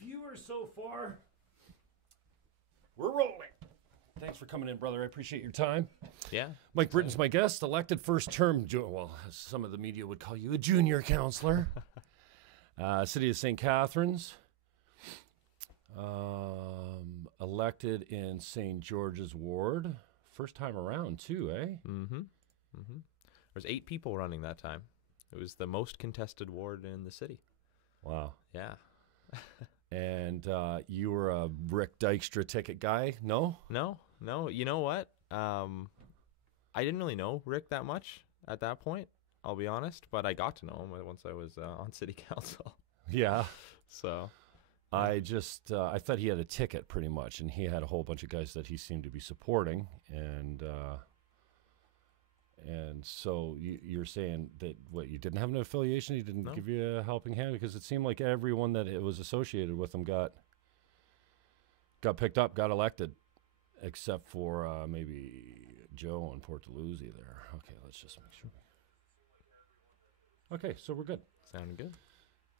viewers so far. We're rolling. Thanks for coming in, brother. I appreciate your time. Yeah. Mike Britton's my guest, elected first term, well, as some of the media would call you, a junior counselor. City of St. Catharines. Elected in St. George's Ward. First time around, too, eh? Mm-hmm. Mm-hmm. There's 8 people running that time. It was the most contested ward in the city. Wow. Yeah. And you were a Rick Dykstra ticket guy? No? No. You know what? I didn't really know Rick that much at that point, I'll be honest, but I got to know him once I was on city council. Yeah. So I thought he had a ticket pretty much, and he had a whole bunch of guys that he seemed to be supporting, and so you're saying that, what, you didn't have an affiliation? He didn't give you a helping hand? Because it seemed like everyone that it was associated with him got picked up, got elected, except for maybe Joe and Port Dalhousie there. Okay, let's just make sure. Okay, so we're good. Sounding good.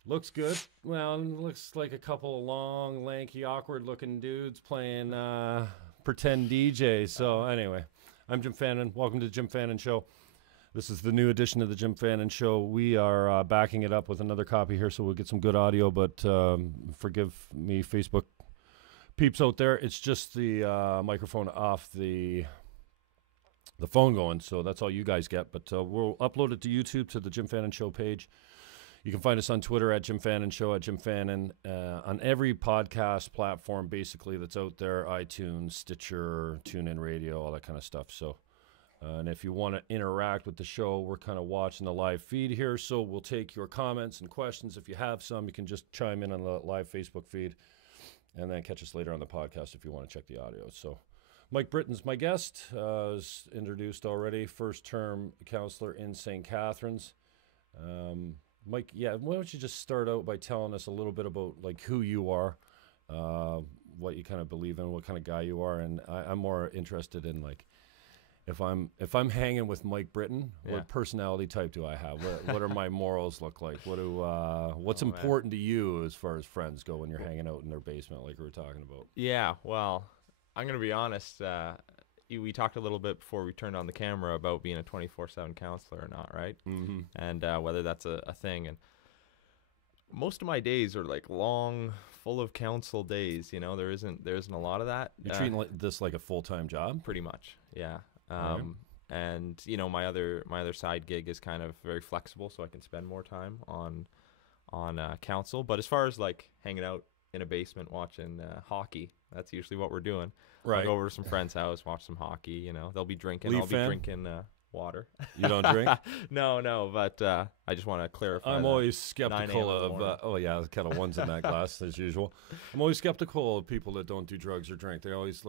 Looks good. Well, looks like a couple of long, lanky, awkward-looking dudes playing pretend DJ. So anyway, I'm Jim Fannon. Welcome to the Jim Fannon Show. This is the new edition of the Jim Fannon Show. We are backing it up with another copy here, so we'll get some good audio, but forgive me, Facebook peeps out there. It's just the microphone off the phone going, so that's all you guys get. But we'll upload it to YouTube, to the Jim Fannon Show page. You can find us on Twitter at Jim Fannon Show, at Jim Fannon, on every podcast platform basically that's out there, iTunes, Stitcher, TuneIn Radio, all that kind of stuff. So, and if you want to interact with the show, we're kind of watching the live feed here, so we'll take your comments and questions. If you have some, you can just chime in on the live Facebook feed, and then catch us later on the podcast if you want to check the audio. So, Mike Britton's my guest, as introduced already, first-term counselor in St. Catharines. Mike, yeah, why don't you just start out by telling us a little bit about, like, who you are, what you kind of believe in, what kind of guy you are, and I'm more interested in, like, if I'm hanging with Mike Britton, what personality type do I have? What are my morals look like? What's important to you as far as friends go when you're hanging out in their basement, like we were talking about? Yeah, well, I'm gonna be honest. We talked a little bit before we turned on the camera about being a 24/7 counselor or not, right? Mm-hmm. And whether that's a thing. And most of my days are like long, full of counsel days. You know, there isn't a lot of that. You're treating this like a full-time job? Pretty much, yeah. Right. And you know, my other side gig is kind of very flexible, so I can spend more time on counsel. But as far as like hanging out in a basement watching hockey, that's usually what we're doing. Right. I'll go over to some friend's house, watch some hockey. You know, they'll be drinking. Leaf I'll fan? be drinking water. You don't drink? No. But I just want to clarify. I'm that. always skeptical 9 a.m. in the morning. of. Oh yeah, Kettle One's in that glass as usual. I'm always skeptical of people that don't do drugs or drink. They always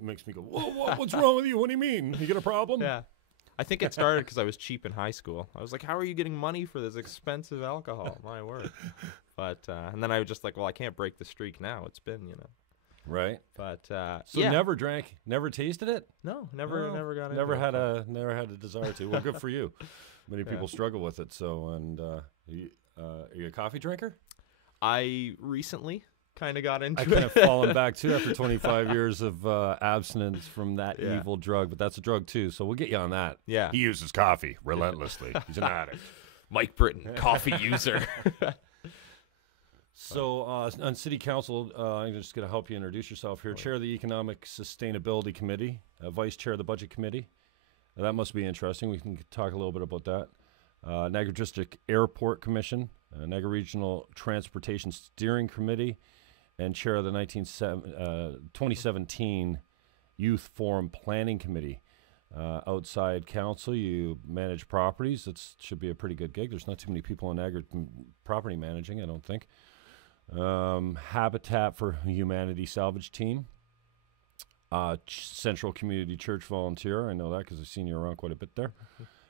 makes me go, whoa, what's wrong with you? What do you mean? You got a problem? Yeah. I think it started because I was cheap in high school. I was like, how are you getting money for this expensive alcohol? My word. But and then I was just like, well, I can't break the streak now. It's been, you know. Right. But so never drank, never tasted it? No, never got into never it. had a desire to. Well, good for you. Many people struggle with it. So, and are you a coffee drinker? I recently kind of got into I it. kind of fallen back too after 25 years of abstinence from that evil drug, but that's a drug too. So we'll get you on that. Yeah. He uses coffee relentlessly. He's an addict. Mike Britton, coffee user. So on City Council, I'm just going to help you introduce yourself here. Chair of the Economic Sustainability Committee, Vice Chair of the Budget Committee. Now, that must be interesting. We can talk a little bit about that. Niagara District Airport Commission, Niagara Regional Transportation Steering Committee, and Chair of the 2017 Youth Forum Planning Committee. Outside council, you manage properties. That should be a pretty good gig. There's not too many people in Niagara property managing, I don't think. Habitat for Humanity salvage team. Central Community Church volunteer. I know that because I've seen you around quite a bit there.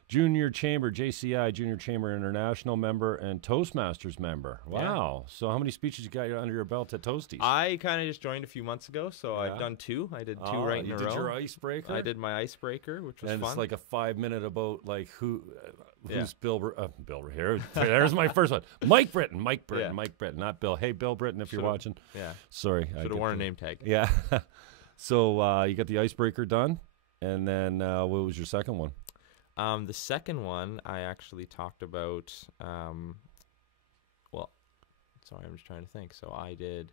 Junior Chamber, JCI, Junior Chamber International member, and Toastmasters member. Wow. So how many speeches you got under your belt at Toasties? I kind of just joined a few months ago, so I've done 2. I did 2 right in a row. You did your icebreaker? I did my icebreaker, which was fun. And it's like a 5-minute about like who, who's Bill here? There's my first one. Mike Britton. Mike Britton. Yeah. Mike Britton, not Bill. Hey, Bill Britton, if you're watching. Yeah. Sorry. Should have worn a name tag. Yeah. So you got the icebreaker done, and then what was your second one? The second one I actually talked about. Well, sorry, I'm just trying to think. So I did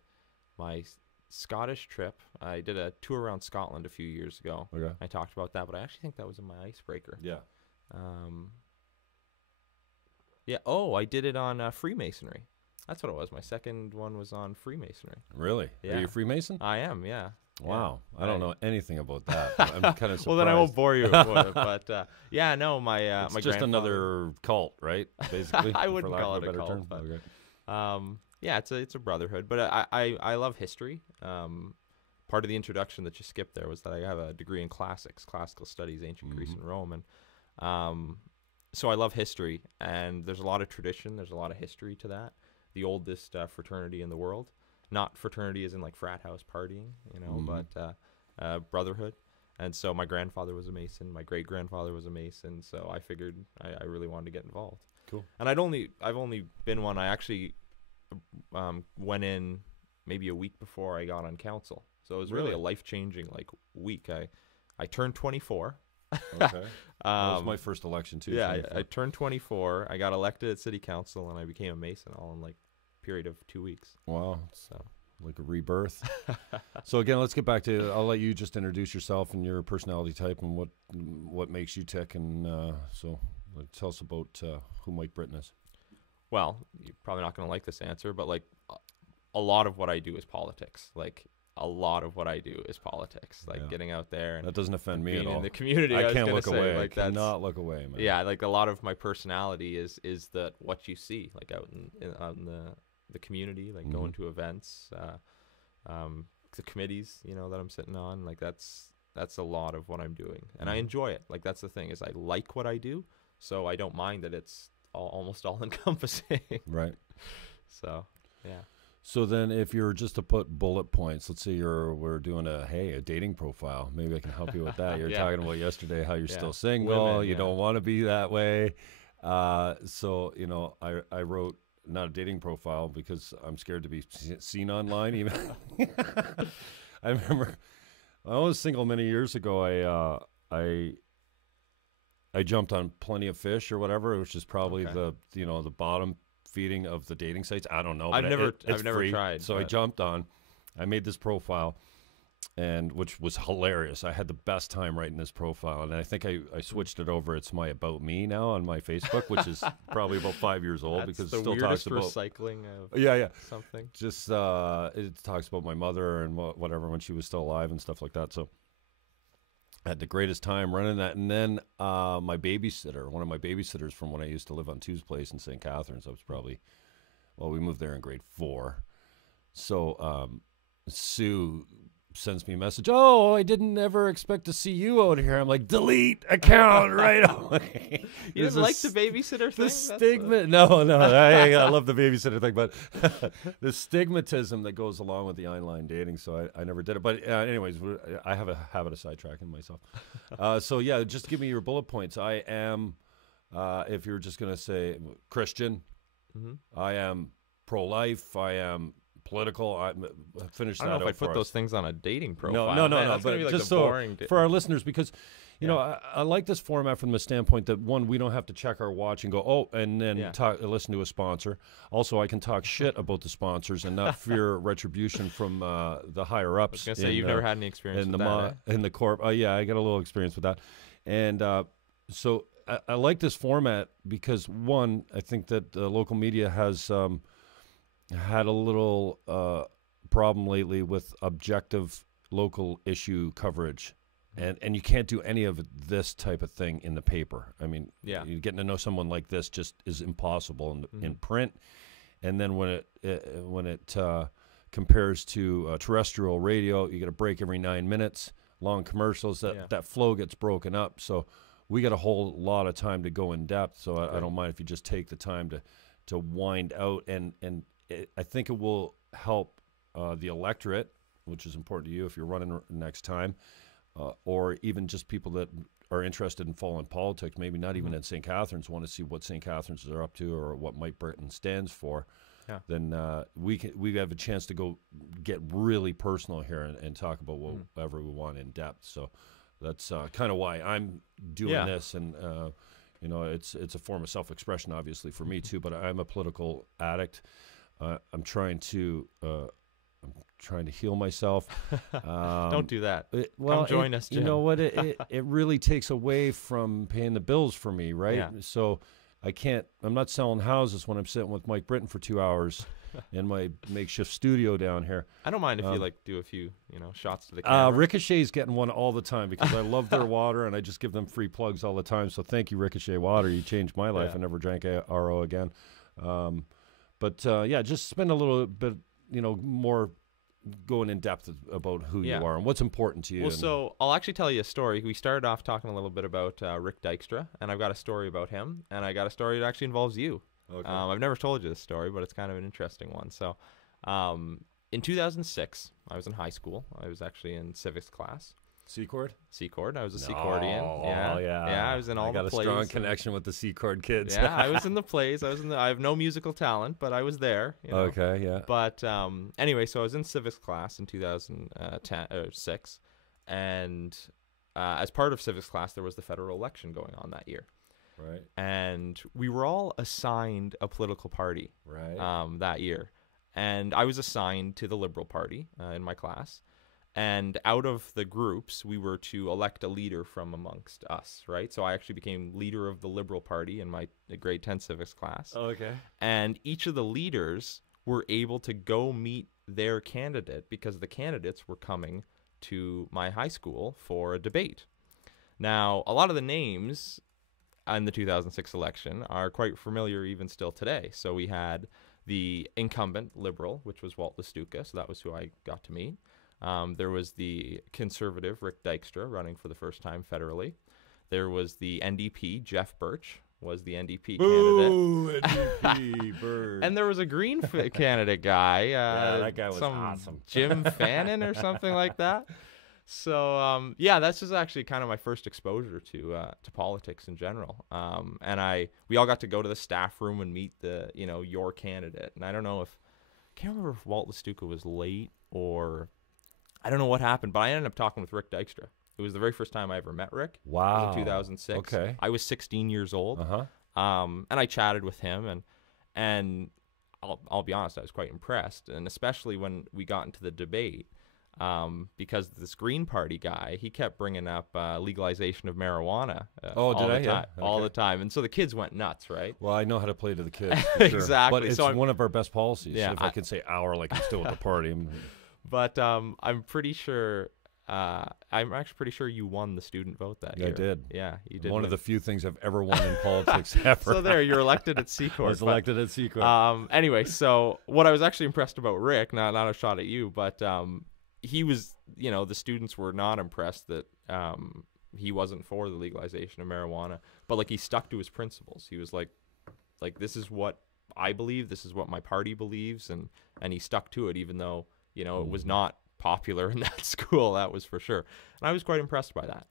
my Scottish trip. I did a tour around Scotland a few years ago. Okay. I talked about that, but I actually think that was in my icebreaker. Yeah. Yeah. Oh, I did it on Freemasonry. That's what it was. My second one was on Freemasonry. Really? Yeah. Are you a Freemason? I am. Yeah. Wow. Yeah. I don't know anything about that. I'm kind of surprised. Well, then I won't bore you with it. But yeah, no, my it's my just grandfather- another cult, right? Basically, I for wouldn't lack call of it a better cult, term. but- Okay. Yeah, it's a brotherhood, but I love history. Part of the introduction that you skipped there was that I have a degree in classical studies, ancient Greece and Rome, and so I love history, and there's a lot of tradition, there's a lot of history to that. The oldest fraternity in the world, not fraternity as in like frat house partying, but brotherhood. And so my grandfather was a Mason, my great grandfather was a Mason, so I figured I really wanted to get involved. Cool. And I've only been one. I actually went in maybe a week before I got on council, so it was really a life-changing week. I turned 24. Okay. That was my first election too. Yeah, 24. I turned 24. I got elected at city council, and I became a Mason all in period of 2 weeks. Wow. So Like a rebirth. So again, let's get back to. I'll let you just introduce yourself and your personality type and what makes you tick. And tell us about who Mike Britton is. Well, you're probably not going to like this answer, but a lot of what I do is politics. A lot of what I do is politics. Getting out there and that doesn't offend me at being all. in the community. I can't look away. I that's cannot look away, man. yeah. A lot of my personality is that what you see out in the community, going to events, the committees, that I'm sitting on. That's a lot of what I'm doing, and I enjoy it. That's the thing is I like what I do, so I don't mind that it's almost all encompassing. Right. So yeah. So then if you're just to put bullet points, let's say we're doing a dating profile. Maybe I can help you with that. You're talking about yesterday how you're still single. Women, you don't want to be that way. So, I wrote not a dating profile because I'm scared to be seen online even. I remember I was single many years ago. I jumped on Plenty of Fish or whatever, which is probably the bottom feeding of the dating sites. I don't know. I've never free. tried. So I jumped on. I made this profile, and which was hilarious. I had the best time writing this profile, and I think I switched it over. It's my About Me now on my Facebook, which is probably about 5 years old because it still talks about recycling of something. Just it talks about my mother and whatever when she was still alive and stuff like that. So I had the greatest time running that. And then one of my babysitters from when I used to live on Two's Place in St. Catharines, we moved there in grade 4. So Sue sends me a message. Oh, I didn't ever expect to see you out here. I'm like, delete account right away. You didn't like the babysitter thing? The stigma. No, I love the babysitter thing, but the stigmatism that goes along with the online dating. So I never did it. But anyways, I have a habit of sidetracking myself. So yeah, just give me your bullet points. I am, if you're just going to say Christian, I am pro-life. I am political. I finished that. I don't know if I put those things on a dating profile. No. That's But gonna be just for our listeners, because I like this format from the standpoint that one, we don't have to check our watch and go and then listen to a sponsor. Also, I can talk shit about the sponsors and not fear retribution from the higher ups. I was gonna say you've never had any experience with that. In the corp. Yeah, I got a little experience with that, and so I like this format because one, I think that local media has had a little problem lately with objective local issue coverage, and you can't do any of this type of thing in the paper. I mean, you're getting to know someone like this just is impossible in print, and then when it compares to terrestrial radio, you get a break every 9 minutes, long commercials. That flow gets broken up, so we got a whole lot of time to go in depth. So I don't mind if you just take the time to wind out and I think it will help the electorate, which is important to you if you're running next time, or even just people that are interested in following politics, maybe not even in St. Catharines, want to see what St. Catharines are up to or what Mike Britton stands for, then we have a chance to go get really personal here and talk about whatever we want in depth. So that's kind of why I'm doing this, and you know, it's a form of self-expression, obviously, for me too. But I'm a political addict. I'm trying to heal myself. Don't do that. Well, come join us, Jim. You know what? It really takes away from paying the bills for me, right? Yeah. So I'm not selling houses when I'm sitting with Mike Britton for 2 hours in my makeshift studio down here. I don't mind if you like do a few, shots to the camera. Ricochet's getting one all the time because I love their water and I just give them free plugs all the time. So thank you, Ricochet Water. You changed my life. I never drank RO again. But just spend a little bit, more going in depth about who you are and what's important to you. Well, so I'll actually tell you a story. We started off talking a little bit about Rick Dykstra, and I've got a story about him, and I got a story that actually involves you. Okay. I've never told you this story, but it's kind of an interesting one. So in 2006, I was in high school. I was actually in civics class. C-chord? C-chord. I was a C-chordian. Oh, yeah. I was in all the plays. I got a strong connection with the C-chord kids. Yeah, I was in the plays. I have no musical talent, but I was there. Okay, yeah. But anyway, so I was in civics class in 2006, and as part of civics class, there was the federal election going on that year. Right. And we were all assigned a political party that year. And I was assigned to the Liberal Party in my class. And out of the groups, we were to elect a leader from amongst us, right? So I actually became leader of the Liberal Party in my grade 10 civics class. Oh, okay. And each of the leaders were able to go meet their candidate because the candidates were coming to my high school for a debate. Now, a lot of the names in the 2006 election are quite familiar even still today. So we had the incumbent Liberal, which was Walt Lestuka, so that was who I got to meet. There was the conservative Rick Dykstra running for the first time federally. There was the NDP, Jeff Birch was the NDP candidate. NDP, Birch. And there was a Green candidate guy. That guy was awesome. Jim Fannon or something like that. So, that's just actually kind of my first exposure to politics in general. And we all got to go to the staff room and meet your candidate. And I can't remember if Walt Lestuka was late or I don't know what happened, but I ended up talking with Rick Dykstra. It was the very first time I ever met Rick. Wow. It was in 2006. Okay. I was 16 years old. Uh-huh. And I chatted with him, and I'll be honest, I was quite impressed, and especially when we got into the debate, because this Green Party guy, he kept bringing up legalization of marijuana all the time. And so the kids went nuts, right? Well, I know how to play to the kids. Exactly. But it's one of our best policies. Yeah, if I can say our, like I'm still at the party. But I'm pretty sure, I'm actually pretty sure you won the student vote that year. I did. Yeah, you did. One of the few things I've ever won in politics ever. So there, you're elected at C-Corp. I was elected at C-Corp. Anyway, so what I was actually impressed about Rick, not a shot at you, but he was, the students were not impressed that he wasn't for the legalization of marijuana, but like he stuck to his principles. He was like this is what I believe, this is what my party believes, and he stuck to it, even though it was not popular in that school, that was for sure. And I was quite impressed by that.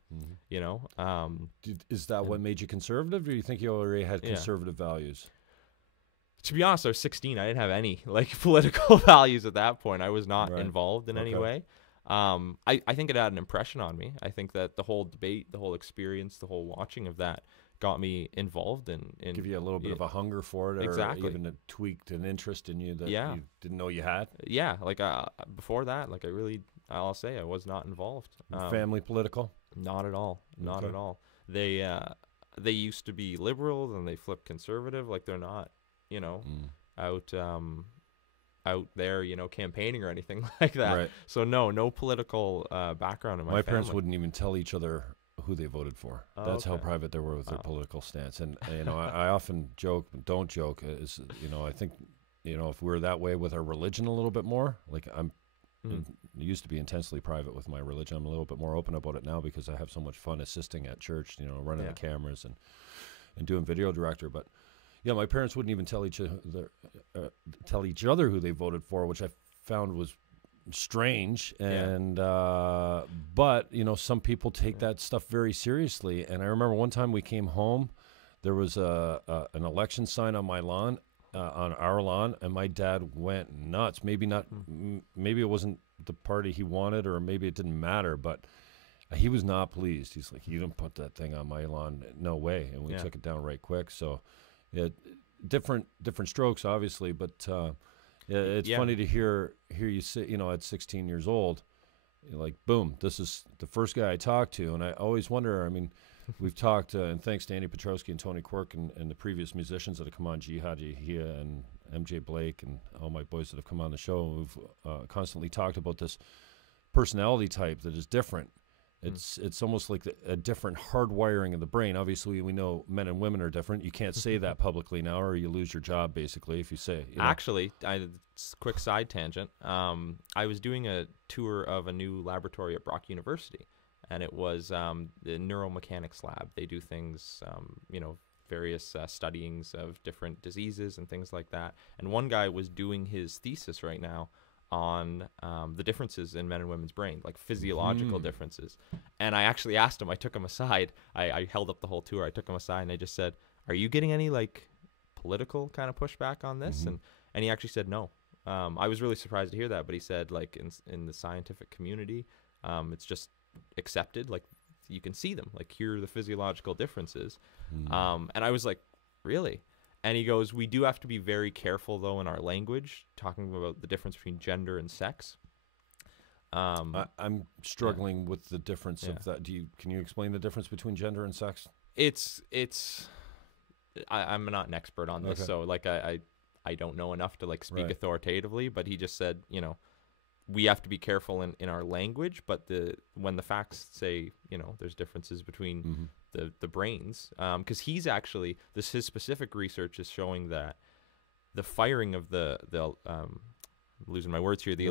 Is that what made you conservative, or do you think you already had conservative values? To be honest, I was 16. I didn't have any political values at that point. I was not involved in any way. I think it had an impression on me. I think that the whole debate, the whole experience, the whole watching of that got me involved in give you a little bit of a hunger for it, exactly. or even it tweaked an interest in you that you didn't know you had. Yeah, before that, I'll say I was not involved. Family political? Not at all. Not at all. They used to be liberals and they flipped conservative. They're not, out there, campaigning or anything like that. Right. So no political background in my family. My parents wouldn't even tell each other who they voted for. That's how private they were with their political stance. And I often joke, but don't joke. I think if we were that way with our religion a little bit more, I used to be intensely private with my religion. I'm a little bit more open about it now because I have so much fun assisting at church. Running the cameras and doing video director. But my parents wouldn't even tell each other who they voted for, which I found was strange, and but you know, some people take that stuff very seriously. And I remember one time we came home, there was an election sign on my lawn, on our lawn, and my dad went nuts. Maybe not, maybe it wasn't the party he wanted, or maybe it didn't matter, but he was not pleased. He's like, "You didn't put that thing on my lawn, no way!" And we took it down right quick. So, different strokes, obviously, but it's funny to hear you say, you know, at 16 years old, you're like, boom, this is the first guy I talked to. And I always wonder, I mean, we've talked, and thanks to Andy Petrowski and Tony Quirk and the previous musicians that have come on, Jihad Yahia and MJ Blake and all my boys that have come on the show, we've constantly talked about this personality type that is different. It's almost like a different hardwiring of the brain. Obviously, we know men and women are different. You can't say that publicly now, or you lose your job, basically, if you say. You know. Actually, quick side tangent. I was doing a tour of a new laboratory at Brock University, and it was the neuromechanics lab. They do things, you know, various studyings of different diseases and things like that. And one guy was doing his thesis right now on the differences in men and women's brain, like physiological differences. And I actually asked him, I took him aside, I held up the whole tour, I took him aside, and I just said, "Are you getting any like political kind of pushback on this?" And he actually said no. I was really surprised to hear that, but he said, like, in the scientific community, it's just accepted, like you can see them, like here are the physiological differences. And I was like, really? And he goes, "We do have to be very careful, though, in our language, talking about the difference between gender and sex." I'm struggling with the difference of that. Can you explain the difference between gender and sex? I'm not an expert on this, so like I don't know enough to like speak authoritatively. But he just said, you know, we have to be careful in our language, but when the facts say, you know, there's differences between the brains, because he's actually his specific research is showing that the firing of the losing my words here, the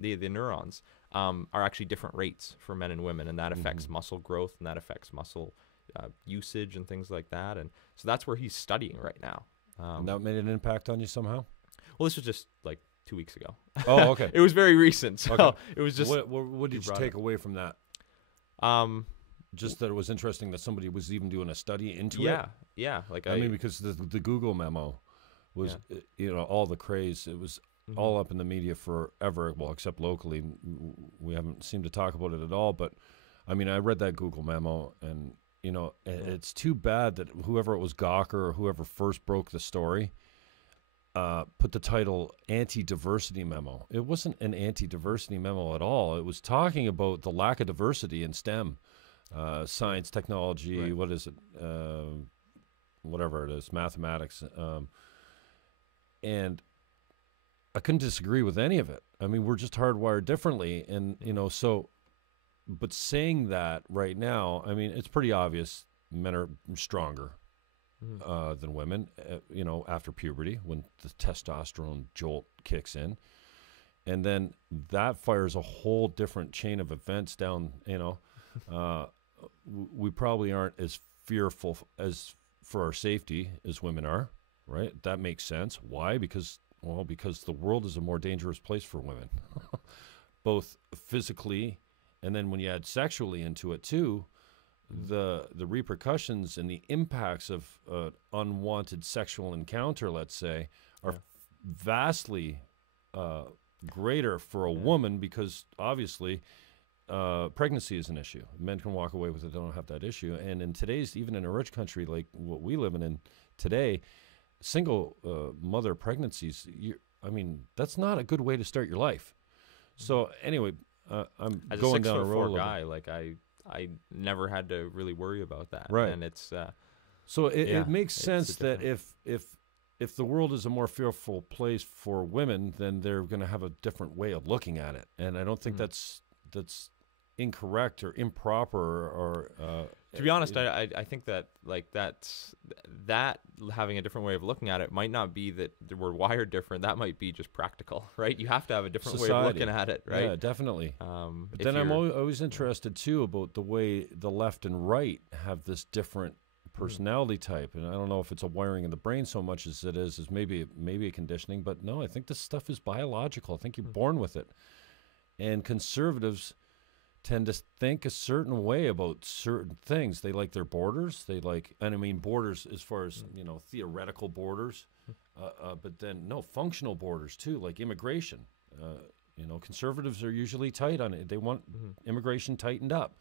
the neurons are actually different rates for men and women, and that affects muscle growth, and that affects muscle usage and things like that. And so that's where he's studying right now. And that made an impact on you somehow? Well, this was just like 2 weeks ago. Oh, okay. It was very recent, so it was just. What did you take away from that? Just that it was interesting that somebody was even doing a study into it. Yeah. Like I mean, because the Google memo was, you know, all the craze. It was all up in the media forever. Well, except locally, we haven't seemed to talk about it at all. But I mean, I read that Google memo, and you know, it's too bad that whoever it was, Gawker or whoever first broke the story, put the title anti-diversity memo. It wasn't an anti-diversity memo at all. It was talking about the lack of diversity in STEM. Science, technology, what is it? Whatever it is, mathematics. And I couldn't disagree with any of it. I mean, we're just hardwired differently. And, you know, so, but saying that right now, I mean, it's pretty obvious men are stronger than women, you know, after puberty, when the testosterone jolt kicks in. And then that fires a whole different chain of events down, you know. We probably aren't as fearful as for our safety as women are, right? That makes sense. Why? Because the world is a more dangerous place for women, both physically, and then when you add sexually into it too, the repercussions and the impacts of unwanted sexual encounter, let's say, are vastly greater for a woman, because obviously pregnancy is an issue. Men can walk away with it; they don't have that issue. And in today's, even in a rich country like what we live in today, single mother pregnancies, I mean, that's not a good way to start your life. So anyway, I'm as going a down a 6'4" road. guy, like I never had to really worry about that. Right. And it's so it makes sense that if the world is a more fearful place for women, then they're going to have a different way of looking at it. And I don't think that's incorrect or improper or to be honest, I think that like that having a different way of looking at it might not be that we're wired different. That might be just practical, right? You have to have a different way of looking at it, right? Yeah, definitely. But then I'm always interested too about the way the left and right have this different personality type. And I don't know if it's a wiring in the brain so much as it is maybe a conditioning. But no, I think this stuff is biological. I think you're born with it. And conservatives tend to think a certain way about certain things. They like their borders. They like, and I mean borders as far as, theoretical borders, but then functional borders too, like immigration. Conservatives are usually tight on it. They want immigration tightened up.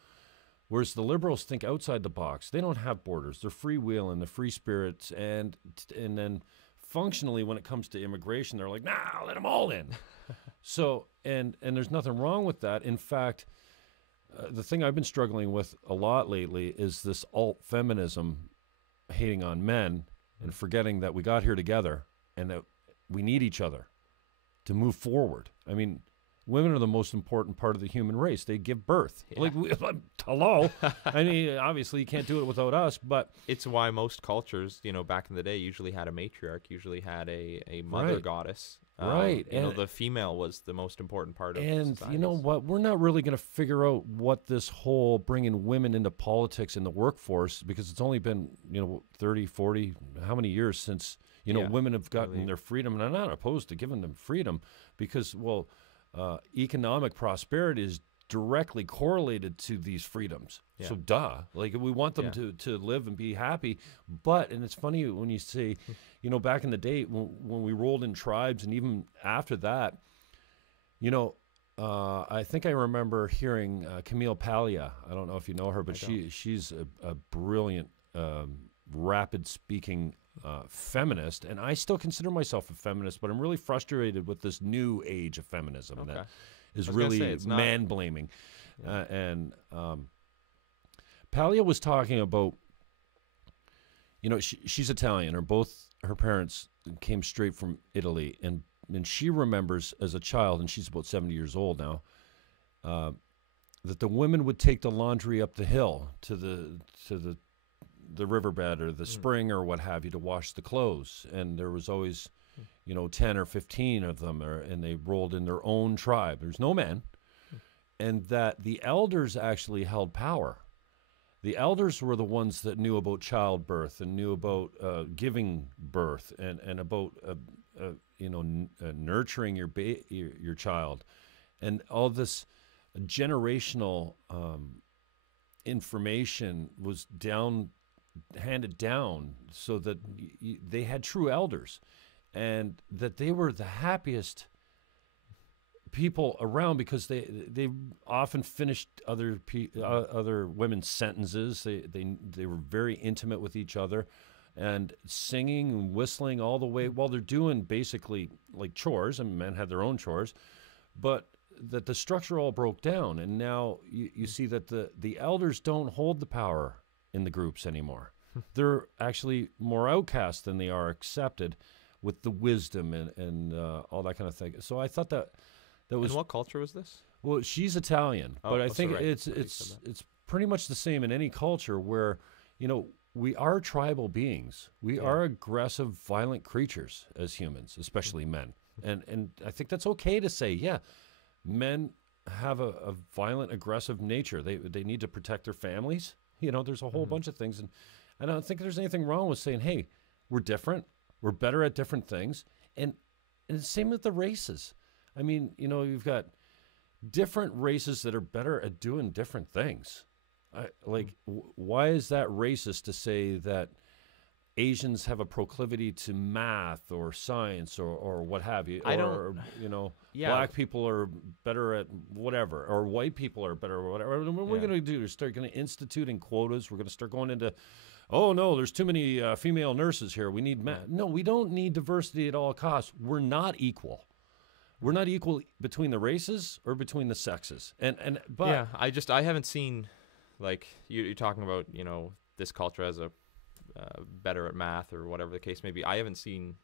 Whereas the liberals think outside the box. They don't have borders. They're freewheeling, the free spirits, and then functionally when it comes to immigration, they're like, nah, let them all in. So, and there's nothing wrong with that. In fact, the thing I've been struggling with a lot lately is this alt-feminism hating on men and forgetting that we got here together and that we need each other to move forward. I mean, women are the most important part of the human race. They give birth. Yeah. Hello. I mean, obviously you can't do it without us, but it's why most cultures, back in the day usually had a matriarch, usually had a mother goddess. Right. The female was the most important part of And societies. You know what? We're not really going to figure out what this whole bringing women into politics in the workforce, because it's only been, 30, 40, how many years since, women have gotten their freedom. And I'm not opposed to giving them freedom because, economic prosperity is directly correlated to these freedoms. Yeah. So like we want them to live and be happy. But, and it's funny when you say, back in the day when we rolled in tribes and even after that, I think I remember hearing Camille Paglia. I don't know if you know her, but she's a brilliant, rapid speaking feminist, and I still consider myself a feminist, but I'm really frustrated with this new age of feminism that is really man-blaming. And Paglia was talking about, she's Italian, her parents came straight from Italy, and she remembers as a child, and she's about 70 years old now, that the women would take the laundry up the hill to the riverbed or the spring or what have you to wash the clothes, and there was always 10 or 15 of them, and they rolled in their own tribe. There's no men, and that the elders actually held power. The elders were the ones that knew about childbirth and knew about giving birth and about nurturing your child, and all this generational information was handed down, so that they had true elders, and that they were the happiest people around because they often finished other women's sentences. They were very intimate with each other, and singing and whistling all the way while they're doing basically like chores, and men had their own chores, but that the structure all broke down, and now you see that the elders don't hold the power in the groups anymore. They're actually more outcast than they are accepted with the wisdom and all that kind of thing. So I thought that was. And what culture was this? Well, she's Italian, but I think it's pretty much the same in any culture where, we are tribal beings. We are aggressive, violent creatures as humans, especially men. And I think that's okay to say, men have a violent, aggressive nature. They need to protect their families. There's a whole bunch of things. And I don't think there's anything wrong with saying, hey, we're different. We're better at different things. And the same with the races. I mean, you've got different races that are better at doing different things. Why is that racist to say that Asians have a proclivity to math or science or what have you? Black people are better at whatever, or white people are better at whatever. What we're going to do is start going to instituting quotas. We're going to start going into, oh, no, there's too many female nurses here. We need men. No, we don't need diversity at all costs. We're not equal. We're not equal between the races or between the sexes. But I haven't seen, like, you're talking about, this culture as a better at math or whatever the case may be. I haven't seen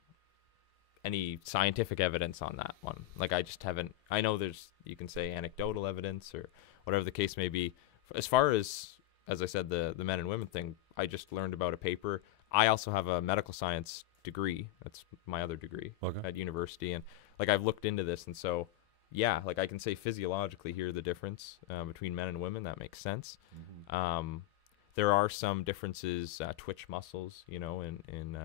any scientific evidence on that one. Like, I just haven't. I know you can say anecdotal evidence or whatever the case may be. As far as I said, the men and women thing, I just learned about a paper. I also have a medical science degree. That's my other degree at university. And like, I've looked into this. And so, like I can say physiologically here the difference between men and women. That makes sense. there are some differences, twitch muscles, you know, in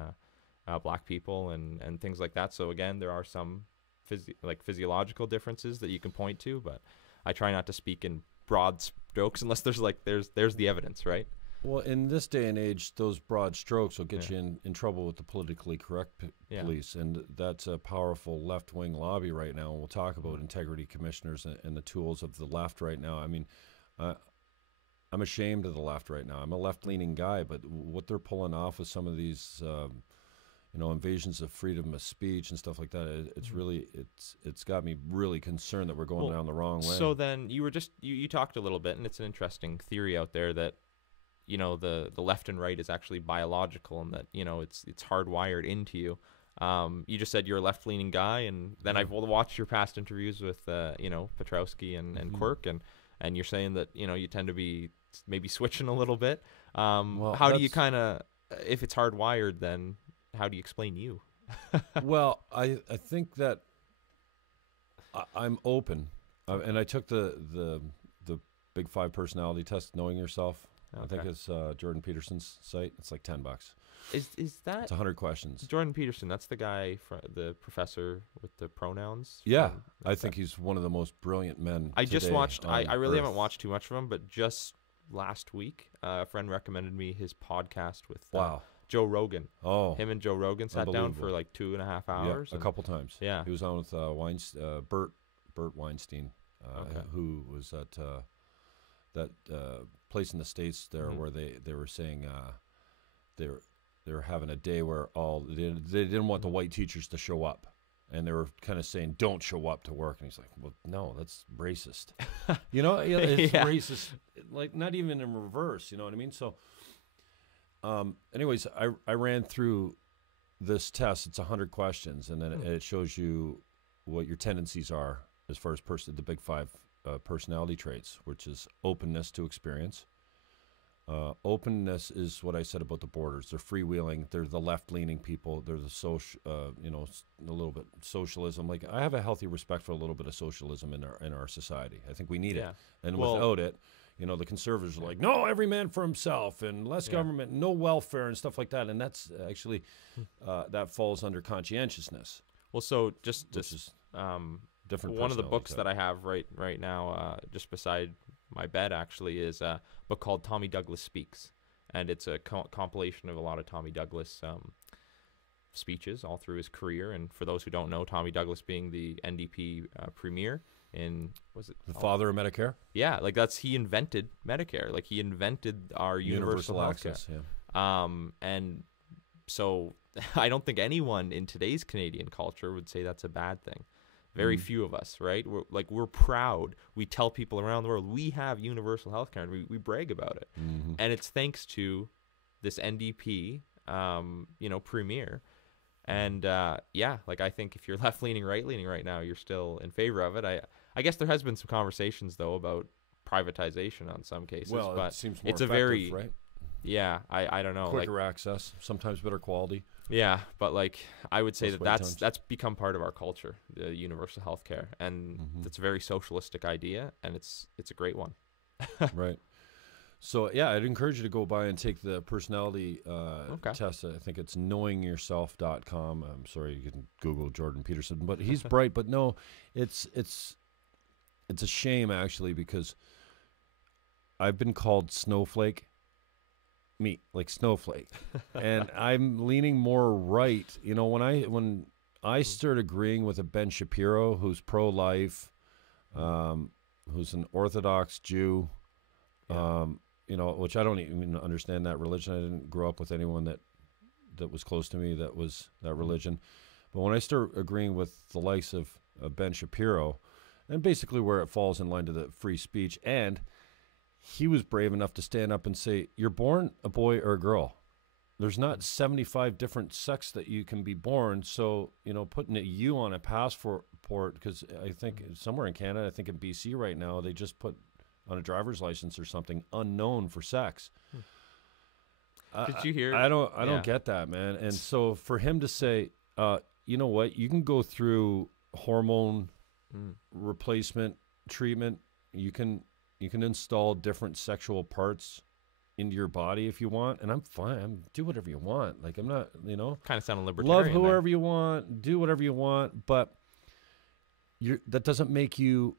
black people and things like that. So again, there are some physiological differences that you can point to, but I try not to speak in broad strokes unless there's the evidence, right? Well, in this day and age, those broad strokes will get you in trouble with the politically correct police, and that's a powerful left-wing lobby right now. And we'll talk about integrity commissioners and the tools of the left right now. I mean, I'm ashamed of the left right now. I'm a left-leaning guy, but what they're pulling off with some of these, invasions of freedom of speech and stuff like that, it's really, it's got me really concerned that we're going down the wrong way. So then you talked a little bit, and it's an interesting theory out there that, you know, the left and right is actually biological, and that, you know, it's hardwired into you. You just said you're a left-leaning guy, and then I've watched your past interviews with, Petrowski and Quirk, and you're saying that, you know, you tend to be maybe switching a little bit. How do you kind of, if it's hardwired, then how do you explain you? Well, I think that I'm open, and I took the Big 5 personality test, Knowing Yourself. Okay. I think it's Jordan Peterson's site. It's like $10. Is that? It's 100 questions. Jordan Peterson, that's the guy, the professor with the pronouns. Yeah, I think he's one of the most brilliant men. I just watched. I really haven't watched too much of him, but just last week, a friend recommended me his podcast with Joe Rogan. Oh, him and Joe Rogan sat down for like 2.5 hours. Yeah, a couple times. Yeah, he was on with Bert Weinstein, who was at that place in the States there where they were saying they were having a day where they didn't want the white teachers to show up, and they were kind of saying don't show up to work, and he's like, well, no, that's racist. You know, it's racist, like not even in reverse, you know what I mean? So anyways, I ran through this test. It's 100 questions, and then it shows you what your tendencies are as far as the Big 5 personality traits, which is openness to experience. Openness is what I said about the borders. They're freewheeling. They're the left-leaning people. They're the social, a little bit socialism. Like, I have a healthy respect for a little bit of socialism in our society. I think we need it, and without it, you know, the conservatives are like, no, every man for himself and less government, no welfare and stuff like that. And that's actually that falls under conscientiousness. Well, so just different. One of the books that I have right now, just beside my bed, actually, is a book called Tommy Douglas Speaks, and it's a compilation of a lot of Tommy Douglas speeches all through his career. And for those who don't know, Tommy Douglas being the NDP premier in, was it the father of Medicare? Yeah, like he invented Medicare. Like, he invented our universal access. Yeah. And so I don't think anyone in today's Canadian culture would say that's a bad thing. Very few of us, right? We're proud. We tell people around the world we have universal health care, and we brag about it. And it's thanks to this NDP, premier. And I think if you're left-leaning, right-leaning right now, you're still in favor of it. I guess there has been some conversations though about privatization on some cases. Well, but it seems more it's effective, right? Yeah, I don't know. Quicker access, sometimes better quality. Yeah, but I would say that's become part of our culture, the universal health care, and it's a very socialistic idea, and it's a great one. Right. So yeah, I'd encourage you to go by and take the personality test. I think it's knowingyourself.com. I'm sorry, you can Google Jordan Peterson, but he's bright. But no, it's a shame actually, because I've been called snowflake. Like snowflake, and I'm leaning more right. You know, when I start agreeing with a Ben Shapiro who's pro-life, who's an Orthodox Jew, which I don't even understand that religion. I didn't grow up with anyone that was close to me that was that religion. But when I start agreeing with the likes of Ben Shapiro, and basically where it falls in line to the free speech, and he was brave enough to stand up and say, you're born a boy or a girl. There's not 75 different sex that you can be born. So, putting a U on a passport, because I think somewhere in Canada, I think in BC right now, they just put on a driver's license or something, unknown for sex. Did you hear? I don't get that, man. And so for him to say, you know what, you can go through hormone replacement treatment. You can install different sexual parts into your body if you want, and I'm fine. Do whatever you want. Like, I'm not, Kind of sound love libertarian. whoever you want, do whatever you want, but that doesn't make you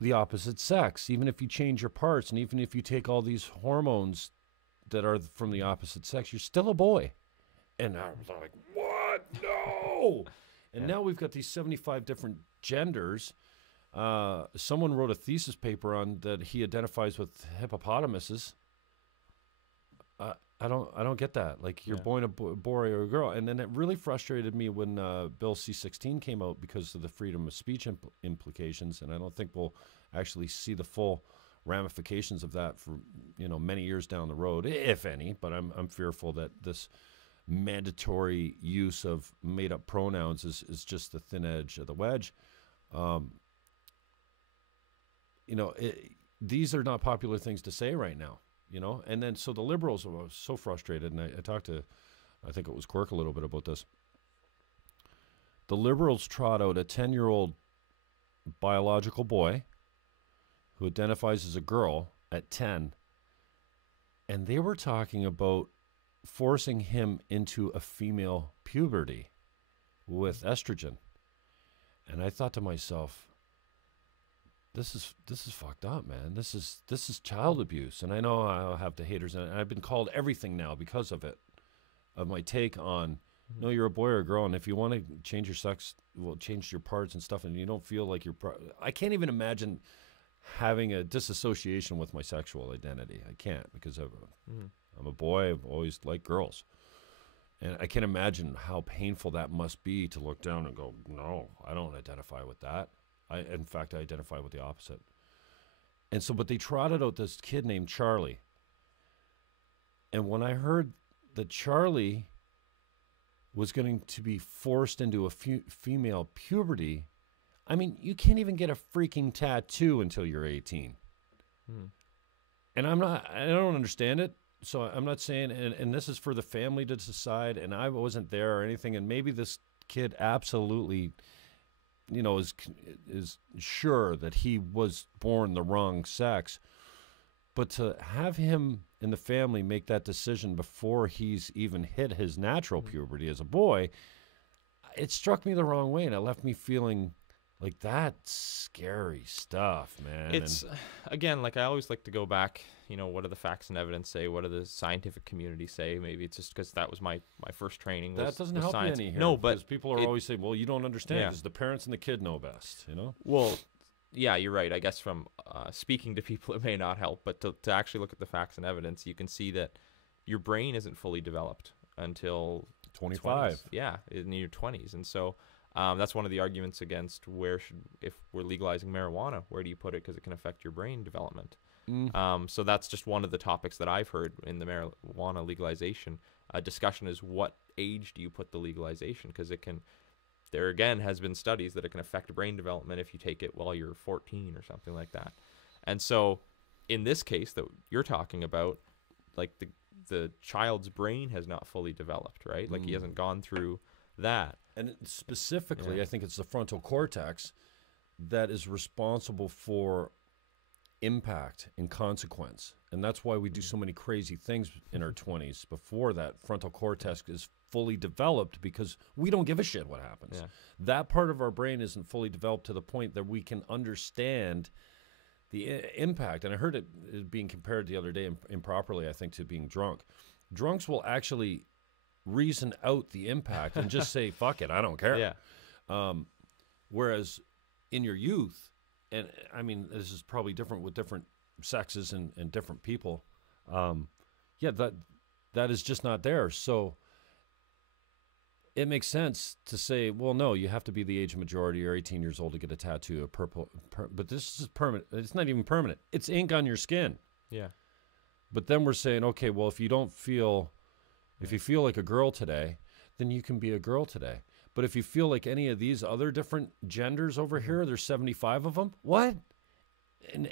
the opposite sex. Even if you change your parts, and even if you take all these hormones that are from the opposite sex, you're still a boy. And I was like, what? No! And now we've got these 75 different genders. Someone wrote a thesis paper on that he identifies with hippopotamuses. I don't get that. Like, you're born a boy or a girl. And then it really frustrated me when Bill C-16 came out because of the freedom of speech implications. And I don't think we'll actually see the full ramifications of that for many years down the road, if any. But I'm fearful that this mandatory use of made-up pronouns is just the thin edge of the wedge. These are not popular things to say right now. And then so the liberals were so frustrated, and I talked to, I think it was Quirk a little bit about this. The liberals trot out a 10-year-old biological boy who identifies as a girl at 10, and they were talking about forcing him into a female puberty with estrogen. And I thought to myself, this is fucked up, man. This is child abuse. And I know I'll have the haters, and I've been called everything now because of it, of my take on, no, you're a boy or a girl, and if you want to change your sex, well, change your parts and stuff, and you don't feel like you're I can't even imagine having a disassociation with my sexual identity. I can't, because I'm a boy. I've always liked girls. And I can't imagine how painful that must be to look down and go, no, I don't identify with that. In fact, I identify with the opposite. And so, but they trotted out this kid named Charlie. And when I heard that Charlie was going to be forced into a female puberty, I mean, you can't even get a freaking tattoo until you're 18. And I don't understand it. So I'm not saying, and this is for the family to decide, and I wasn't there or anything, and maybe this kid absolutely is sure that he was born the wrong sex, but to have him in the family make that decision before he's even hit his natural puberty as a boy, it struck me the wrong way, and it left me feeling like that's scary stuff, man. It's, again, like I always like to go back, what do the facts and evidence say? What do the scientific community say? Maybe it's just because that was my first training. That doesn't help science. you any here. No, but because people are always saying, well, you don't understand because the parents and the kid know best, Well, yeah, you're right. I guess from speaking to people, it may not help, but to actually look at the facts and evidence, you can see that your brain isn't fully developed until 25. 20s. Yeah, in your 20s. And so that's one of the arguments against if we're legalizing marijuana, where do you put it? Because it can affect your brain development. So that's just one of the topics that I've heard in the marijuana legalization discussion is what age do you put the legalization? Because there again has been studies that it can affect brain development if you take it while you're 14 or something like that. And so in this case that you're talking about, like the child's brain has not fully developed, right? Like he hasn't gone through that. And specifically, I think it's the frontal cortex that is responsible for impact and consequence. And that's why we do so many crazy things in our 20s before that frontal cortex is fully developed, because we don't give a shit what happens. That part of our brain isn't fully developed to the point that we can understand the impact. And I heard it being compared the other day improperly, I think, to being drunk. Drunks will actually reason out the impact and just say, fuck it, I don't care. Whereas in your youth, and I mean, this is probably different with different sexes and different people. That is just not there. So it makes sense to say, well, no, you have to be the age of majority or 18 years old to get a tattoo, but this is permanent. It's not even permanent. It's ink on your skin. Yeah. But then we're saying, okay, well, if you feel like a girl today, then you can be a girl today. But if you feel like any of these other different genders over here, there's 75 of them. What?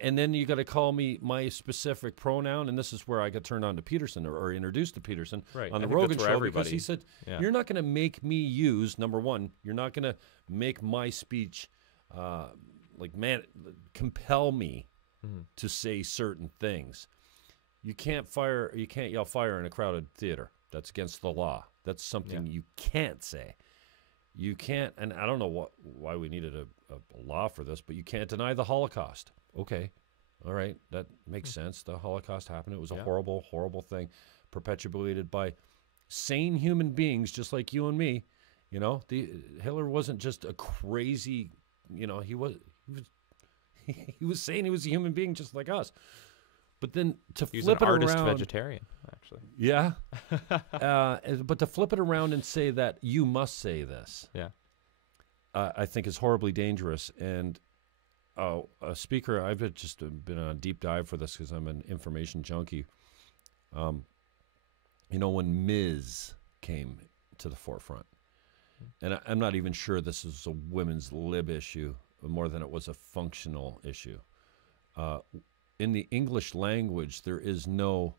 And then you got to call me my specific pronoun, and this is where I got turned on to Peterson or introduced to Peterson on the Rogan show, because he said, you're not going to make me use, number one, you're not going to make my speech compel me to say certain things. You can't yell fire in a crowded theater. That's against the law. That's something you can't say. You can't, and I don't know why we needed a law for this, but you can't deny the Holocaust. Okay, all right, that makes sense. The Holocaust happened. It was a horrible, horrible thing, perpetuated by sane human beings just like you and me. You know, Hitler wasn't just a crazy. You know, he was saying he was a human being just like us. But then to flip it around, he was an artist vegetarian, actually. Yeah, but to flip it around and say that you must say this, I think is horribly dangerous. And a speaker, I've just been on a deep dive for this because I'm an information junkie. You know, when Ms. came to the forefront, and I'm not even sure this is a women's lib issue more than it was a functional issue. In the English language, there is no,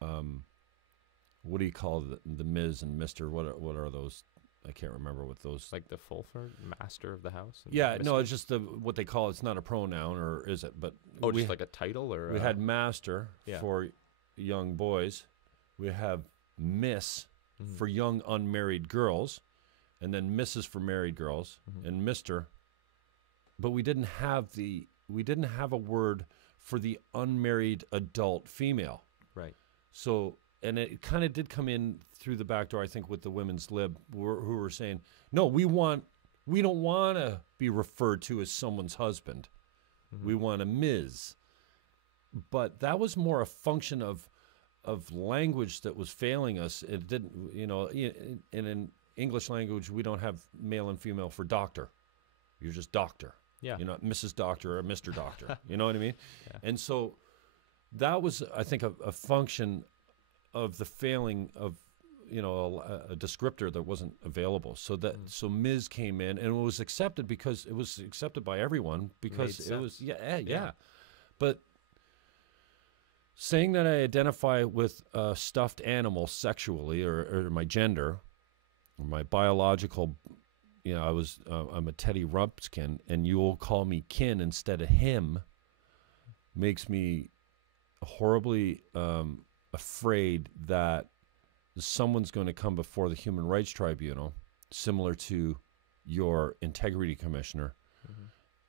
what do you call the Ms. and Mr.? What are those? I can't remember what those. Like the Fulford, master of the house? Yeah, no, it's just what they call it. It's not a pronoun, or is it? But just like a title? Or we had master for young boys. We have Miss for young unmarried girls, and then Mrs. for married girls, and Mr. But we didn't have a word for the unmarried adult female. Right. So, and it kind of did come in through the back door, I think, with the women's lib who were saying, no, we don't want to be referred to as someone's husband. We want a Ms. But that was more a function of language that was failing us. It didn't, you know, in English language, we don't have male and female for doctor. You're just doctor. Yeah. You're not Mrs. Doctor or Mr. Doctor. You know what I mean? Yeah. And so that was, I think, a function of the failing of, you know, a descriptor that wasn't available. So so Ms. came in, and it was accepted because it was accepted by everyone because it was, yeah. But saying that I identify with a stuffed animal sexually or my gender or my biological, you know, I'm a Teddy Rumpkin, and you will call me kin instead of him, makes me horribly afraid that someone's going to come before the Human Rights Tribunal, similar to your integrity commissioner,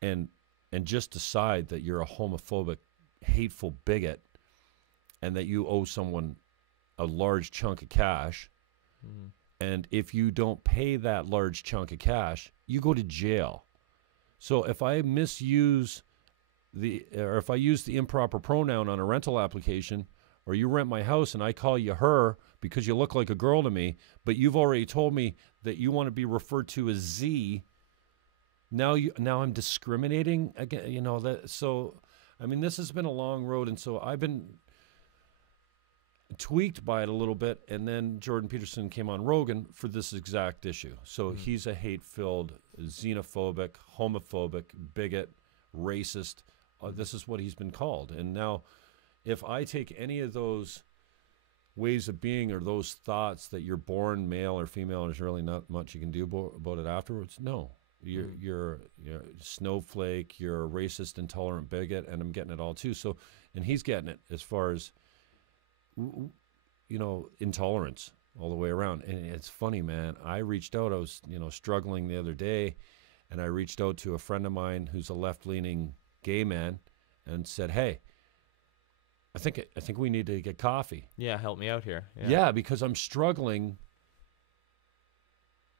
and just decide that you're a homophobic, hateful bigot, and that you owe someone a large chunk of cash. And if you don't pay that large chunk of cash, you go to jail. So if I use the improper pronoun on a rental application, or you rent my house and I call you her because you look like a girl to me, but you've already told me that you want to be referred to as Z, now I'm discriminating again. You know that. So I mean, this has been a long road, and so I've been tweaked by it a little bit, and then Jordan Peterson came on Rogan for this exact issue. So he's a hate-filled, xenophobic, homophobic, bigot, racist. This is what he's been called. And now, if I take any of those ways of being or those thoughts that you're born male or female, and there's really not much you can do about it afterwards, no. You're a snowflake, you're a racist, intolerant bigot, and I'm getting it all too. So, and he's getting it as far as, you know, intolerance all the way around. And it's funny, man. I reached out. I was, you know, struggling the other day, and I reached out to a friend of mine who's a left-leaning gay man and said, "Hey, I think we need to get coffee." Yeah, help me out here. Yeah, because I'm struggling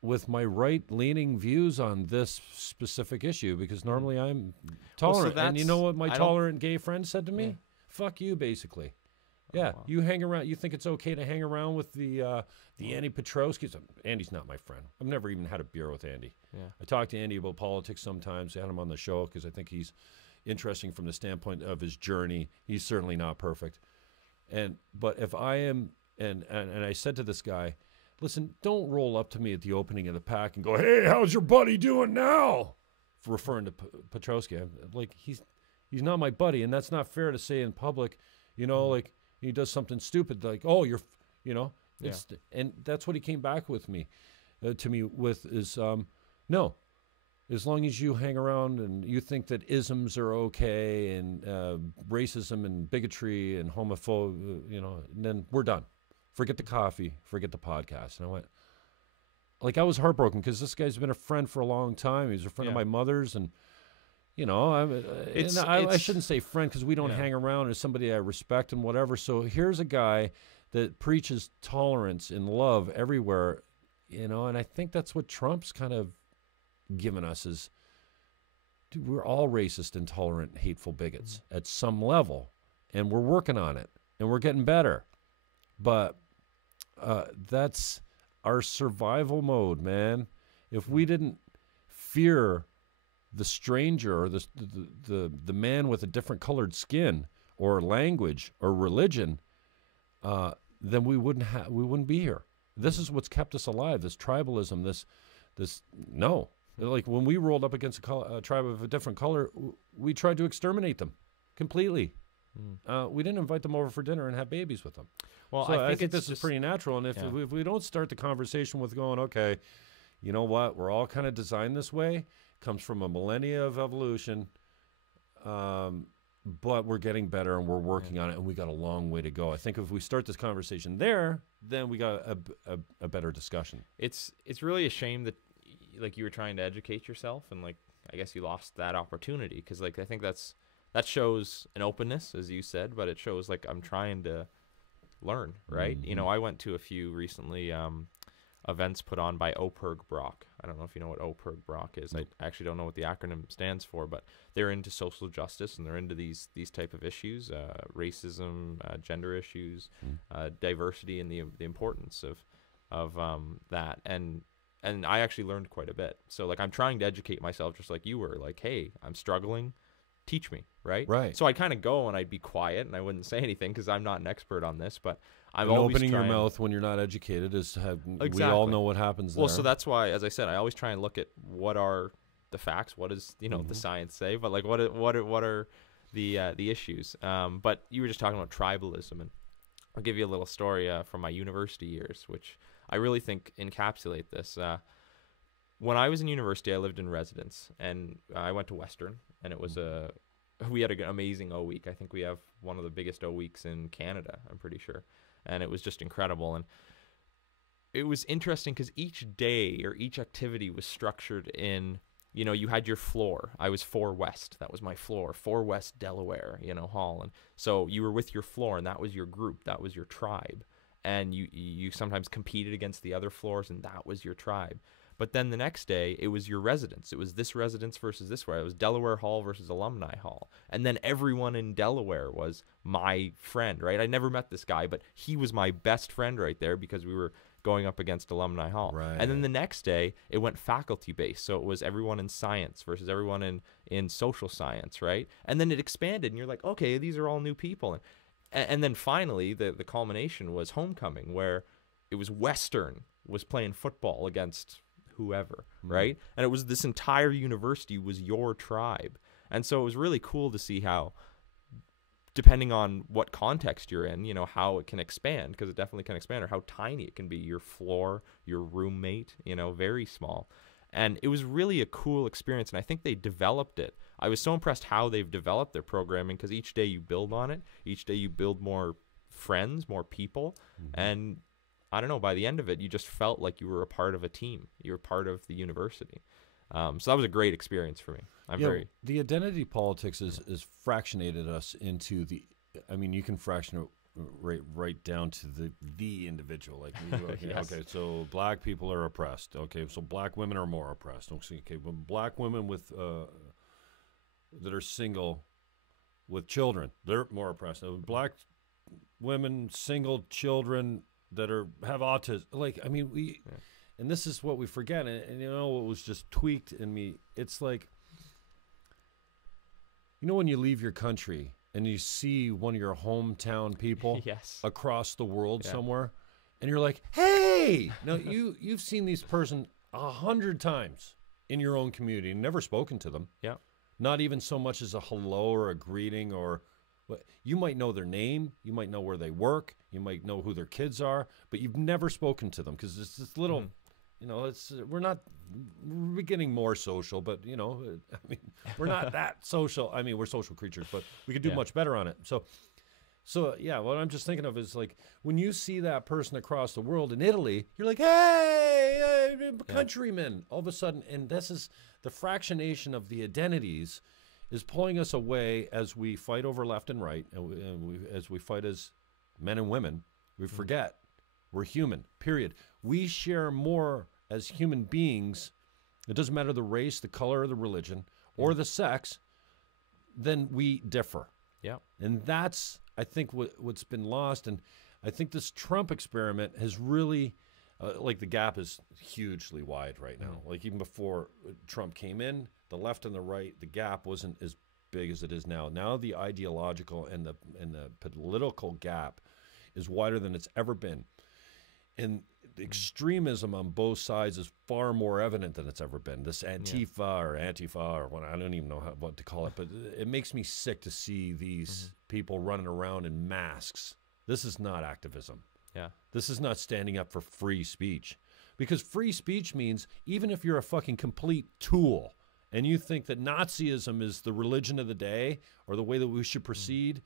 with my right-leaning views on this specific issue, because normally I'm tolerant. Well, and you know what my tolerant gay friend said to me? Yeah. Fuck you, basically. Yeah, wow. You hang around. You think it's okay to hang around with the Andy Petrowskis? Andy's not my friend. I've never even had a beer with Andy. Yeah. I talk to Andy about politics sometimes. I had him on the show because I think he's interesting from the standpoint of his journey. He's certainly not perfect. But if I am, and I said to this guy, listen, don't roll up to me at the opening of the pack and go, "Hey, how's your buddy doing now?" For referring to Petrowski. Like, he's not my buddy, and that's not fair to say in public. You know, like, he does something stupid, like, "Oh, you're," you know, and that's what he came back with me, to me with is, no, as long as you hang around and you think that isms are okay and racism and bigotry and homophobia, then we're done. Forget the coffee, forget the podcast. And I went, like, I was heartbroken because this guy's been a friend for a long time. He's a friend of my mother's, and I shouldn't say friend because we don't hang around. As somebody I respect and whatever. So here's a guy that preaches tolerance and love everywhere, and I think that's what Trump's kind of given us is, dude, we're all racist, intolerant, hateful bigots at some level, and we're working on it, and we're getting better. But that's our survival mode, man. If we didn't fear the stranger or the man with a different colored skin or language or religion, then we wouldn't be here. This is what's kept us alive. This tribalism. No. Like when we rolled up against a tribe of a different color, we tried to exterminate them completely. We didn't invite them over for dinner and have babies with them. Well, so I think this is is pretty natural. And if we don't start the conversation with going, okay, you know what, we're all kind of designed this way, comes from a millennia of evolution, but we're getting better and we're working on it, and we got a long way to go. I think if we start this conversation there, then we got a better discussion. It's really a shame that like you were trying to educate yourself, and like I guess you lost that opportunity, because like I think that shows an openness, as you said, but it shows like I'm trying to learn, right? I went to a few recently events put on by Operg Brock. I don't know if you know what Operg Brock is. I actually don't know what the acronym stands for, but they're into social justice, and they're into these type of issues, racism, gender issues, diversity, and the importance of that. And I actually learned quite a bit. So like I'm trying to educate myself, just like you were. Like, hey, I'm struggling. Teach me, right? Right. So I'd kind of go and I'd be quiet and I wouldn't say anything because I'm not an expert on this, but I'm and always opening trying... your mouth when you're not educated is Exactly. We all know what happens there. Well, so that's why, as I said, I always try and look at what are the facts, what does the science say, but like what are the issues. But you were just talking about tribalism, and I'll give you a little story from my university years, which I really think encapsulate this. When I was in university, I lived in residence, and I went to Western, and it was we had an amazing O week. I think we have one of the biggest O weeks in Canada, I'm pretty sure, and it was just incredible. And it was interesting because each day or each activity was structured in, you had your floor. I was 4 West. That was my floor. 4 West Delaware, hall. And so you were with your floor, and that was your group. That was your tribe. And you sometimes competed against the other floors, and that was your tribe. But then the next day, it was your residence. It was this residence versus this one. It was Delaware Hall versus Alumni Hall. And then everyone in Delaware was my friend, right? I never met this guy, but he was my best friend right there because we were going up against Alumni Hall. Right. And then the next day, it went faculty-based. So it was everyone in science versus everyone in social science, right? And then it expanded, and you're like, okay, these are all new people. And then finally, the culmination was homecoming, where it was Western was playing football against whoever, right? And it was this entire university was your tribe. And so it was really cool to see how, depending on what context you're in, how it can expand, because it definitely can expand, or how tiny it can be, your floor, your roommate, very small. And it was really a cool experience, and I think they developed it. I was so impressed how they've developed their programming, because each day you build on it. Each day you build more friends, more people, and I don't know, by the end of it, you just felt like you were a part of a team. You were part of the university. So that was a great experience for me. The identity politics is fractionated us into you can fraction it right down to the individual. Like, Yes. Okay, so black people are oppressed. Okay, so black women are more oppressed. Okay, well, black women with that are single with children, they're more oppressed. Black women, single children that have autism, and this is what we forget, and what was just tweaked in me. It's like, when you leave your country and you see one of your hometown people yes. across the world somewhere, and you're like, hey, now you've seen this person 100 times in your own community and never spoken to them. Yeah, not even so much as a hello or a greeting, or you might know their name, you might know where they work, you might know who their kids are, but you've never spoken to them because it's this little You know, we're getting more social, but you know, I mean, we're not that social. I mean, we're social creatures, but we could do much better on it. So yeah, what I'm just thinking of is like when you see that person across the world in Italy, you're like, hey, countrymen, all of a sudden, and this is the fractionation of the identities is pulling us away as we fight over left and right, and as we fight as men and women, we forget we're human, period. We share more as human beings, it doesn't matter the race, the color, or the religion, or the sex, then we differ. Yeah. And that's, I think, what's been lost. And I think this Trump experiment has really, like the gap is hugely wide right now. Like even before Trump came in, the left and the right, the gap wasn't as big as it is now. Now the ideological and the political gap is wider than it's ever been. And the extremism on both sides is far more evident than it's ever been. This Antifa or what, I don't even know what to call it, but it makes me sick to see these people running around in masks. This is not activism. Yeah. This is not standing up for free speech. Because free speech means even if you're a fucking complete tool and you think that Nazism is the religion of the day or the way that we should proceed,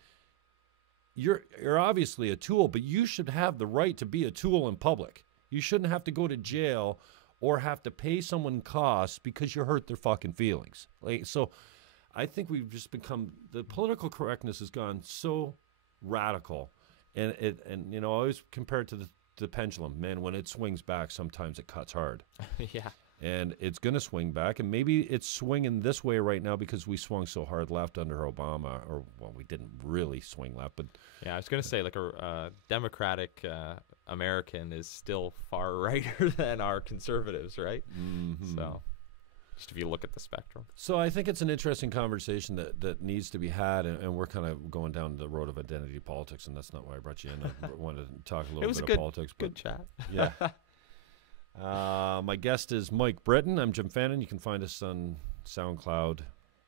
you're obviously a tool, but you should have the right to be a tool in public. You shouldn't have to go to jail or have to pay someone costs because you hurt their fucking feelings. Like, so I think we've just become, the political correctness has gone so radical. And you know, I always compare it to the pendulum. Man, when it swings back, sometimes it cuts hard. Yeah. And it's going to swing back. And maybe it's swinging this way right now because we swung so hard left under Obama. Or, well, we didn't really swing left. But yeah, I was going to say, like, a Democratic American is still far righter than our conservatives, right? Mm-hmm. So just if you look at the spectrum. So I think it's an interesting conversation that needs to be had. And we're kind of going down the road of identity politics. And that's not why I brought you in. I wanted to talk a little bit of politics. Good chat. Yeah. My guest is Mike Britton. I'm Jim Fannon. You can find us on SoundCloud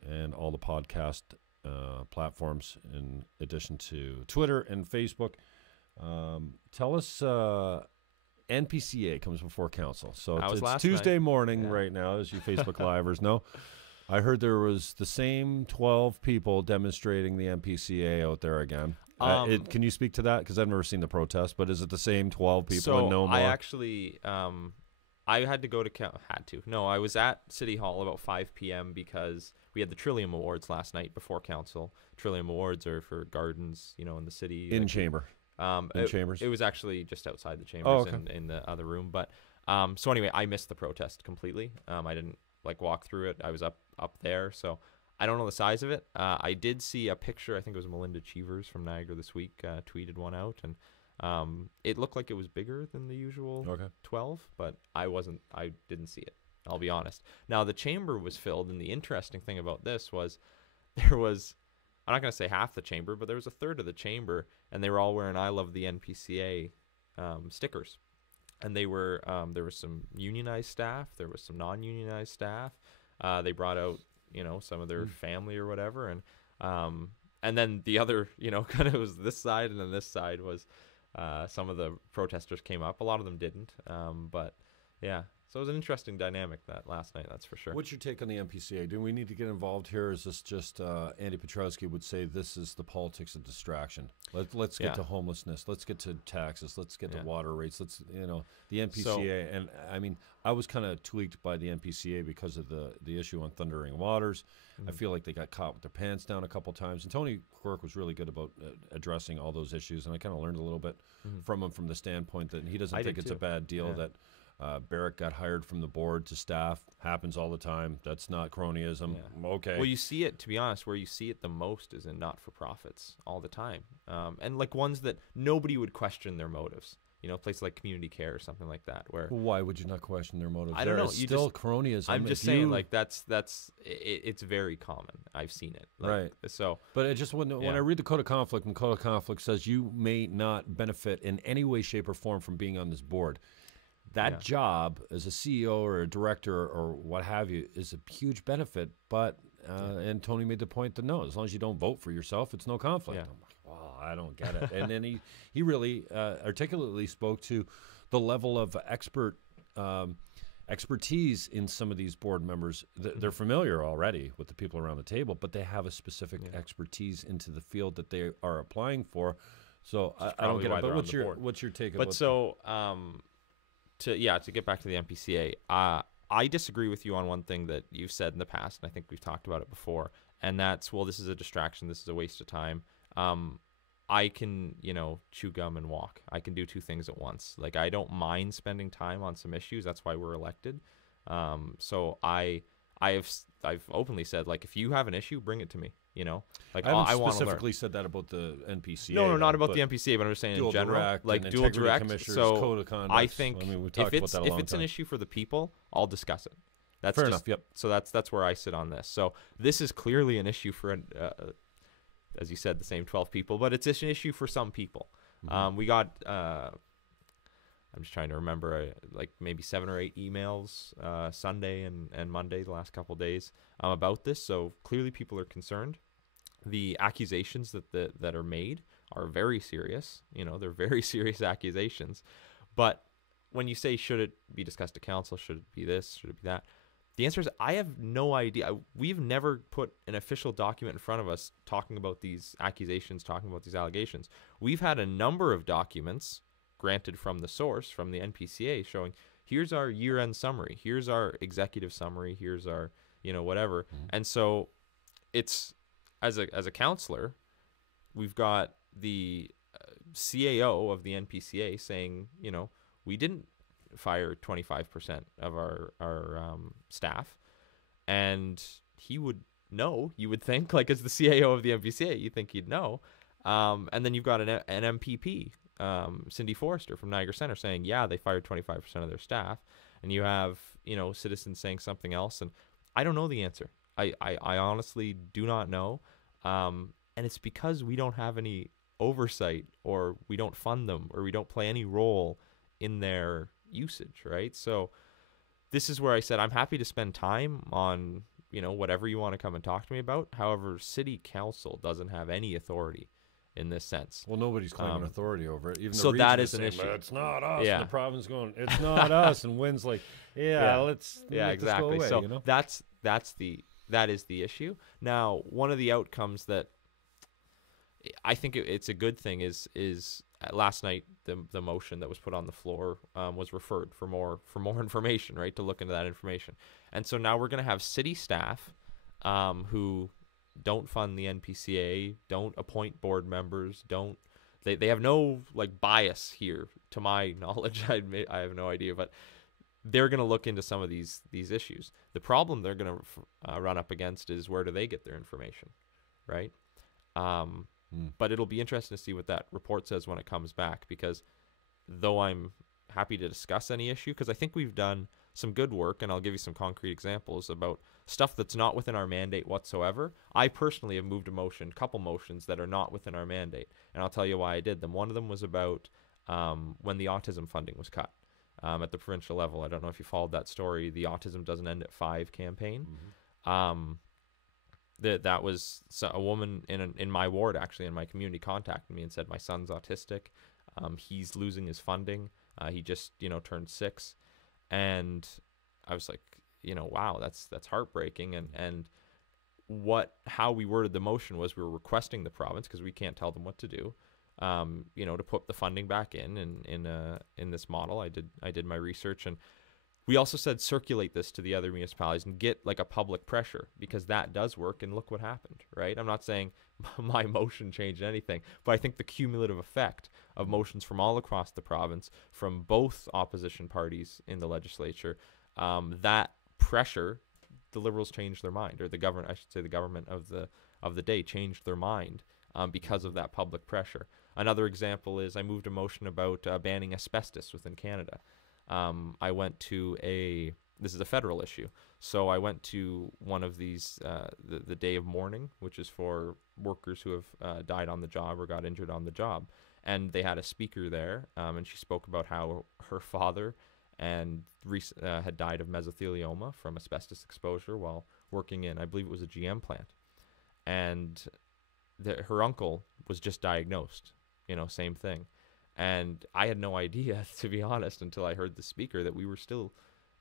and all the podcast platforms in addition to Twitter and Facebook. Tell us, NPCA comes before council. So it's Tuesday morning right now, as you Facebook Livers know. I heard there was the same 12 people demonstrating the NPCA out there again. Can you speak to that? Because I've never seen the protest, but is it the same 12 people and no more? I actually, I had to go to No, I was at City Hall about 5 p.m. because we had the Trillium Awards last night before council. Trillium Awards are for gardens, you know, in the city. In chamber. In chambers. It was actually just outside the chambers in the other room. But so anyway, I missed the protest completely. I didn't walk through it. I was up there, so I don't know the size of it. I did see a picture. I think it was Melinda Cheevers from Niagara this week tweeted one out, and it looked like it was bigger than the usual 12, but I didn't see it. I'll be honest. Now the chamber was filled, and the interesting thing about this was there was, I'm not going to say half the chamber, but there was a third of the chamber, and they were all wearing "I love the NPCA" stickers. And they were there was some unionized staff, there was some non-unionized staff. They brought out, you know, some of their family or whatever, and then the other, you know, kind of was this side, and then this side was some of the protesters came up. A lot of them didn't, but yeah. So it was an interesting dynamic that last night, that's for sure. What's your take on the NPCA? Do we need to get involved here? Is this just Andy Petrowski would say this is the politics of distraction? Let's get to homelessness. Let's get to taxes. Let's get to water rates. Let's, you know, the NPCA. And I mean, I was kind of tweaked by the NPCA because of the issue on Thundering Waters. I feel like they got caught with their pants down a couple times. And Tony Quirk was really good about addressing all those issues. And I kind of learned a little bit from him from the standpoint that he doesn't think it's a bad deal that Barrett got hired from the board to staff. Happens all the time. That's not cronyism. Yeah. Okay. Well, you see it, to be honest, where you see it the most is in not-for-profits all the time. And like ones that nobody would question their motives. You know, places like Community Care or something like that. Where why would you not question their motives? I don't know. It's still cronyism. I'm just saying, like it's very common. I've seen it. Like, right. So, but it just when I read the Code of Conflict, and Code of Conflict says you may not benefit in any way, shape, or form from being on this board. That job as a CEO or a director or what have you is a huge benefit. But and Tony made the point that no, as long as you don't vote for yourself, it's no conflict. Yeah. I'm like, well, I don't get it. And then he really articulately spoke to the level of expert expertise in some of these board members. They're familiar already with the people around the table, but they have a specific expertise into the field that they are applying for. So I don't get it. But what's your take? But so to get back to the NPCA, I disagree with you on one thing that you've said in the past, and I think we've talked about it before, and that's, well, this is a distraction, this is a waste of time. I can, chew gum and walk. I can do two things at once. Like, I don't mind spending time on some issues. That's why we're elected. So I've openly said, like, if you have an issue, bring it to me. Like, I want to specifically said that about the NPCA. No, not about the NPCA, but I'm just saying in general, like dual direct. So code of conduct. I think if it's an issue for the people, I'll discuss it. That's fair enough. Yep. So that's where I sit on this. So this is clearly an issue for, as you said, the same 12 people, but it's an issue for some people. Mm-hmm. We got. I'm just trying to remember, like maybe 7 or 8 emails Sunday and Monday, the last couple of days, about this. So clearly people are concerned. The accusations that are made are very serious. They're very serious accusations. But when you say, should it be discussed at council, should it be this, should it be that? The answer is, I have no idea. We've never put an official document in front of us talking about these accusations, talking about these allegations. We've had a number of documents granted from the source, from the NPCA, showing here's our year-end summary, here's our executive summary, here's our whatever. Mm-hmm. And so it's as a counselor, we've got the CAO of the NPCA saying, we didn't fire 25% of our staff, and he would know. You would think, like, as the CAO of the NPCA, you think he'd know. And then you've got an MPP. Cindy Forrester from Niagara Centre saying, yeah, they fired 25% of their staff, and you have citizens saying something else, and I don't know the answer. I honestly do not know, and it's because we don't have any oversight, or we don't fund them, or we don't play any role in their usage, right? So this is where I said I'm happy to spend time on whatever you want to come and talk to me about. However, City Council doesn't have any authority in this sense. Well, nobody's claiming authority over it. Even so the that is saying, an issue. It's not us. Yeah. And the province going, it's not us. And Wynn's like, let's exactly. This go away, So that is the issue. Now, one of the outcomes that I think it's a good thing is last night the motion that was put on the floor was referred for more information, right, to look into that information. And so now we're going to have city staff who don't fund the NPCA, don't appoint board members, they have no bias here, to my knowledge. I have no idea, but they're going to look into some of these issues. The problem they're going to run up against is, where do they get their information, right? But it'll be interesting to see what that report says when it comes back, because though I'm happy to discuss any issue, because I think we've done some good work, and I'll give you some concrete examples about stuff that's not within our mandate whatsoever. I personally have moved a couple motions that are not within our mandate, and I'll tell you why I did them. One of them was about when the autism funding was cut at the provincial level. I don't know if you followed that story, the Autism Doesn't End at 5 campaign. Mm-hmm. That was a woman in my ward, actually, in my community, contacted me and said, my son's autistic. He's losing his funding. He just, turned 6. And I was like, wow, that's heartbreaking. And how we worded the motion was, we were requesting the province, because we can't tell them what to do, to put the funding back in this model. I did my research, and we also said circulate this to the other municipalities and get a public pressure, because that does work, and look what happened, right? I'm not saying my motion changed anything, but I think the cumulative effect of motions from all across the province, from both opposition parties in the legislature, that pressure, the Liberals changed their mind, or the government of the day changed their mind because of that public pressure. Another example is, I moved a motion about banning asbestos within Canada. I went to this is a federal issue, so I went to one of these, the day of mourning, which is for workers who have died on the job or got injured on the job, and they had a speaker there, and she spoke about how her father had died of mesothelioma from asbestos exposure while working in, I believe it was a GM plant, and her uncle was just diagnosed, same thing. And I had no idea, to be honest, until I heard the speaker, that we were still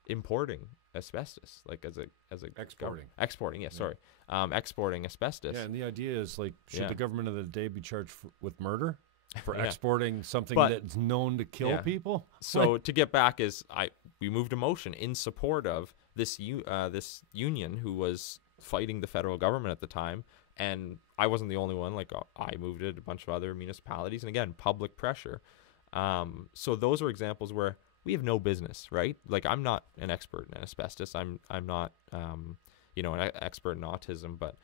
importing asbestos, like as a exporting. Yeah, sorry, exporting asbestos. Yeah, and the idea is like, should Yeah. the government of the day be charged with murder for Yeah. exporting something But- that's known to kill Yeah. people? So to get back is we moved a motion in support of this this union who was fighting the federal government at the time, and I wasn't the only one. Like I moved it, a bunch of other municipalities, and again, public pressure. So those are examples where we have no business, right? Like I'm not an expert in asbestos. I'm not an expert in autism, but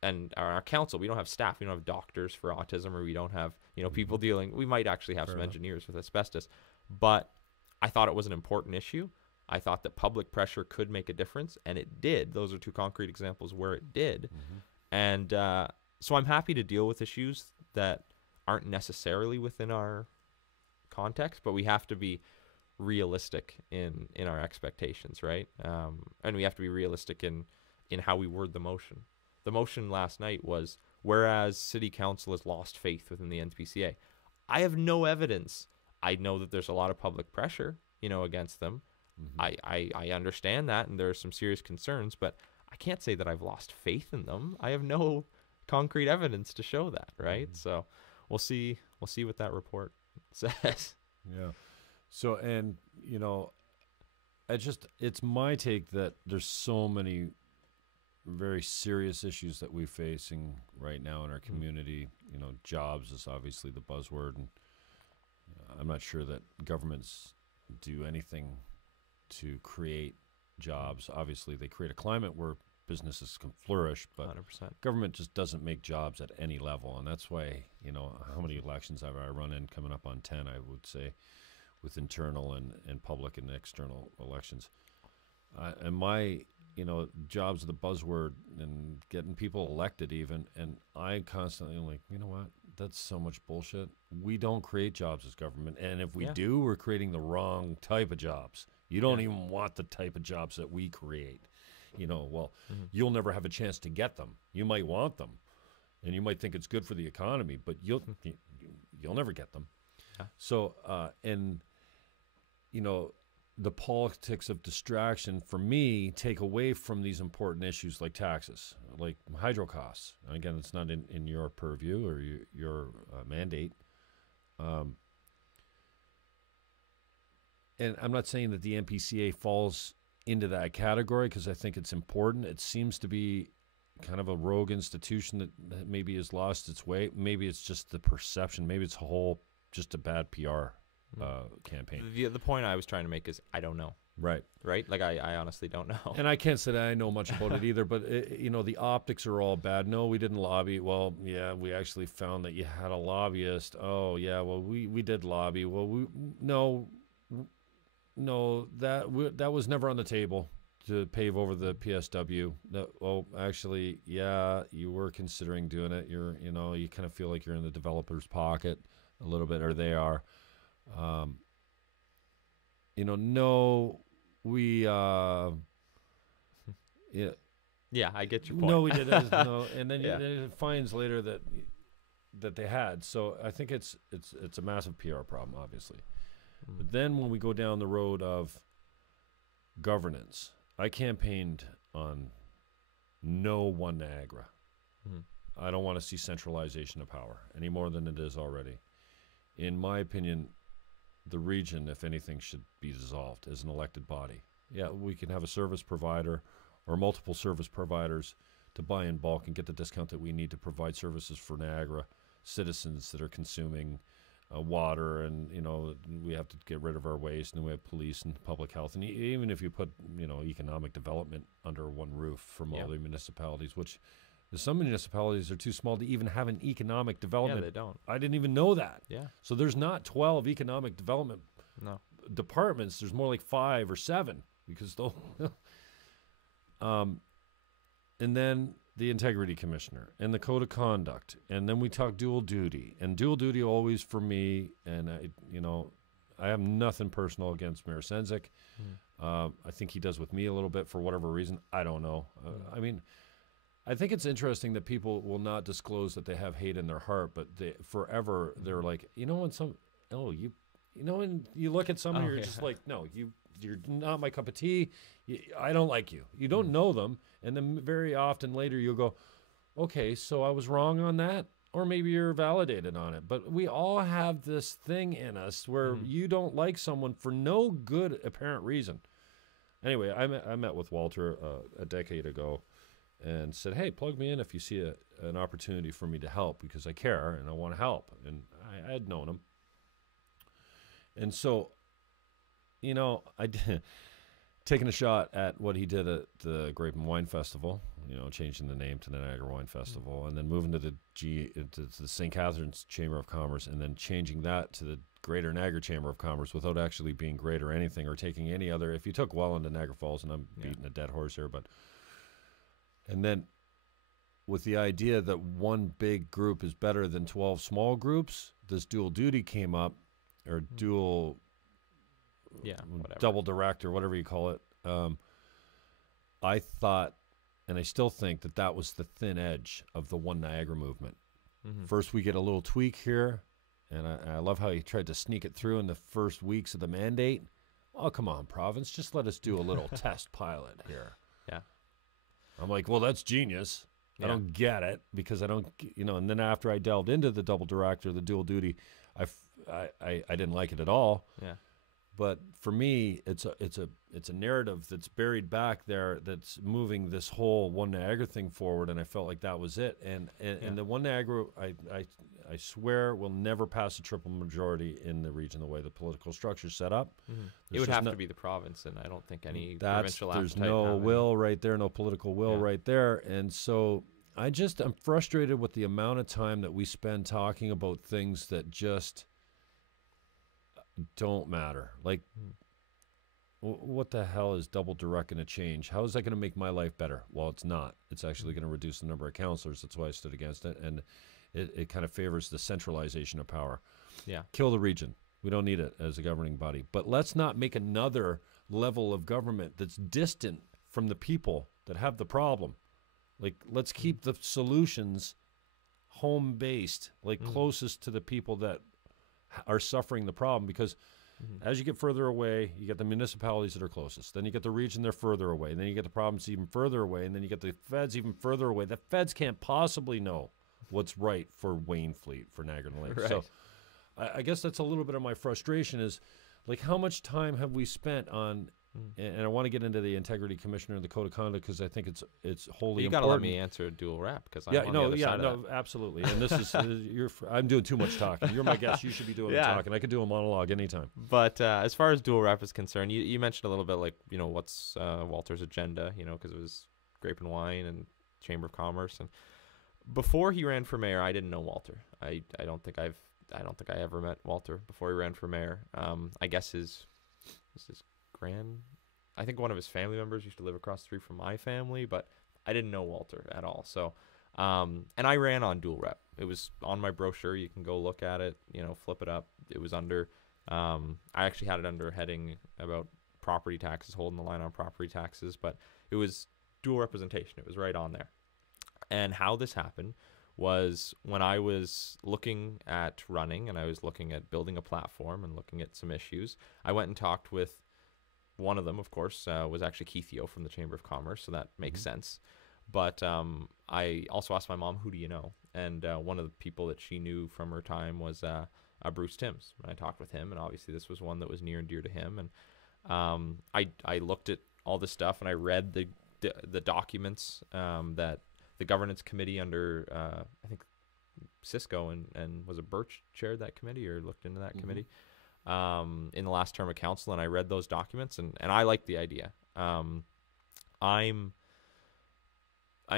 and our council, we don't have staff. We don't have doctors for autism, or we don't have people dealing. We might actually have some engineers with asbestos, but I thought it was an important issue. I thought that public pressure could make a difference, and it did. Those are two concrete examples where it did. And so I'm happy to deal with issues that aren't necessarily within our context, but we have to be realistic in our expectations, right? And we have to be realistic in how we word the motion. The motion last night was, whereas City Council has lost faith within the NPCA. I have no evidence. I know that there's a lot of public pressure, against them. I understand that, and there are some serious concerns, but I can't say that I've lost faith in them. I have no concrete evidence to show that, right? So we'll see what that report says. Yeah. So, and it's my take that there's so many very serious issues that we're facing right now in our community. Jobs is obviously the buzzword, and I'm not sure that governments do anything to create jobs. Obviously, they create a climate where businesses can flourish, but 100%. government just doesn't make jobs at any level. And that's why, how many elections have I run in? Coming up on 10, I would say, with internal and public and external elections. And my, jobs are the buzzword, and getting people elected even. And I constantly am like, you know what? That's so much bullshit. We don't create jobs as government. And if we do, we're creating the wrong type of jobs. You don't even want the type of jobs that we create. You'll never have a chance to get them. You might want them, and you might think it's good for the economy, but you'll never get them. Yeah. So, the politics of distraction, for me, take away from these important issues like taxes, like hydro costs. Again, it's not in your purview or your mandate. And I'm not saying that the NPCA falls into that category, because I think it's important. It seems to be kind of a rogue institution that maybe has lost its way. Maybe it's just the perception. Maybe it's just a bad PR campaign. The point I was trying to make is I don't know. Right. Like I honestly don't know. And I can't say that I know much about it either, but the optics are all bad. No, we didn't lobby. Well, yeah, we actually found that you had a lobbyist. Oh, yeah, well, we did lobby. Well, no, that was never on the table to pave over the PSW. Actually, yeah, you were considering doing it. You kind of feel like you're in the developer's pocket a little bit, or they are. No, we yeah, I get your point. no, we didn't. No, and then it finds later that they had. So I think it's a massive PR problem, obviously. But then when we go down the road of governance, I campaigned on no one Niagara. I don't want to see centralization of power any more than it is already. In my opinion, the region, if anything, should be dissolved as an elected body. Yeah, we can have a service provider or multiple service providers to buy in bulk and get the discount that we need to provide services for Niagara citizens that are consuming water, and we have to get rid of our waste, and we have police and public health, and even if you put economic development under one roof from all the municipalities, which some municipalities are too small to even have an economic development. Yeah, they don't. I didn't even know that. Yeah. So there's not 12 economic development departments. There's more like 5 or 7, because they'll and then the integrity commissioner and the code of conduct, and then we talk dual duty, and dual duty always for me, and I have nothing personal against Mayor Senzik. I think he does with me a little bit for whatever reason. I don't know. I mean, I think it's interesting that people will not disclose that they have hate in their heart, but they're like, when when you look at someone, you're just like, no, you're not my cup of tea. I don't like you. You don't know them. And then very often later you'll go, okay, so I was wrong on that. Or maybe you're validated on it. But we all have this thing in us where you don't like someone for no good apparent reason. Anyway, I met with Walter a decade ago and said, hey, plug me in if you see an opportunity for me to help because I care and I want to help. And I had known him. And so, you know, I did, taking a shot at what he did at the Grape and Wine Festival, you know, changing the name to the Niagara Wine Festival, and then moving to the St. Catharines Chamber of Commerce, and then changing that to the Greater Niagara Chamber of Commerce without actually being great or anything or taking any other. If you took Welland to Niagara Falls, and I'm beating a dead horse here, but and then with the idea that one big group is better than 12 small groups, this dual duty came up, or dual, double direct or whatever you call it. I thought, and I still think that was the thin edge of the One Niagara movement. First, we get a little tweak here, and I love how he tried to sneak it through in the first weeks of the mandate. Oh, come on, province, just let us do a little test pilot here. Yeah. I'm like, well, that's genius. I don't get it because I don't, you know, and then after I delved into the double direct or the dual duty, I didn't like it at all. Yeah. But for me, it's a narrative that's buried back there that's moving this whole One Niagara thing forward, and I felt like that was it. And the One Niagara, I swear, will never pass a triple majority in the region the way the political structure's set up. It would have to be the province, and I don't think any provincial there's no will right there, no political will right there. And so I'm frustrated with the amount of time that we spend talking about things that just don't matter. Like, what the hell is double direct going to change? How is that going to make my life better? Well, it's not. It's actually going to reduce the number of councillors. That's why I stood against it. And it kind of favors the centralization of power. Yeah. Kill the region. We don't need it as a governing body. But let's not make another level of government that's distant from the people that have the problem. Like, let's keep the solutions home-based, like closest to the people that are suffering the problem, because as you get further away, you get the municipalities that are closest. Then you get the region, they're further away. Then you get the province even further away. And then you get the feds even further away. The feds can't possibly know what's right for Wainfleet, for Niagara Lake. Right. So I guess that's a little bit of my frustration is, like, how much time have we spent on, and I want to get into the Integrity Commissioner and the Code of Conduct because I think it's wholly important. You got to let me answer a dual rap because I'm on the other side of that. Absolutely. And this is I'm doing too much talking. You're my guest. You should be doing the talking. I could do a monologue anytime. But as far as dual rap is concerned, you mentioned a little bit, like, you know, what's Walter's agenda, you know, because it was Grape and Wine and Chamber of Commerce. And before he ran for mayor, I didn't know Walter. I don't think I ever met Walter before he ran for mayor. I guess his I think one of his family members used to live across the street from my family, but I didn't know Walter at all. So, and I ran on dual rep. It was on my brochure. You can go look at it, you know, flip it up. It was under, I actually had it under a heading about property taxes, holding the line on property taxes, but it was dual representation. It was right on there. And how this happened was when I was looking at running and I was looking at building a platform and looking at some issues, I went and talked with one of them, of course, was actually Keith Yeo from the Chamber of Commerce, so that makes sense. But I also asked my mom, who do you know? And one of the people that she knew from her time was Bruce Timms. And I talked with him, and obviously this was one that was near and dear to him. And I looked at all this stuff, and I read the documents that the governance committee under, I think, Cisco and was it Birch chaired that committee or looked into that committee in the last term of council, and I read those documents, and I liked the idea. I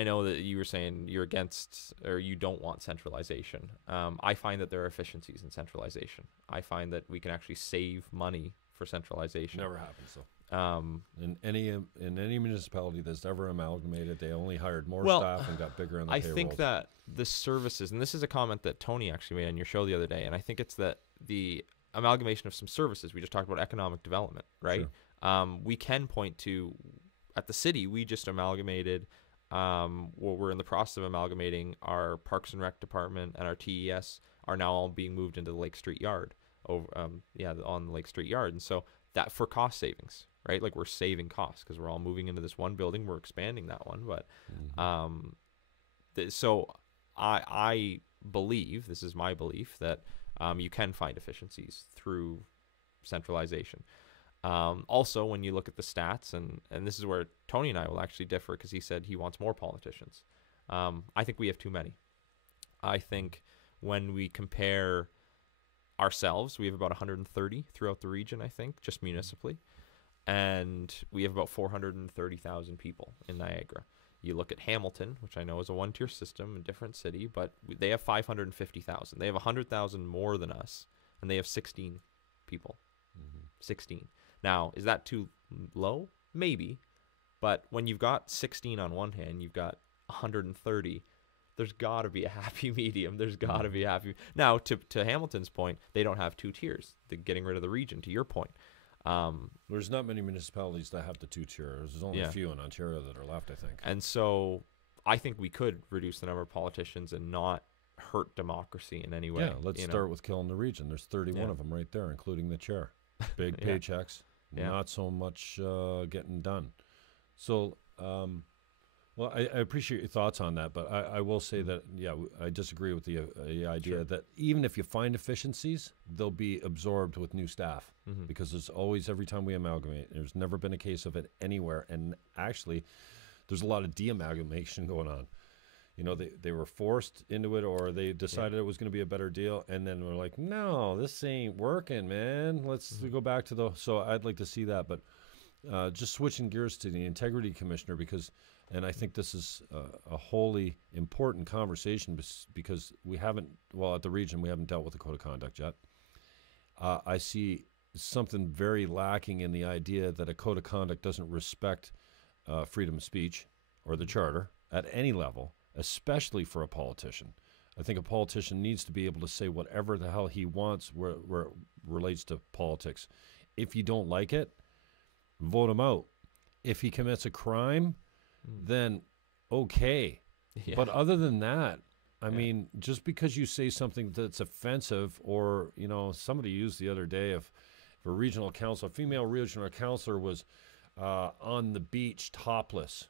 know that you were saying you're against, or you don't want centralization. I find that there are efficiencies in centralization. I find that we can actually save money for centralization. Never happens though. In any municipality that's ever amalgamated, they only hired more staff and got bigger in the payrolls. I think that the services, and this is a comment that Tony actually made on your show the other day, and I think it's that the amalgamation of some services. We just talked about economic development, right? Sure. We can point to, at the city, we just amalgamated, we're in the process of amalgamating our Parks and Rec department and our TES are now all being moved into the Lake Street Yard, on the Lake Street Yard. And so that for cost savings, right? Like we're saving costs because we're all moving into this one building. We're expanding that one. But so I believe, this is my belief, that you can find efficiencies through centralization. Also, when you look at the stats, and this is where Tony and I will actually differ because he said he wants more politicians. I think we have too many. I think when we compare ourselves, we have about 130 throughout the region, I think, just municipally. And we have about 430,000 people in Niagara. You look at Hamilton, which I know is a one-tier system, a different city, but they have 550,000. They have 100,000 more than us, and they have 16 people. 16. Now, is that too low? Maybe. But when you've got 16 on one hand, you've got 130, there's got to be a happy medium. There's got to be a happy. Now, to Hamilton's point, they don't have two tiers. They're getting rid of the region, to your point. There's not many municipalities that have the two tiers. There's only a few in Ontario that are left, I think. And so I think we could reduce the number of politicians and not hurt democracy in any way. Yeah, let's start with killing the region. There's 31 of them right there, including the chair. Big paychecks, not so much getting done. So, well, I appreciate your thoughts on that, but I will say that, I disagree with the idea that even if you find efficiencies, they'll be absorbed with new staff because there's always, every time we amalgamate, there's never been a case of it anywhere. And actually, there's a lot of de-amalgamation going on. You know, they were forced into it, or they decided it was going to be a better deal, and then we're like, no, this ain't working, man. Let's go back to the. So I'd like to see that, but just switching gears to the Integrity Commissioner, because, and I think this is a wholly important conversation because we haven't, well, at the region, we haven't dealt with the code of conduct yet. I see something very lacking in the idea that a code of conduct doesn't respect freedom of speech or the charter at any level, especially for a politician. I think a politician needs to be able to say whatever the hell he wants where it relates to politics. If you don't like it, vote him out. If he commits a crime, then okay. Yeah. But other than that, I mean, just because you say something that's offensive, or, you know, somebody used the other day, if a regional council, a female regional councilor was on the beach topless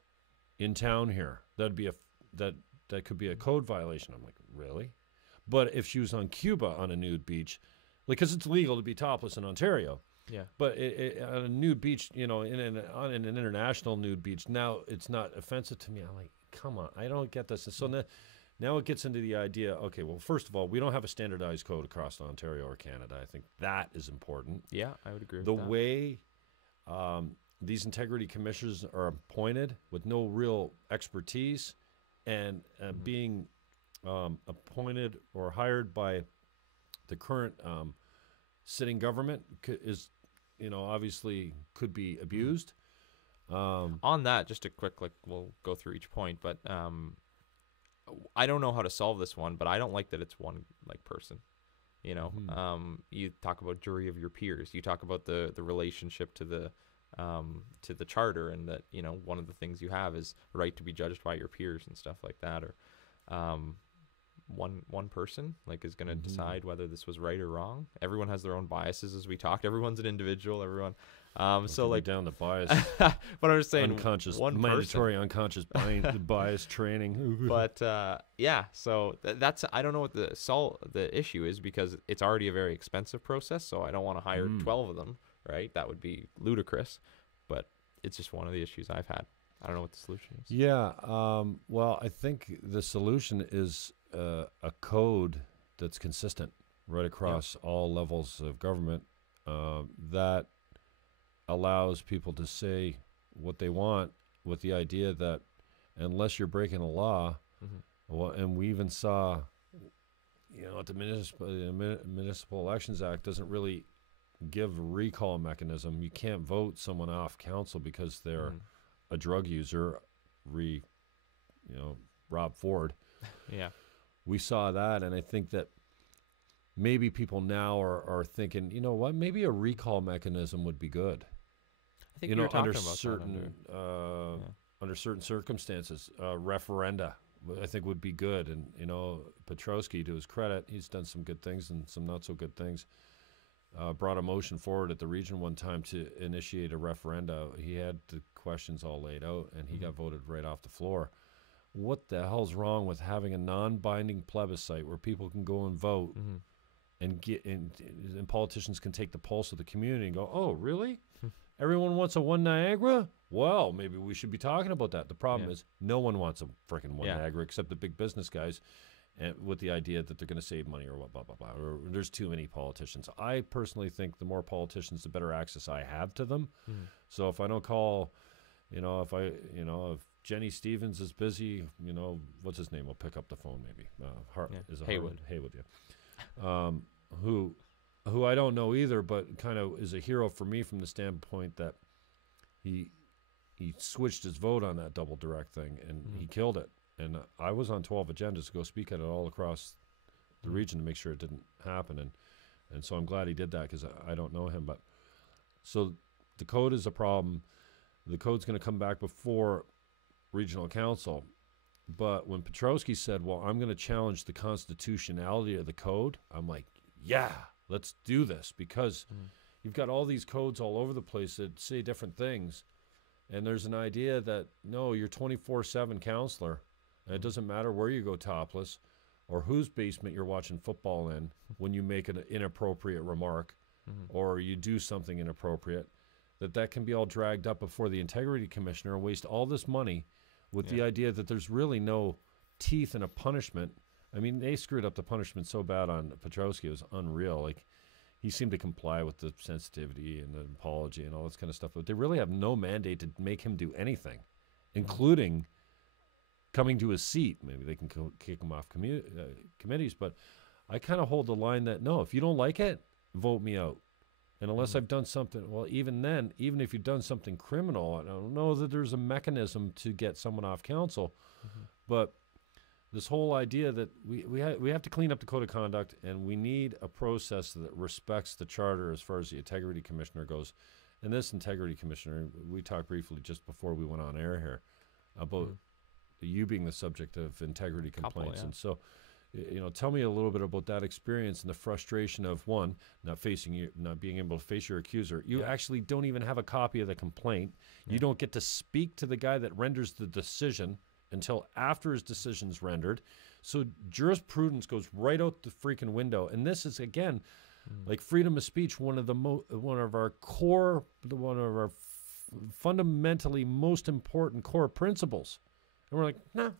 in town here, that'd be that could be a code violation. I'm like, really? But if she was on Cuba on a nude beach, like, because it's legal to be topless in Ontario. Yeah. But on a nude beach, you know, on an international nude beach, now it's not offensive to me. I'm like, come on, I don't get this. So now it gets into the idea, okay, well, first of all, we don't have a standardized code across Ontario or Canada. I think that is important. Yeah, I would agree with that. The way these integrity commissioners are appointed with no real expertise, and being appointed or hired by the current sitting government is, you know, obviously could be abused. On that, just a quick, like, we'll go through each point, but I don't know how to solve this one, but I don't like that it's one, like, person. You know, you talk about jury of your peers. You talk about the relationship to the charter, and that, you know, one of the things you have is right to be judged by your peers and stuff like that, or one person, like, is going to decide whether this was right or wrong. Everyone has their own biases, as we talked. Everyone's an individual. Everyone. So, like, down the bias. But I'm just saying, unconscious, mandatory unconscious bias training. But yeah, so that's, I don't know what the issue is, because it's already a very expensive process. So I don't want to hire 12 of them. Right, that would be ludicrous. But it's just one of the issues I've had. I don't know what the solution is. Yeah, well, I think the solution is a code that's consistent right across all levels of government, that allows people to say what they want, with the idea that unless you're breaking a law, well, and we even saw, you know, the Municipal Elections Act doesn't really give a recall mechanism. You can't vote someone off council because they're a drug user, Rob Ford. Yeah. We saw that, and I think that maybe people now are thinking, you know what, maybe a recall mechanism would be good. I think you were talking about certain under certain circumstances, referenda I think would be good. And, you know, Petrosky, to his credit, he's done some good things and some not so good things. brought a motion forward at the region one time to initiate a referenda. He had the questions all laid out, and he got voted right off the floor. What the hell's wrong with having a non-binding plebiscite where people can go and vote and and politicians can take the pulse of the community and go, oh, really? Everyone wants a one Niagara? Well, maybe we should be talking about that. The problem is no one wants a freaking one Niagara except the big business guys, and with the idea that they're going to save money or what, blah, blah, blah. Or there's too many politicians. I personally think the more politicians, the better access I have to them. So if I don't call, if Jenny Stevens is busy, what's his name? We'll pick up the phone maybe. Haywood. Haywood, yeah. Who I don't know either, but kind of is a hero for me from the standpoint that he switched his vote on that double direct thing, and he killed it. And I was on 12 agendas to go speak at it all across the region to make sure it didn't happen. And so I'm glad he did that because I don't know him. But so the code is a problem. The code's going to come back before regional council. But when Petrowski said, well, I'm going to challenge the constitutionality of the code, I'm like, yeah, let's do this, because you've got all these codes all over the place that say different things. And there's an idea that, no, you're 24/7 counselor. And it doesn't matter where you go topless or whose basement you're watching football in when you make an inappropriate remark or you do something inappropriate, that can be all dragged up before the integrity commissioner and waste all this money with the idea that there's really no teeth in a punishment. I mean, they screwed up the punishment so bad on Petrowski, it was unreal. Like, he seemed to comply with the sensitivity and the apology and all this kind of stuff, but they really have no mandate to make him do anything, including coming to his seat. Maybe they can kick him off committees, but I kind of hold the line that, no, if you don't like it, vote me out. And unless I've done something, well, even then, even if you've done something criminal, I don't know that there's a mechanism to get someone off council. But this whole idea that we have to clean up the code of conduct, and we need a process that respects the charter as far as the integrity commissioner goes. And this integrity commissioner, we talked briefly just before we went on air here about you being the subject of integrity complaints. And so, tell me a little bit about that experience and the frustration of, one, not being able to face your accuser. You actually don't even have a copy of the complaint. You don't get to speak to the guy that renders the decision until after his decision's rendered. So jurisprudence goes right out the freaking window. And this is, again, like freedom of speech, one of our fundamentally most important core principles. And we're like, nah,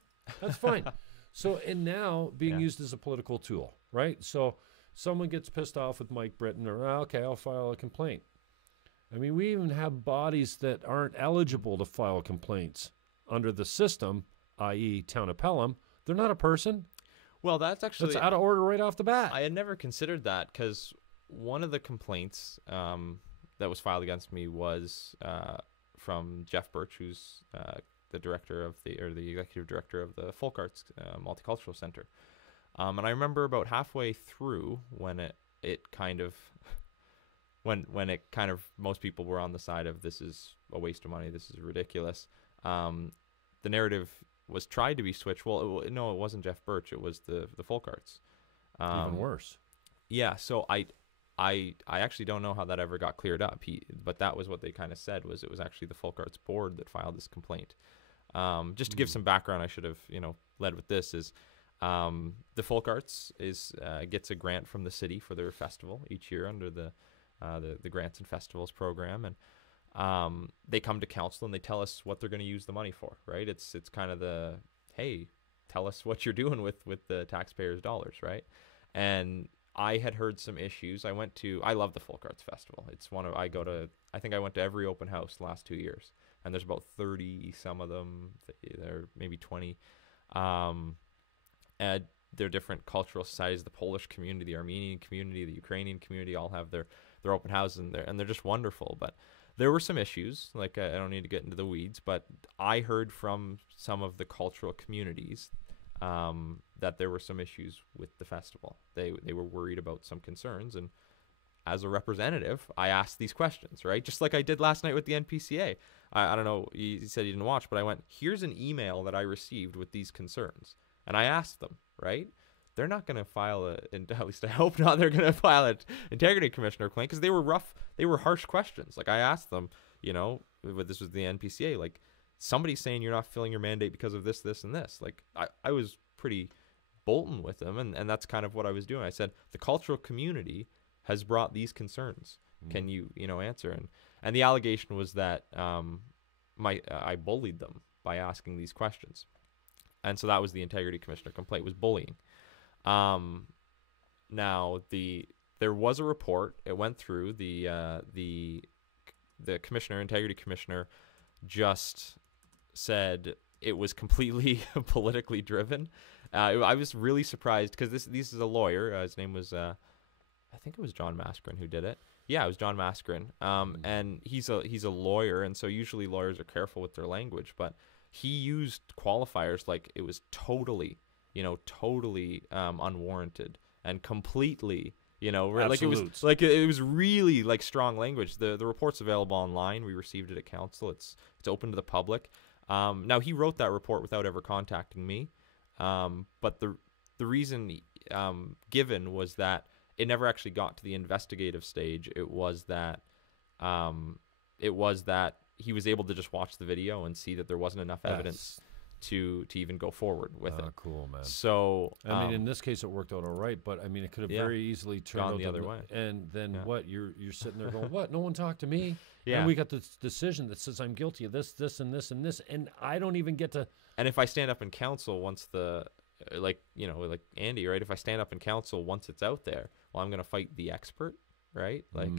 that's fine. So, and now being used as a political tool, right? So someone gets pissed off with Mike Britton, or, okay, I'll file a complaint. I mean, we even have bodies that aren't eligible to file complaints under the system, i.e. Town of Pelham. They're not a person. Well, that's That's out of order right off the bat. I had never considered that, because one of the complaints that was filed against me was from Jeff Birch, who's the director of the executive director of the Folk Arts Multicultural Center. And I remember about halfway through when it kind of most people were on the side of, this is a waste of money, this is ridiculous. The narrative was tried to be switched. Well, no, it wasn't Jeff Birch. It was the Folk Arts. Even worse. Yeah. So I actually don't know how that ever got cleared up. But that was what they kind of said, was it was actually the Folk Arts Board that filed this complaint. Just to give some background, I should have led with this, is the Folk Arts gets a grant from the city for their festival each year under the Grants and Festivals program, and they come to council and they tell us what they're going to use the money for, right? It's kind of the, hey, tell us what you're doing with the taxpayers' dollars, right? And I had heard some issues. I love the Folk Arts Festival. It's I think I went to every open house the last 2 years, and there's about 30 some of them, there maybe 20. And they're different cultural societies. The Polish community, the Armenian community, the Ukrainian community all have their open houses in there, and they're just wonderful. But there were some issues, like I don't need to get into the weeds, but I heard from some of the cultural communities that there were some issues with the festival. They were worried about some concerns, and as a representative, I asked these questions, right? Just like I did last night with the NPCA. I don't know, you said you didn't watch, but I went, here's an email that I received with these concerns. And I asked them, right? they're not going to file at least I hope not, they're going to file an integrity commissioner complaint, because they were harsh questions. Like, I asked them, this was the NPCA, like, somebody's saying you're not fulfilling your mandate because of this, this, and this. Like, I was pretty Bolton with them, and that's kind of what I was doing. I said, the cultural community has brought these concerns. Can you answer? And the allegation was that I bullied them by asking these questions, and so that was the integrity commissioner complaint, was bullying. Now there was a report. It went through the integrity commissioner just said it was completely politically driven. I was really surprised, because this is a lawyer. His name was I think it was John Mascarin who did it. Yeah, it was John Mascarin. And he's a lawyer, and so usually lawyers are careful with their language, but he used qualifiers like it was totally unwarranted and completely, like it was really like strong language. The report's available online. We received it at council. It's open to the public. Now, he wrote that report without ever contacting me. But the reason given was that it never actually got to the investigative stage. It was that he was able to just watch the video and see that there wasn't enough evidence to even go forward with it. Cool, man. So I mean, in this case, it worked out all right, but I mean, it could have very easily turned out the other way. And then what? You're sitting there going, "What? No one talked to me." Yeah. And we got this decision that says I'm guilty of this, this, and this, and this, and I don't even get to. And if I stand up in council once like Andy, right? If I stand up in council once it's out there, well, I'm going to fight the expert, right? Like,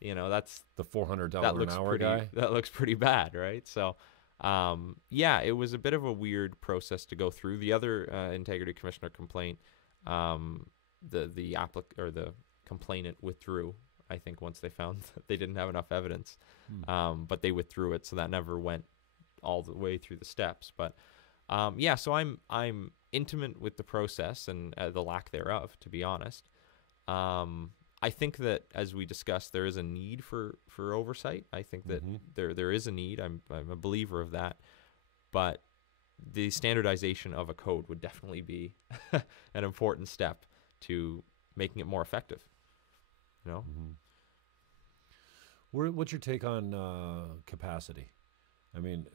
that's the $400 an hour guy. That looks pretty bad, right? So, it was a bit of a weird process to go through. The other integrity commissioner complaint, the complainant withdrew, I think, once they found that they didn't have enough evidence. But they withdrew it, so that never went all the way through the steps. But so I'm intimate with the process and the lack thereof, to be honest. I think that, as we discussed, there is a need for oversight. I think that there is a need. I'm a believer of that. But the standardization of a code would definitely be an important step to making it more effective. What's your take on capacity? I mean,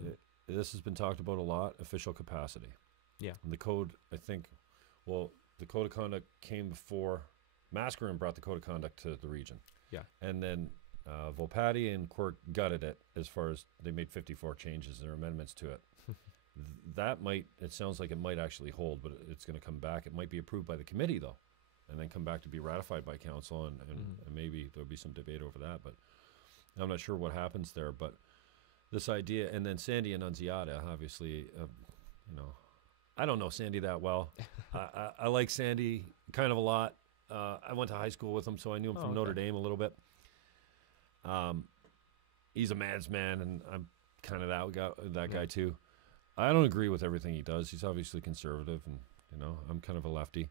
this has been talked about a lot, official capacity. Yeah. And the code, I think, the code of conduct came before. Mascarin brought the code of conduct to the region. Yeah. And then Volpatti and Quirk gutted it, as far as they made 54 changes or amendments to it. It sounds like it might actually hold, but it's going to come back. It might be approved by the committee, though, and then come back to be ratified by council, and maybe there'll be some debate over that, but I'm not sure what happens there. But this idea, and then Sandy Annunziata, obviously, I don't know Sandy that well. I like Sandy kind of a lot. I went to high school with him, so I knew him from Notre Dame a little bit. He's a man's man, and I'm kind of that guy too. I don't agree with everything he does. He's obviously conservative, and I'm kind of a lefty.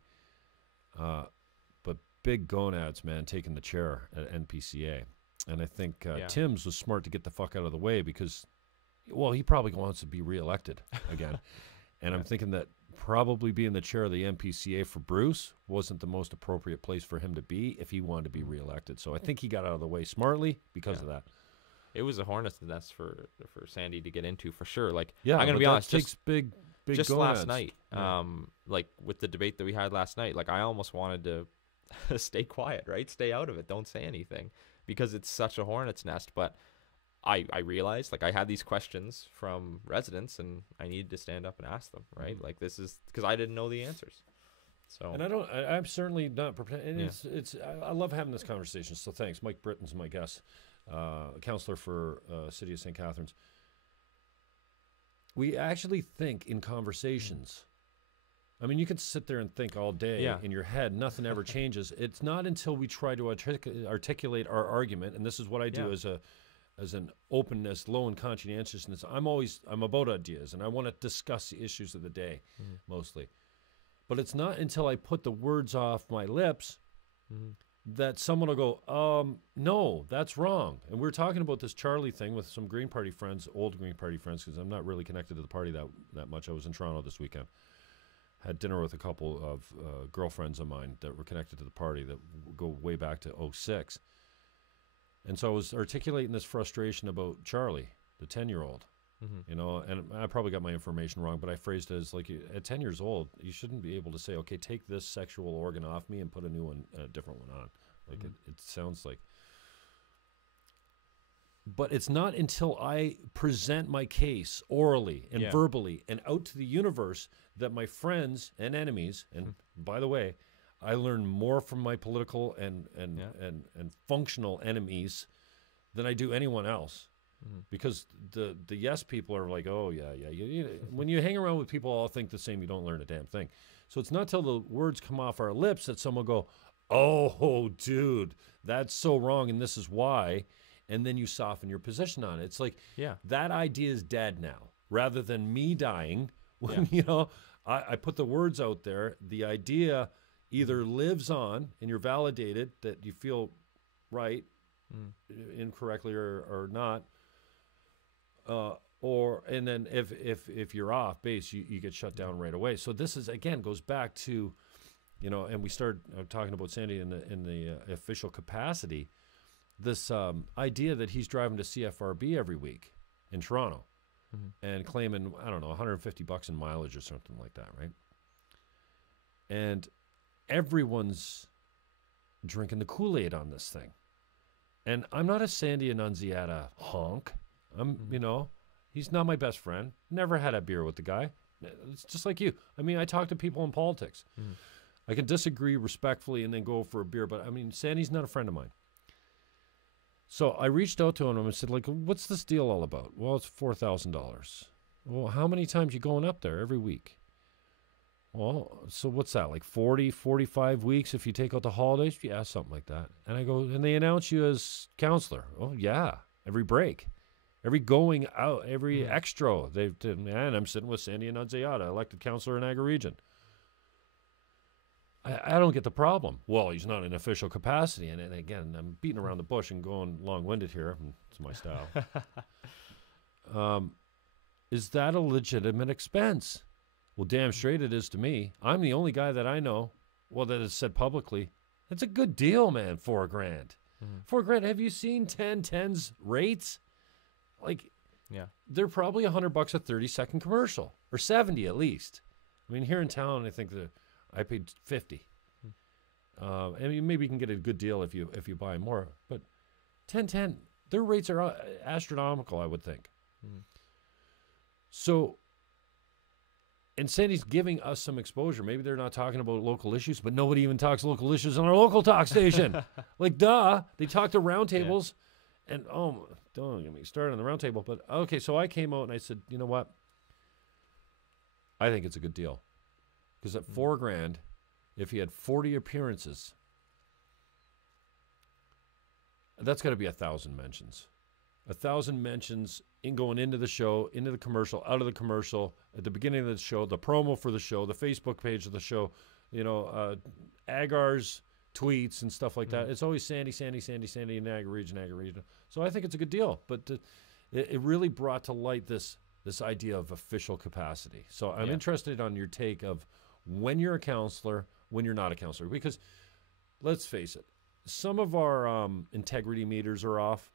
But big gonads, man, taking the chair at NPCA. And I think Timms was smart to get the fuck out of the way, because, he probably wants to be reelected again. And I'm thinking that probably being the chair of the NPCA for Bruce wasn't the most appropriate place for him to be if he wanted to be reelected. So I think he got out of the way smartly because of that. It was a hornet's nest for Sandy to get into, for sure. Like, I'm going to be honest, takes big just gonads. last night, like with the debate that we had last night, like I almost wanted to stay quiet, right? Stay out of it. Don't say anything, because it's such a hornet's nest. But I realized, like, I had these questions from residents, and I needed to stand up and ask them, right? Like, this is because I didn't know the answers. So, and I'm certainly not prepared. And I love having this conversation. So thanks. Mike Britton's my guest, counselor for City of St. Catharines. We actually think in conversations. I mean, you can sit there and think all day in your head. Nothing ever changes. It's not until we try to articulate our argument, and this is what I do as an openness, low in conscientiousness. I'm about ideas, and I want to discuss the issues of the day, mostly. But it's not until I put the words off my lips that someone will go, no, that's wrong. And we were talking about this Charlie thing with some Green Party friends, old Green Party friends, because I'm not really connected to the party that much. I was in Toronto this weekend. had dinner with a couple of girlfriends of mine that were connected to the party that go way back to '06. And so I was articulating this frustration about Charlie, the 10-year-old, you know, and I probably got my information wrong, but I phrased it as like, at 10 years old, you shouldn't be able to say, okay, take this sexual organ off me and put a new one, a different one on. Like it sounds like. But it's not until I present my case orally and verbally and out to the universe that my friends and enemies, and by the way, I learn more from my political and functional enemies than I do anyone else. Because the yes people are like, oh, yeah. When you hang around with people all think the same, you don't learn a damn thing. So it's not till the words come off our lips that someone go, oh, dude, that's so wrong and this is why. And then you soften your position on it. It's like, that idea is dead now. Rather than me dying, when, you know, I put the words out there, the idea either lives on and you're validated that you feel right, incorrectly or not, and then if you're off base, you get shut down right away. So this is, again, goes back to, you know, and we started talking about Sandy in the official capacity, this idea that he's driving to CFRB every week in Toronto and claiming, I don't know, $150 in mileage or something like that, right? And everyone's drinking the Kool-Aid on this thing. And I'm not a Sandy Annunziata honk. You know, he's not my best friend. Never had a beer with the guy. It's just like you. I mean, I talk to people in politics. I can disagree respectfully and then go for a beer, but I mean, Sandy's not a friend of mine. So I reached out to him and said, like, what's this deal all about? Well, it's $4,000. Well, how many times you going up there every week? Well, so what's that, like 40, 45 weeks if you take out the holidays? Yeah, something like that. And I go, and they announce you as counselor. Oh, yeah, every break. Every going out, every extra, they've done, and I'm sitting with Sandy Annunziata, elected councillor in Niagara Region. I don't get the problem. Well, he's not in official capacity, and again, I'm beating around the bush and going long-winded here. It's my style. Is that a legitimate expense? Well, damn straight it is to me. I'm the only guy that I know, well, that has said publicly, it's a good deal, man, $4,000. $4,000. Have you seen 1010's rates? Like, they're probably $100 a 30-second commercial, or 70 at least. I mean, here in town, I think I paid 50. And maybe you can get a good deal if you buy more. But 1010, their rates are astronomical, I would think. So, and Sandy's giving us some exposure. Maybe they're not talking about local issues, but nobody even talks local issues on our local talk station. Like, duh. They talk to roundtables. And, oh, don't get me started on the round table. But, okay, so I came out and I said, you know what? I think it's a good deal. Because at $4,000, if he had 40 appearances, that's got to be 1,000 mentions. 1,000 mentions in going into the show, into the commercial, out of the commercial, at the beginning of the show, the promo for the show, the Facebook page of the show, you know, Agar's tweets and stuff like that. It's always Sandy, Niagara Region. So I think it's a good deal. But it really brought to light this idea of official capacity. So I'm interested on your take of when you're a counselor, when you're not a counselor. Because let's face it, some of our integrity meters are off.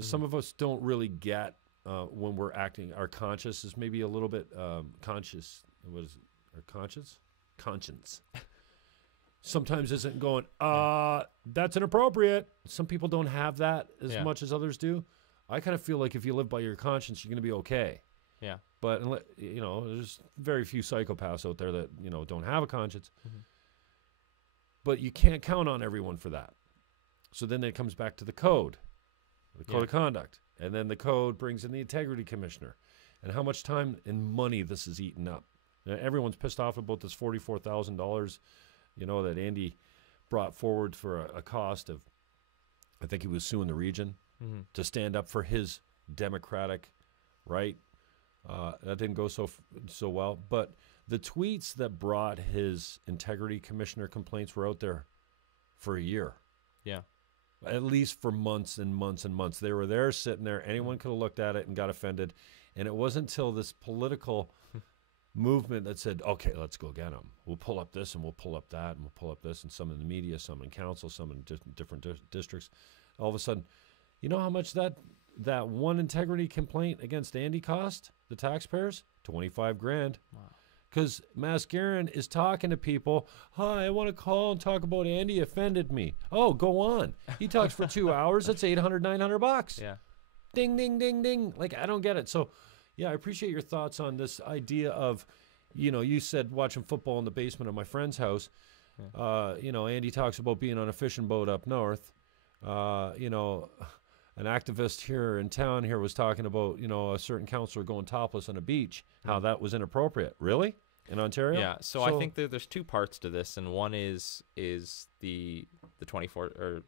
Some of us don't really get when we're acting. Our conscience is maybe a little bit conscious. What is it? Our conscience? Conscience. Sometimes isn't going, that's inappropriate. Some people don't have that as much as others do. I kind of feel like if you live by your conscience, you're going to be okay. Yeah. But, you know, there's very few psychopaths out there that, you know, don't have a conscience. But you can't count on everyone for that. So then it comes back to the code of conduct. And then the code brings in the integrity commissioner. And how much time and money this is eaten up. Now, everyone's pissed off about this $44,000, you know, that Andy brought forward for a cost of, I think he was suing the region to stand up for his democratic right. That didn't go so well. But the tweets that brought his integrity commissioner complaints were out there for a year. Yeah. At least for months and months and months. They were there sitting there. Anyone could have looked at it and got offended. And it wasn't until this political movement that said, okay, let's go get them. We'll pull up this and we'll pull up that and we'll pull up this, and some in the media, some in council, some in different districts. All of a sudden, you know how much that one integrity complaint against Andy cost the taxpayers? $25,000. Wow. Because Mascarin is talking to people. Hi, I want to call and talk about Andy offended me. Oh, go on. He talks for 2 hours. That's $800, $900. Yeah. Ding, ding, ding, ding. Like, I don't get it. So, yeah, I appreciate your thoughts on this idea of, you said watching football in the basement of my friend's house. Yeah. Andy talks about being on a fishing boat up north. An activist here in town here was talking about, a certain councillor going topless on a beach, how that was inappropriate. Really? In Ontario? Yeah. So I think that there's two parts to this, and one is the 24 or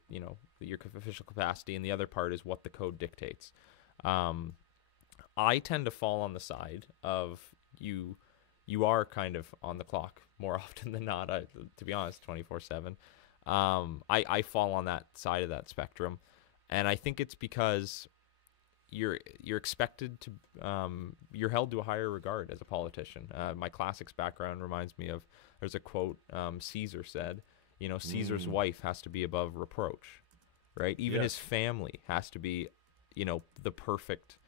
your official capacity, and the other part is what the code dictates. I tend to fall on the side of you are kind of on the clock more often than not. To be honest, 24/7. I fall on that side of that spectrum. And I think it's because you're expected to, you're held to a higher regard as a politician. My classics background reminds me of, there's a quote Caesar said, Caesar's wife has to be above reproach, right? Even his family has to be, the perfect,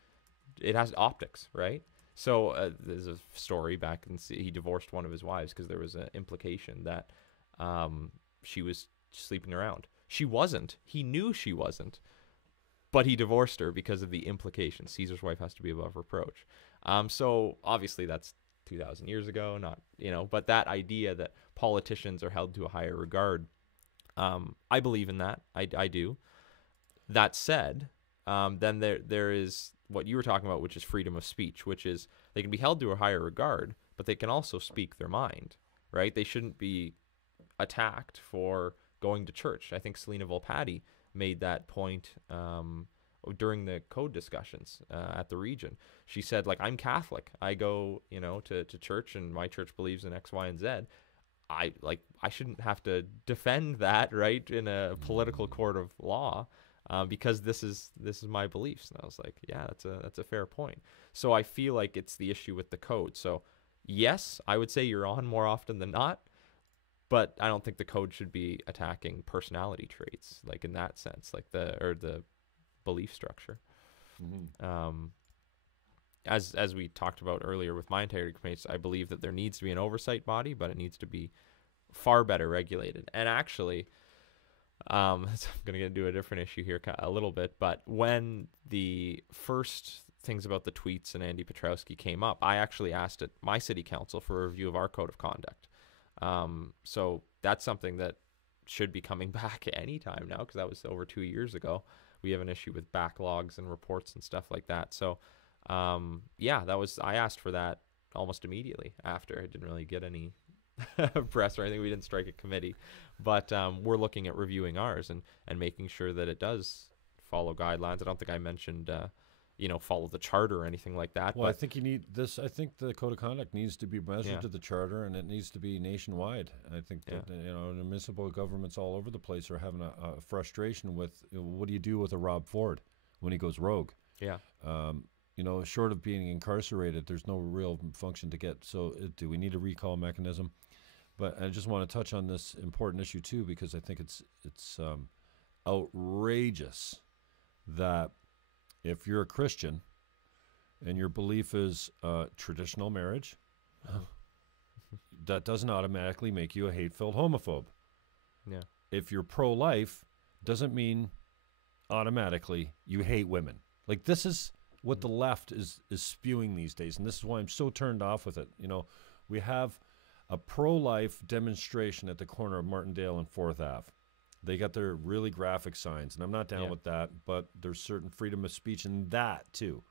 it has optics, right? So there's a story back, and he divorced one of his wives because there was an implication that she was sleeping around. She wasn't. He knew she wasn't. But he divorced her because of the implication. Caesar's wife has to be above reproach. So obviously that's 2,000 years ago, not, but that idea that politicians are held to a higher regard, I believe in that. I do. That said, then there is what you were talking about, which is freedom of speech, which is they can be held to a higher regard, but they can also speak their mind, right? They shouldn't be attacked for going to church. I think Selena Volpatti made that point during the code discussions at the region. She said, I'm Catholic. I go, to church, and my church believes in X, Y, and Z. I shouldn't have to defend that, right, in a political court of law, because this is my beliefs. And I was like, yeah, that's a fair point. So I feel like it's the issue with the code. So yes, I would say you're on more often than not. But I don't think the code should be attacking personality traits, in that sense, the belief structure. Mm-hmm. As we talked about earlier with my integrity complaints, I believe that there needs to be an oversight body, but it needs to be far better regulated. And actually, I'm going to get into a different issue here a little bit, but when the first things about the tweets and Andy Petrowski came up, I actually asked my city council for a review of our code of conduct. So that's something that should be coming back anytime now, because that was over 2 years ago. We have an issue with backlogs and reports and stuff like that. So, I asked for that almost immediately after. I didn't really get any press or anything. We didn't strike a committee, but we're looking at reviewing ours and making sure that it does follow guidelines. I don't think I mentioned follow the charter or anything like that. Well, I think you need this. I think the code of conduct needs to be measured to the charter, and it needs to be nationwide. I think that municipal governments all over the place are having a frustration with what do you do with a Rob Ford when he goes rogue? Yeah. Short of being incarcerated, there's no real function to get. So do we need a recall mechanism? But I just want to touch on this important issue too, because I think it's outrageous that if you're a Christian and your belief is traditional marriage, that doesn't automatically make you a hate-filled homophobe. Yeah. If you're pro-life, doesn't mean automatically you hate women. This is what the left is spewing these days, and this is why I'm so turned off with it. We have a pro-life demonstration at the corner of Martindale and 4th Ave. They got their really graphic signs, and I'm not down with that, but there's certain freedom of speech in that, too.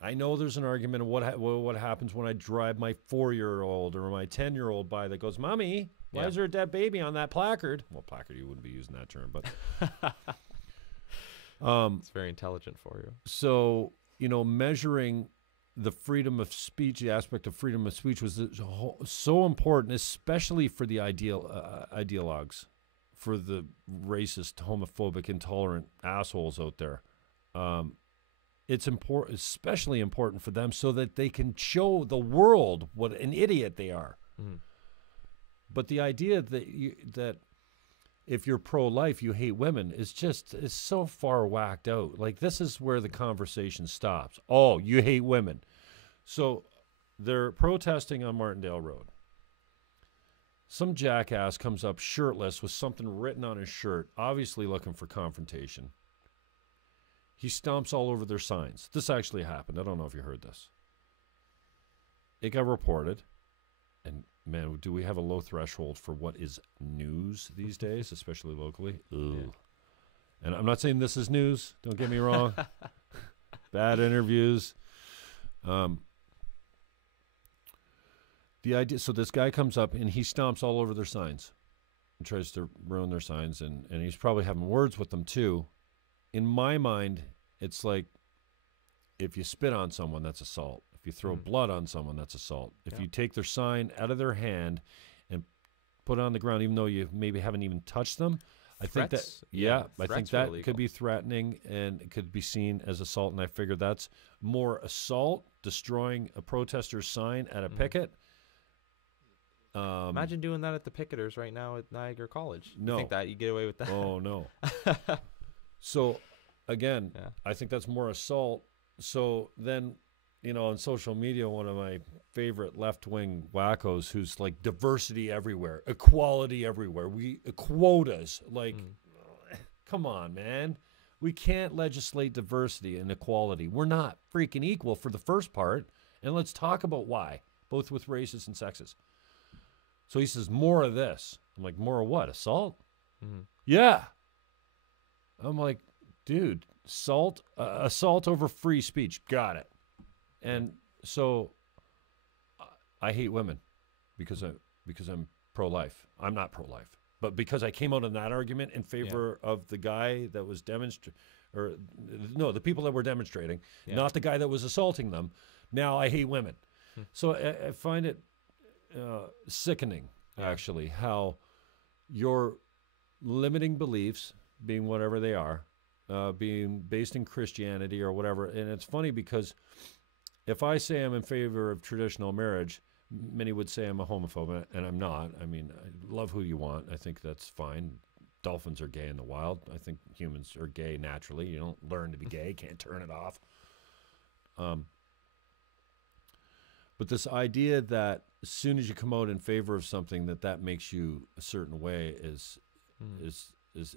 I know there's an argument of what happens when I drive my 4-year-old or my 10-year-old by that goes, Mommy, why is there a dead baby on that placard? Well, placard, you wouldn't be using that term, but... it's very intelligent for you. So, measuring the freedom of speech, the aspect of freedom of speech was so important, especially for the ideologues, for the racist, homophobic, intolerant assholes out there. it's important, especially important for them, so that they can show the world what an idiot they are. Mm. But the idea that if you're pro-life, you hate women is so far whacked out. Like, this is where the conversation stops. Oh, you hate women. So they're protesting on Martindale Road. Some jackass comes up shirtless with something written on his shirt, obviously looking for confrontation. He stomps all over their signs. This actually happened. I don't know if you heard this. It got reported. And, man, do we have a low threshold for what is news these days, especially locally? Ugh. Yeah. And I'm not saying this is news. Don't get me wrong. Bad interviews. The idea. So this guy comes up, and he stomps all over their signs and tries to ruin their signs. And he's probably having words with them, too. In my mind, it's like, if you spit on someone, that's assault. If you throw blood on someone, that's assault. If you take their sign out of their hand and put it on the ground, even though you maybe haven't even touched them, I think that could be threatening, and it could be seen as assault. And I figure that's more assault, destroying a protester's sign at a picket. Imagine doing that at the picketers right now at Niagara College. No. You think that you get away with that? Oh, no. So, again, I think that's more assault. So then, on social media, one of my favorite left-wing wackos who's like, diversity everywhere, equality everywhere, quotas. Like, come on, man. We can't legislate diversity and equality. We're not freaking equal for the first part, and let's talk about why, both with races and sexes. So he says, more of this. I'm like, more of what? Assault? Mm-hmm. Yeah. I'm like, dude, assault over free speech. Got it. And so I hate women because I'm pro-life. I'm not pro-life. But because I came out in that argument in favor of the guy that was the people that were demonstrating, not the guy that was assaulting them, now I hate women. So I find it sickening, actually, how your limiting beliefs, being whatever they are, being based in Christianity or whatever. And it's funny because if I say I'm in favor of traditional marriage, many would say I'm a homophobe, and I'm not. I mean, I love who you want. I think that's fine. Dolphins are gay in the wild. I think humans are gay naturally. You don't learn to be gay. Can't turn it off. But this idea that as soon as you come out in favor of something, that makes you a certain way is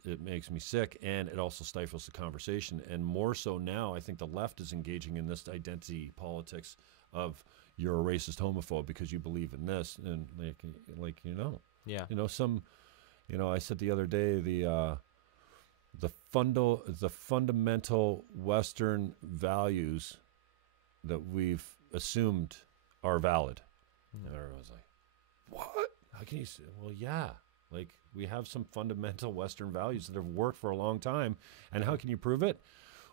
it makes me sick, and it also stifles the conversation. And more so now, I think the left is engaging in this identity politics of you're a racist homophobe because you believe in this, and I said the other day the fundamental Western values that we've assumed are valid. And everyone's like, what? How can you say? Well, yeah. Like, we have some fundamental Western values that have worked for a long time. And how can you prove it?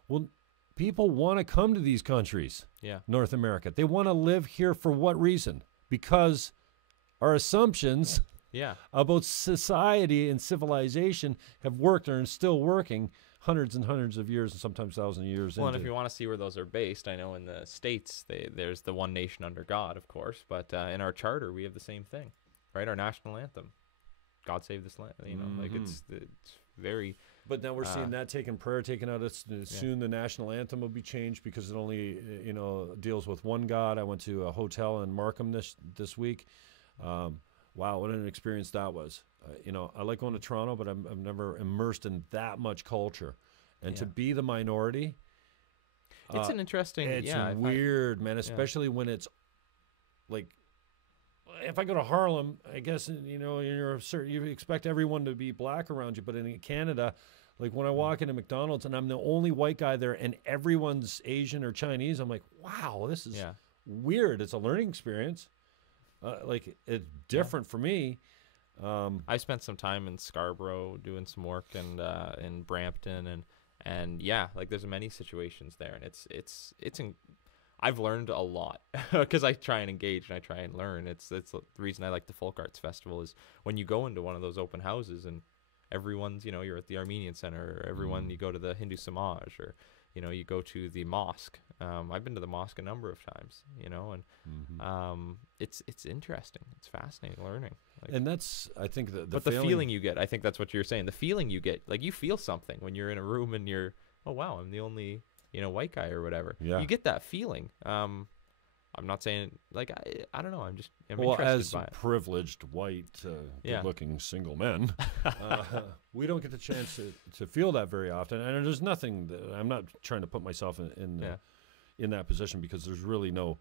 Well, people want to come to these countries, North America. They want to live here for what reason? Because our assumptions about society and civilization have worked and are still working hundreds and hundreds of years and sometimes thousands of years. Well, and if you want to see where those are based, I know in the States, there's the one nation under God, of course. But in our charter, we have the same thing, right? Our national anthem. God save this land, like it's very. But now we're seeing that prayer taken out. Soon the national anthem will be changed because it only deals with one God. I went to a hotel in Markham this week. Wow, what an experience that was. I like going to Toronto, but I'm never immersed in that much culture, and to be the minority. It's an interesting. It's weird, man. Especially when it's like. If I go to Harlem, I guess, you expect everyone to be black around you. But in Canada, like when I walk into McDonald's and I'm the only white guy there and everyone's Asian or Chinese, I'm like, wow, this is weird. It's a learning experience. It's different for me. I spent some time in Scarborough doing some work and in Brampton and like there's many situations there, and it's I've learned a lot because I try and engage and I try and learn. It's the reason I like the Folk Arts Festival is when you go into one of those open houses and everyone's, you're at the Armenian Center, or everyone, you go to the Hindu Samaj, or, you know, you go to the mosque. I've been to the mosque a number of times, you know, and it's interesting. It's fascinating learning. Like, And that's, I think, but the feeling you get, I think that's what you're saying. The feeling you get, like you feel something when you're in a room and you're, oh wow, I'm the only, you know, white guy or whatever. Yeah. You get that feeling. I'm not saying like I don't know. I'm well, interested as by it. privileged, white, Yeah. good-looking single men, we don't get the chance to feel that very often. And there's nothing. I'm not trying to put myself in that position, because there's really no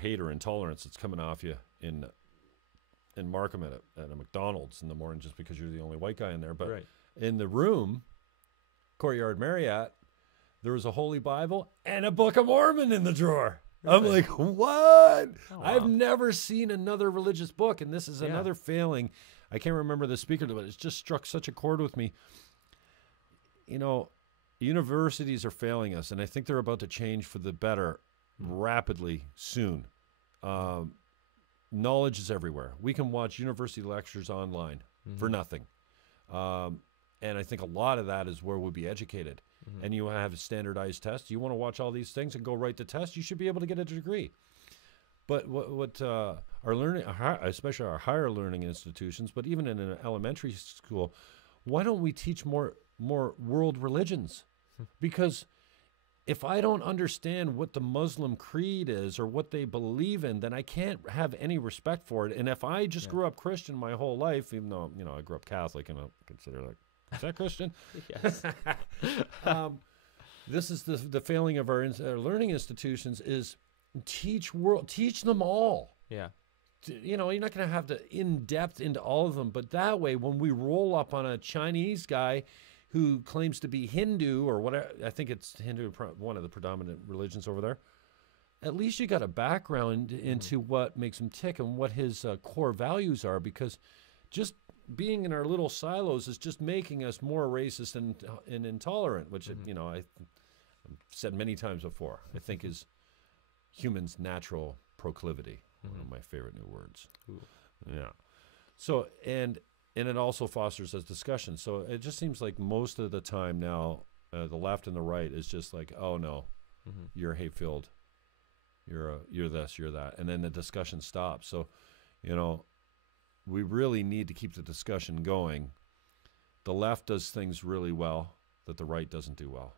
hate or intolerance that's coming off you in Markham at a McDonald's in the morning just because you're the only white guy in there. But Right. in the room, Courtyard Marriott, there was a Holy Bible and a Book of Mormon in the drawer. I'm like, what? Oh, wow. I've never seen another religious book, and this is Yeah. another failing. I can't remember the speaker, but it's just struck such a chord with me. You know, universities are failing us, and I think they're about to change for the better rapidly soon. Knowledge is everywhere. We can watch university lectures online for nothing. And I think a lot of that is where we'll be educated. And you have standardized tests. You want to watch all these things and go write the test, you should be able to get a degree. But what our learning, especially our higher learning institutions, but even in an elementary school, why don't we teach more world religions? Because if I don't understand what the Muslim creed is or what they believe in, then I can't have any respect for it. And if I just grew up Christian my whole life, even though, you know, I grew up Catholic and I consider like, is that Christian? Yes. This is the failing of our learning institutions is teach them all. Yeah. You know, you're not going to have to in-depth into all of them, but that way when we roll up on a Chinese guy who claims to be Hindu or whatever, I think it's Hindu, one of the predominant religions over there, at least you got a background into what makes him tick and what his core values are, because just being in our little silos is just making us more racist and intolerant, which, you know, I've said many times before, I think is humans' natural proclivity. One of my favorite new words. Ooh. Yeah. So, and it also fosters as discussion. So it just seems like most of the time now, the left and the right is just like, oh no, you're hate-filled, you're this, you're that, and then the discussion stops. So, you know, we really need to keep the discussion going. The left does things really well that the right doesn't do well,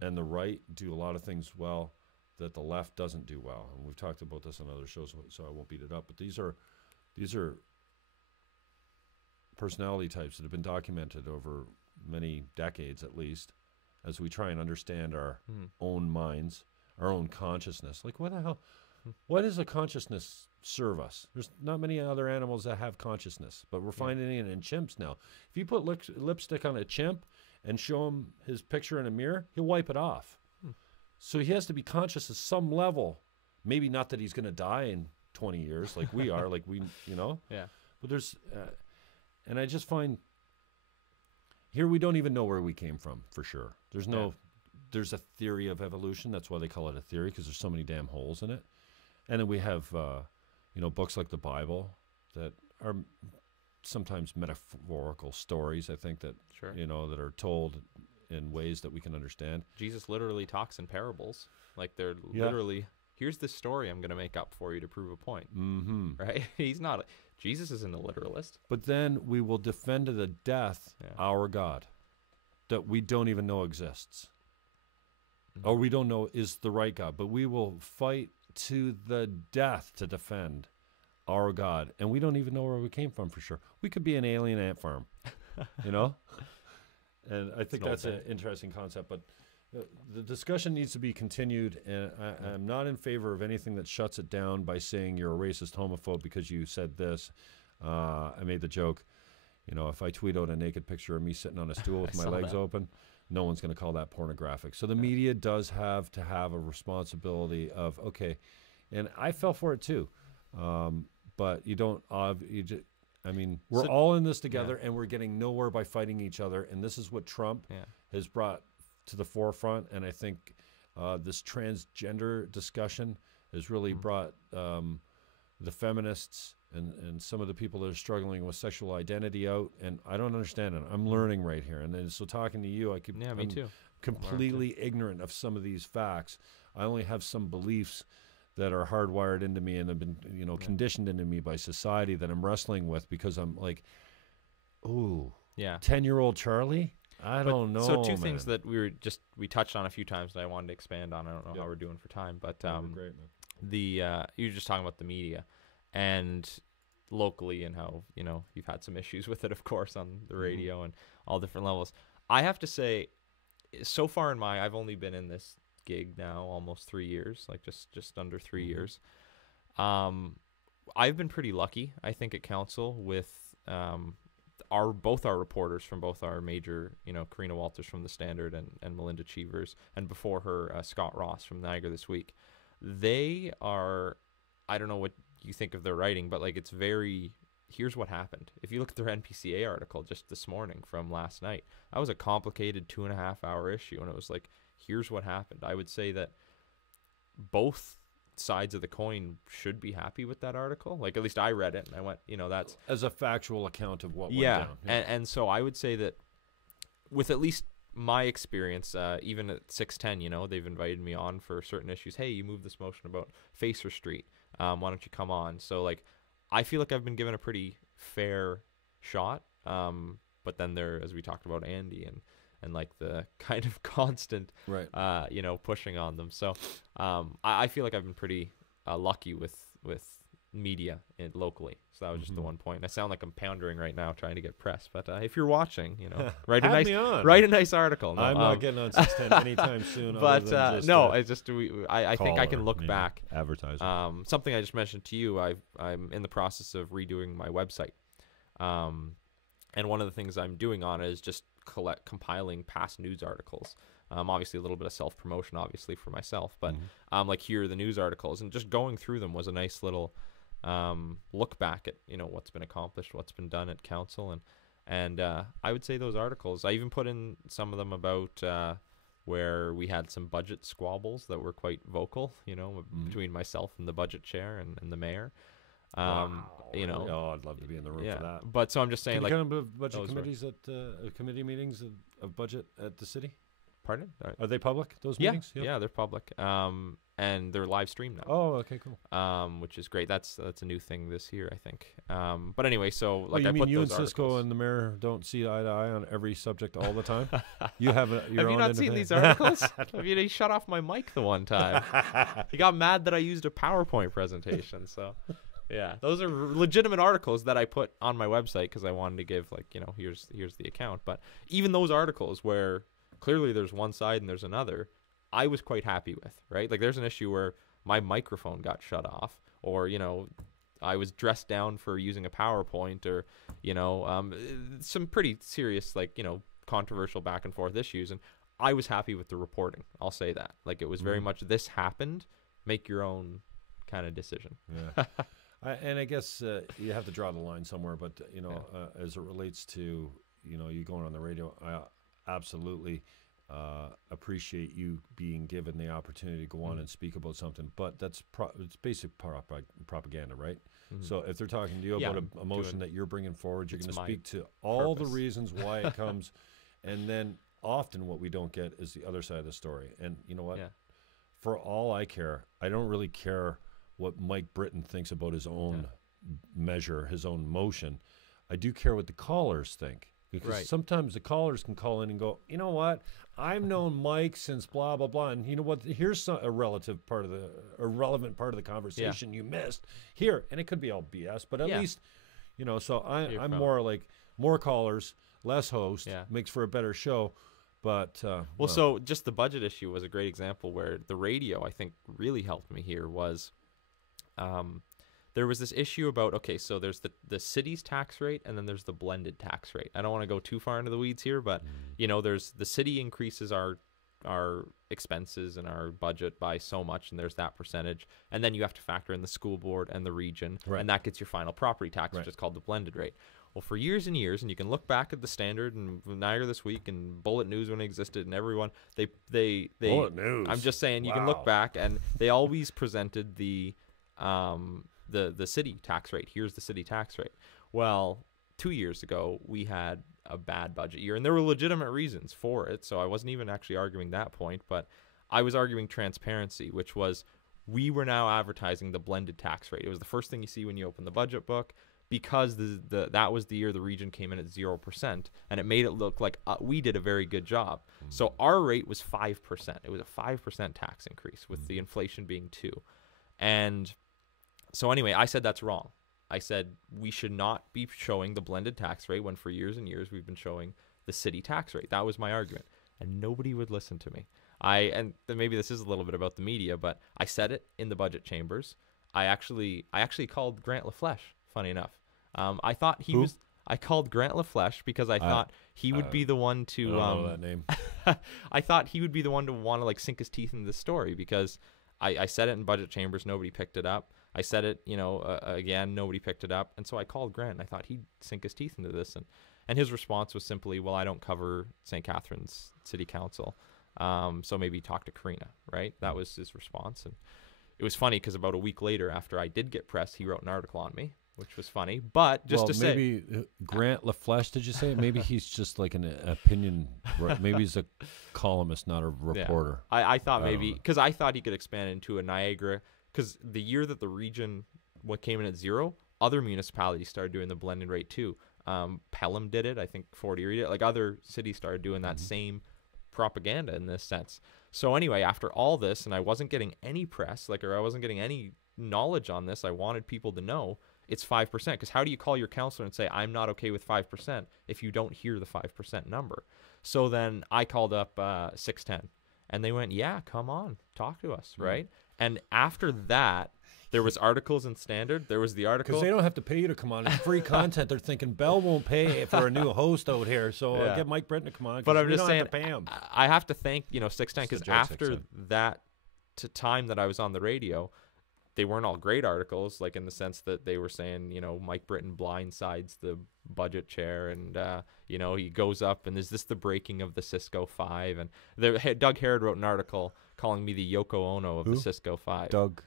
and the right do a lot of things well that the left doesn't do well. And we've talked about this on other shows, so I won't beat it up. But these are personality types that have been documented over many decades at least, as we try and understand our own minds, our own consciousness. Like, what the hell? What does a consciousness serve us? There's not many other animals that have consciousness, but we're finding it in chimps now. If you put lipstick on a chimp and show him his picture in a mirror, he'll wipe it off. So he has to be conscious at some level. Maybe not that he's going to die in 20 years like we are, like we, you know? Yeah. But there's, and I just find here we don't even know where we came from for sure. There's no, there's a theory of evolution. That's why they call it a theory, because there's so many damn holes in it. And then we have, you know, books like the Bible that are sometimes metaphorical stories, I think, that, you know, that are told in ways that we can understand. Jesus literally talks in parables. Like they're literally, here's the story I'm going to make up for you to prove a point. Right? He's not, Jesus isn't a literalist. But then we will defend to the death our God that we don't even know exists. Or we don't know is the right God. But we will fight to the death to defend our God. And we don't even know where we came from for sure. We could be an alien ant farm, you know? And I think that's an interesting concept. But the discussion needs to be continued. And I'm not in favor of anything that shuts it down by saying you're a racist homophobe because you said this. I made the joke, you know, if I tweet out a naked picture of me sitting on a stool with my legs open, no one's going to call that pornographic. So the media does have to have a responsibility of, okay, and I fell for it too. But you don't, I mean, we're all in this together and we're getting nowhere by fighting each other. And this is what Trump has brought to the forefront. And I think this transgender discussion has really brought the feminists and some of the people that are struggling with sexual identity out. And I don't understand it. I'm learning right here. And then so talking to you, me too. completely ignorant of some of these facts. I only have some beliefs that are hardwired into me and have been, conditioned into me by society that I'm wrestling with because I'm like, ooh, 10-year-old Charlie? I don't know. So two things that we touched on a few times that I wanted to expand on. I don't know how we're doing for time, but great, man. You were just talking about the media and locally and how, you've had some issues with it, of course, on the radio and all different levels. I have to say, so far I've only been in this gig now almost 3 years, like just under 3 years. I've been pretty lucky, I think, at council with both our reporters from both our major, Karina Walters from the Standard and Melinda Cheevers, and before her Scott Ross from Niagara This Week. They are, I don't know what you think of their writing, but like it's very, here's what happened. If you look at their NPCA article just this morning from last night, that was a complicated 2.5 hour issue, and it was like, here's what happened. I would say that both sides of the coin should be happy with that article. Like, at least I read it and I went, that's as a factual account of what went down. And so I would say that with at least my experience, even at 610, they've invited me on for certain issues. Hey, you moved this motion about Facer Street. Why don't you come on? So like, I feel like I've been given a pretty fair shot. But then there, as we talked about, Andy and like the kind of constant, pushing on them. So I feel like I've been pretty lucky with media locally. So that was just the one point. I sound like I'm poundering right now trying to get press, but if you're watching, write a nice article. No, I'm not getting on 610 anytime soon. But I think I can look back. Advertising. Something I just mentioned to you. I'm in the process of redoing my website. And one of the things I'm doing on it is just compiling past news articles. Obviously a little bit of self-promotion, obviously, for myself, but like, here are the news articles, and just going through them was a nice little look back at what's been accomplished, what's been done at council, and I would say those articles, I even put in some of them about where we had some budget squabbles that were quite vocal, between myself and the budget chair and the mayor. I'd love to be in the room for that. But so I'm just saying, Can like, you come to budget committees committee meetings of budget at the city? Pardon? Are they public, those meetings? Yeah, they're public. And they're live streamed now. Oh, okay, cool. Which is great. That's a new thing this year, I think. But anyway, so like, you I mean put you those and Cisco articles. and the mayor don't see eye to eye on every subject all the time? You have your Have own you not seen these articles? He shut off my mic the one time. He got mad that I used a PowerPoint presentation. So yeah, those are legitimate articles that I put on my website because I wanted to give, like, here's the account. But even those articles where clearly there's one side and there's another, I was quite happy with, right? Like, there's an issue where my microphone got shut off, or, I was dressed down for using a PowerPoint, or, some pretty serious, like, controversial back and forth issues. And I was happy with the reporting. I'll say that. Like, it was very much, this happened, make your own kind of decision. Yeah. And I guess you have to draw the line somewhere, but, as it relates to, you going on the radio, I absolutely appreciate you being given the opportunity to go on and speak about something, but that's it's basic propaganda, right? So if they're talking to you about a motion that you're bringing forward, you're going to speak to all the reasons why it comes, and then often what we don't get is the other side of the story. And you know what? Yeah. For all I care, I don't really care what Mike Britton thinks about his own measure, his own motion. I do care what the callers think. Because sometimes the callers can call in and go, you know what, I've known Mike since blah, blah, blah. And you know what, here's a relevant part of the conversation you missed here. And it could be all BS, but at least, so I'm more like more callers, less host, makes for a better show. But, so just the budget issue was a great example where the radio, I think, really helped me here was, there was this issue about, okay, so there's the city's tax rate and then there's the blended tax rate. I don't want to go too far into the weeds here, but there's the city increases our expenses and our budget by so much, and there's that percentage, and then you have to factor in the school board and the region, and that gets your final property tax, which is called the blended rate. Well, for years and years, and you can look back at the Standard and Niagara This Week and Bullet News when it existed, and everyone they Bullet News. I'm just saying, you can look back, and they always presented the city tax rate. Here's the city tax rate. Well, 2 years ago, we had a bad budget year, and there were legitimate reasons for it. So I wasn't even actually arguing that point, but I was arguing transparency, which was we were now advertising the blended tax rate. It was the first thing you see when you open the budget book, because that was the year the region came in at 0%, and it made it look like we did a very good job. So our rate was 5%. It was a 5% tax increase, with the inflation being 2%. And so anyway, I said that's wrong. I said we should not be showing the blended tax rate when for years and years we've been showing the city tax rate. That was my argument, and nobody would listen to me. And maybe this is a little bit about the media, but I said it in the budget chambers. I actually called Grant LaFlèche. Funny enough, I thought he was. I called Grant LaFlèche because I thought he would be the one to. I don't know that name. I thought he would be the one to want to like sink his teeth into the story, because I said it in budget chambers, nobody picked it up. I said it, again, nobody picked it up, and so I called Grant. And I thought he'd sink his teeth into this, and his response was simply, "Well, I don't cover St. Catharines City Council, so maybe talk to Karina." Right? That was his response, and it was funny because about a week later, after I did get press, he wrote an article on me, which was funny. But just to say, maybe Grant LaFlèche, did you say? Maybe he's just like an opinion. Maybe he's a columnist, not a reporter. Yeah. I thought maybe, because I thought he could expand into a Niagara, because the year that the region came in at 0, other municipalities started doing the blended rate too. Pelham did it. I think Fort Erie did it. Like other cities started doing that same propaganda in this sense. So anyway, after all this, and I wasn't getting any press, or I wasn't getting any knowledge on this, I wanted people to know it's 5%. Because how do you call your counselor and say, I'm not okay with 5%, if you don't hear the 5% number? So then I called up 610, and they went, yeah, come on, talk to us, right? And after that, there was articles in Standard. There was the article. Because they don't have to pay you to come on. It's free content. They're thinking Bell won't pay for a new host out here, so get Mike Britton to come on. But I'm just saying, have to pay him. I have to thank 610, because after that time that I was on the radio, they weren't all great articles, like in the sense that they were saying, Mike Britton blindsides the budget chair, and he goes up, and is this the breaking of the Cisco 5? And Doug Harrod wrote an article calling me the Yoko Ono of the Cisco 5. Doug.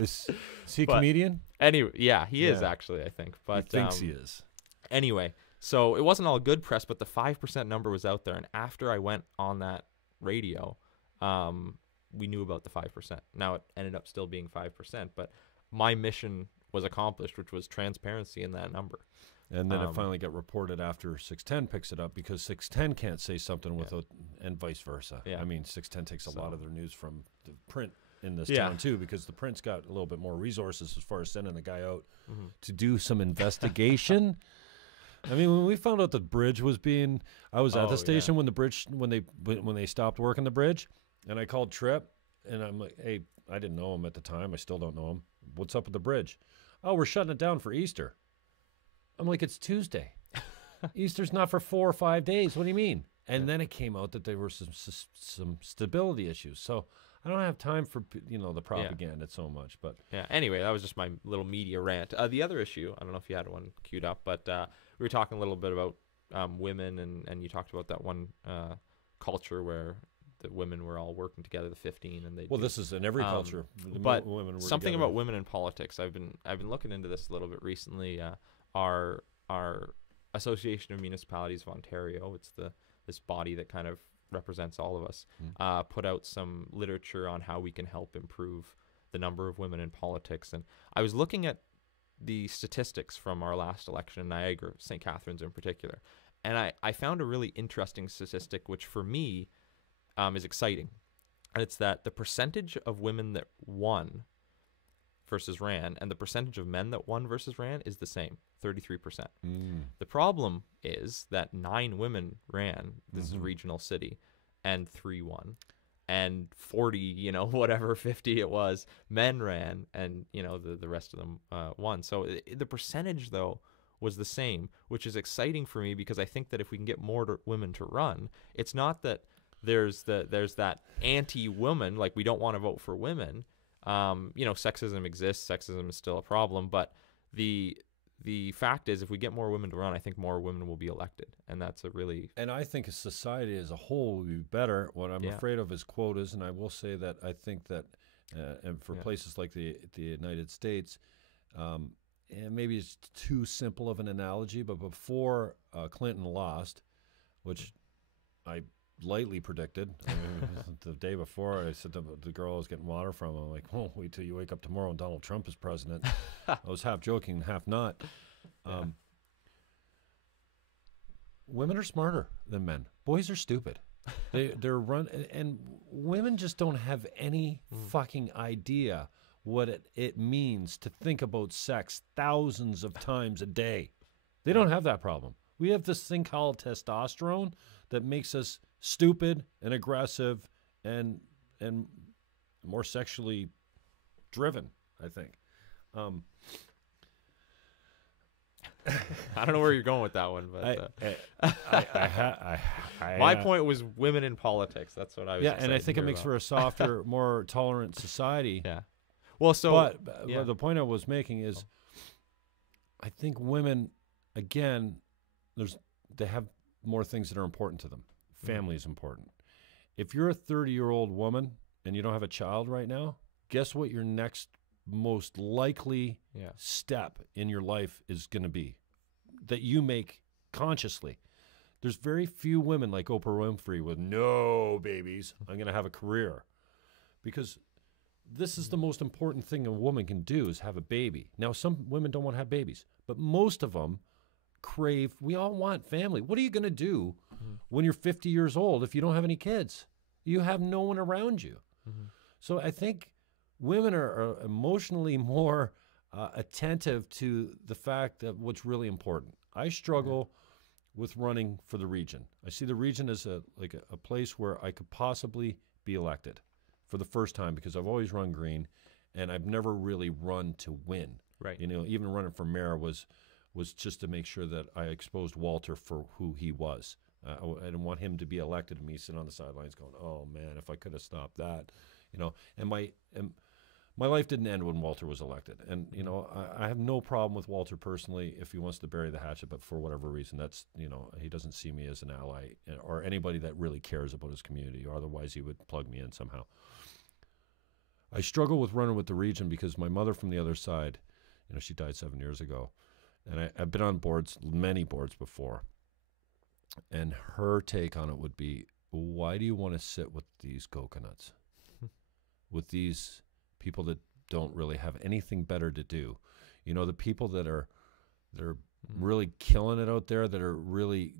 Is he a comedian? Anyway, yeah, he is actually, I think. But he thinks he is. Anyway, so it wasn't all good press, but the 5% number was out there. And after I went on that radio, we knew about the 5%. Now it ended up still being 5%, but my mission was accomplished, which was transparency in that number. And then it finally got reported after 610 picks it up, because 610 can't say something without, and vice versa. Yeah. I mean, 610 takes a lot of their news from the print in this town too, because the print's got a little bit more resources as far as sending the guy out to do some investigation. I mean, when we found out the bridge was being, I was at the station when the bridge, when they stopped working the bridge, and I called Tripp, and I'm like, hey, I didn't know him at the time. I still don't know him. What's up with the bridge? Oh, we're shutting it down for Easter. I'm like, it's Tuesday. Easter's not for 4 or 5 days. What do you mean? And then it came out that there were some stability issues. So I don't have time for the propaganda so much. But anyway, that was just my little media rant. The other issue, I don't know if you had one queued up, but we were talking a little bit about women, and you talked about that one culture where the women were all working together, the 15, and they. Well, this is in every culture. But women were something together. about women in politics. I've been looking into this a little bit recently. Our Association of Municipalities of Ontario, it's this body that kind of represents all of us, put out some literature on how we can help improve the number of women in politics. And I was looking at the statistics from our last election in Niagara, St. Catharines in particular, and I found a really interesting statistic, which for me is exciting. And it's that the percentage of women that won versus ran, and the percentage of men that won versus ran is the same, 33%. The problem is that 9 women ran, this is a regional city, and 3 won. And 40, whatever, 50 it was, men ran, and, the rest of them won. So the percentage, though, was the same, which is exciting for me, because I think that if we can get more women to run, it's not that there's that anti-woman, like we don't want to vote for women. Sexism exists. Sexism is still a problem, but the fact is, if we get more women to run, I think more women will be elected, and that's a really. And I think a society as a whole will be better. What I'm afraid of is quotas, and I will say that I think that, and for places like the United States, and maybe it's too simple of an analogy, but before Clinton lost, which I lightly predicted, I mean, the day before, I said to the girl I was getting water from, I'm like, oh, wait till you wake up tomorrow and Donald Trump is president. I was half joking, half not. Women are smarter than men. Boys are stupid. They're and women just don't have any fucking idea what it means to think about sex thousands of times a day. They don't have that problem. We have this thing called testosterone that makes us stupid and aggressive and more sexually driven, I think. I don't know where you're going with that one, but my point was women in politics. That's what I was. Yeah, and I think it makes for a softer, more tolerant society. Yeah. Well, so but the point I was making is, I think women, again, they have more things that are important to them. Family is important. If you're a 30-year-old woman and you don't have a child right now, guess what your next most likely step in your life is going to be that you make consciously. There's very few women like Oprah Winfrey with no babies. I'm going to have a career, because this is the most important thing a woman can do is have a baby. Now, some women don't want to have babies, but most of them crave, we all want family. What are you going to do when you're 50 years old if you don't have any kids? You have no one around you. So I think women are emotionally more attentive to the fact that what's really important. I struggle with running for the region. I see the region as a place where I could possibly be elected for the first time, because I've always run green, and I've never really run to win. Right. You know, even running for mayor was just to make sure that I exposed Walter for who he was. I didn't want him to be elected and me sitting on the sidelines going, oh man, if I could have stopped that, you know. And my life didn't end when Walter was elected. And, you know, I have no problem with Walter personally if he wants to bury the hatchet, but for whatever reason, that's, you know, he doesn't see me as an ally or anybody that really cares about his community, or otherwise he would plug me in somehow. I struggle with running with the region because my mother from the other side, you know, she died 7 years ago. And I've been on boards, many boards before. And her take on it would be, why do you want to sit with these coconuts? With these people that don't really have anything better to do? You know, the people they're really killing it out there, that are really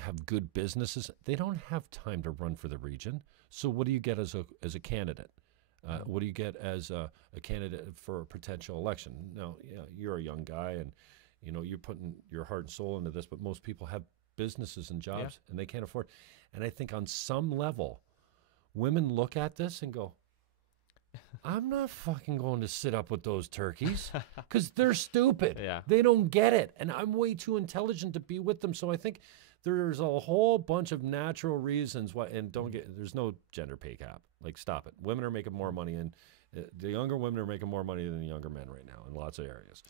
have good businesses, they don't have time to run for the region. So what do you get as a candidate? What do you get as a candidate for a potential election? Now, yeah, you're a young guy, and you know, you're putting your heart and soul into this, but most people have businesses and jobs, and they can't afford. And I think on some level, women look at this and go, I'm not fucking going to sit up with those turkeys because they're stupid. Yeah. They don't get it. And I'm way too intelligent to be with them. So I think there's a whole bunch of natural reasons why, and there's no gender pay cap. Like, stop it. Women are making more money, and the younger women are making more money than the younger men right now in lots of areas.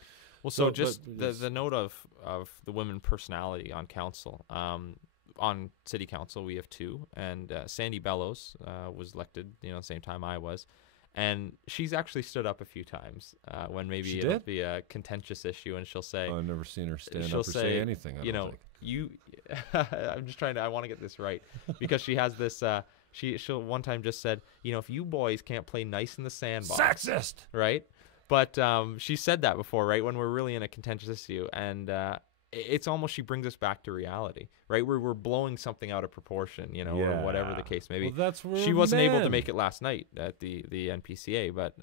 Well, so just the note of the women personality on council. On city council, we have two, and Sandy Bellows was elected, you know, the same time I was, and she's actually stood up a few times when maybe it'll be a contentious issue, and she'll say, I've never seen her stand up or say anything. I don't think. I'm just trying to. I want to get this right because she has this. She'll one time just said, you know, if you boys can't play nice in the sandbox, sexist, right? But she said that before, right? When we're really in a contentious issue, and it's almost, she brings us back to reality, right? Where we're blowing something out of proportion, you know, or whatever the case may be. Well, that's where she wasn't able to make it last night at the NPCA, but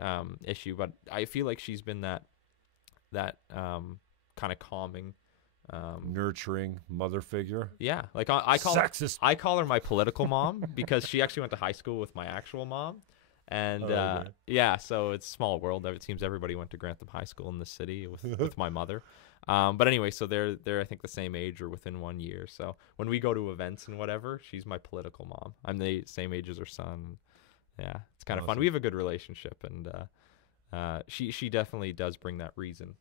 issue. But I feel like she's been that kind of calming, nurturing mother figure. Yeah, like I call sexist. I call her my political mom because she actually went to high school with my actual mom. And yeah, so it's a small world. It seems everybody went to Grantham High School in the city with my mother. But anyway, so they're I think the same age or within 1 year. So when we go to events and whatever, she's my political mom. I'm the same age as her son. Yeah, it's kind of fun. We have a good relationship, and she definitely does bring that reason.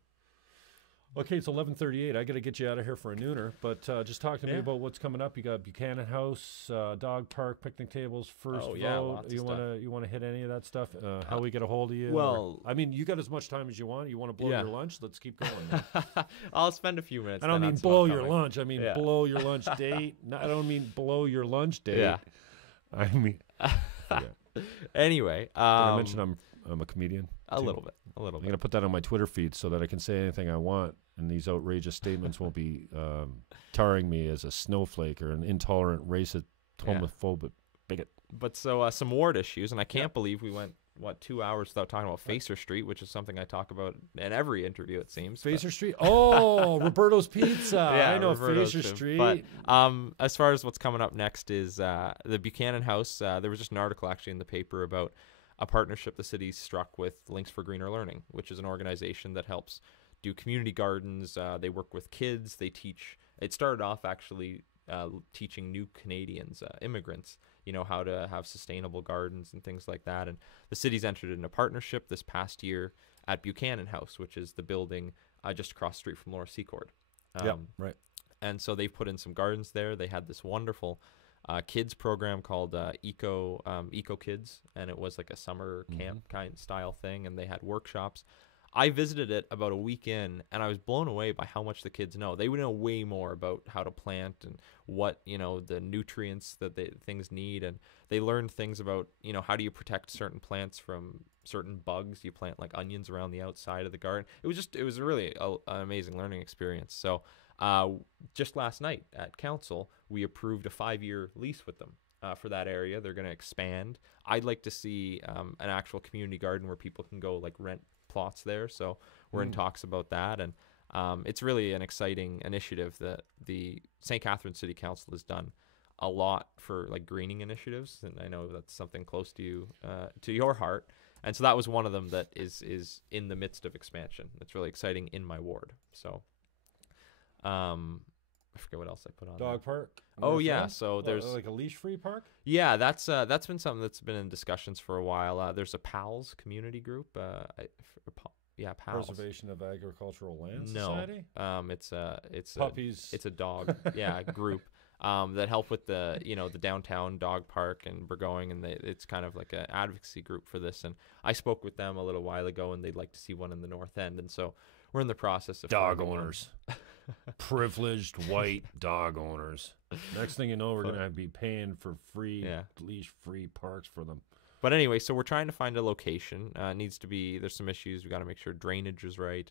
Okay, it's 11:38. I got to get you out of here for a nooner, but just talk to me Yeah. about what's coming up. You got Buchanan House, dog park, picnic tables, first Oh, vote. yeah, lots of You stuff. want to hit any of that stuff? How we get a hold of you? well- I mean, you got as much time as you want. You want to blow Yeah. your lunch? Let's keep going. Man. I'll spend a few minutes. I don't then mean on some blow your upcoming. lunch. I mean Yeah. blow your lunch date. No, I don't mean blow your lunch date. Yeah. I mean, Anyway, did I mention I'm a comedian? a too? little bit. I'm gonna put that on my Twitter feed so that I can say anything I want, and these outrageous statements won't be tarring me as a snowflake or an intolerant, racist, homophobic bigot. But so some ward issues, and I can't believe we went 2 hours without talking about Facer Street, which is something I talk about in every interview, it seems. Facer Street. Oh, Roberto's Pizza. Yeah, I know Roberto's Facer too. Street. But as far as what's coming up next is the Buchanan House. There was just an article actually in the paper about a partnership the city struck with Links for Greener Learning, which is an organization that helps do community gardens. They work with kids. They teach. It started off actually teaching new Canadians, immigrants, how to have sustainable gardens and things like that. And the city's entered in a partnership this past year at Buchanan House, which is the building just across the street from Laura Secord. Right. And so they've put in some gardens there. They had this wonderful kids program called Eco Kids, and it was like a summer camp kind style thing, and they had workshops. I visited it about a week in, and I was blown away by how much the kids know. They would know way more about how to plant and what, the nutrients that things need, and they learned things about, how do you protect certain plants from certain bugs. You plant like onions around the outside of the garden. It was really an amazing learning experience. So just last night at council, we approved a 5-year lease with them for that area. They're going to expand. I'd like to see an actual community garden where people can go like rent plots there. So we're in talks about that. And it's really an exciting initiative that the St. Catharines City Council has done a lot for like greening initiatives. And I know that's something close to you, to your heart. And so that was one of them that is in the midst of expansion. It's really exciting in my ward. So I forget what else I put on Dog there. park. Oh yeah, so there's like a leash-free park. Yeah, that's been something that's been in discussions for a while. There's a PALS community group. PALS. Preservation of Agricultural Land No, Society. it's Puppies. it's a dog group that help with the the downtown dog park and Burgoyne, and it's kind of like an advocacy group for this. And I spoke with them a little while ago, and they'd like to see one in the North End, and so we're in the process of Dog finding one. owners. Privileged white dog owners. Next thing you know, we're gonna be paying for free leash-free parks for them. But anyway, so we're trying to find a location. It needs to be. There's some issues. We got to make sure drainage is right,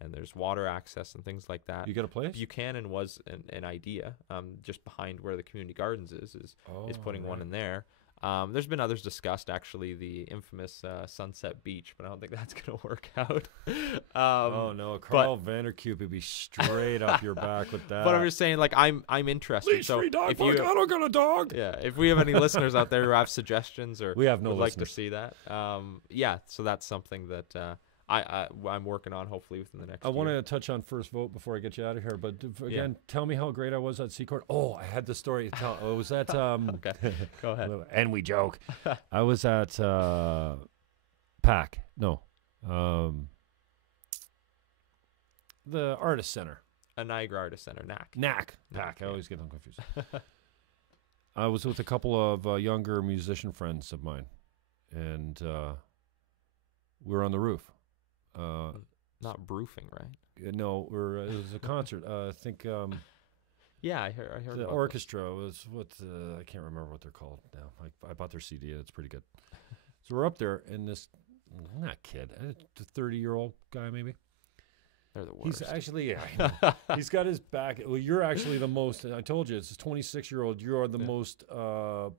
and there's water access and things like that. You got a place? Buchanan was an idea. Just behind where the community gardens is putting one in there. There's been others discussed, actually, the infamous Sunset Beach, but I don't think that's going to work out. Oh no, Carl Vandercube would be straight up your back with that. But I'm just saying, like, I'm interested. Leash-free dog if park. I don't got a dog. Yeah, if we have any listeners out there who have suggestions or we have no would like to listeners. see that, so that's something that I'm working on, hopefully within the next I year. want to touch on first vote before I get you out of here. But again, tell me how great I was at Secord. Oh, I had the story. Was that Okay, go ahead. And we joke. I was at PAC. No, the Artist Center. A Niagara Artist Center, NAC. PAC. I always get them confused. I was with a couple of younger musician friends of mine, and we were on the roof. Not broofing, right? No, it was a concert. I think Yeah, I heard the about orchestra was what I can't remember what they're called now. I bought their CD. It's pretty good. So we're up there, and this not kid, a 30-year-old guy maybe. They're the worst. He's actually he's got his back. Well, you're actually the most. I told you, it's a 26-year-old. You are the most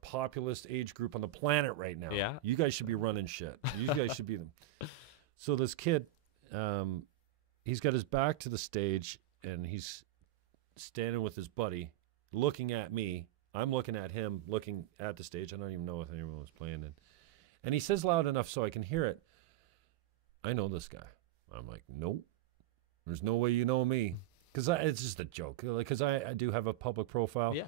populist age group on the planet right now. Yeah. You guys should be running shit. You guys should be them. So this kid, he's got his back to the stage, and he's standing with his buddy, looking at me. I'm looking at him, looking at the stage. I don't even know if anyone was playing it. And he says loud enough so I can hear it, "I know this guy." I'm like, "Nope. There's no way you know me." Because it's just a joke. Because I do have a public profile. Yeah.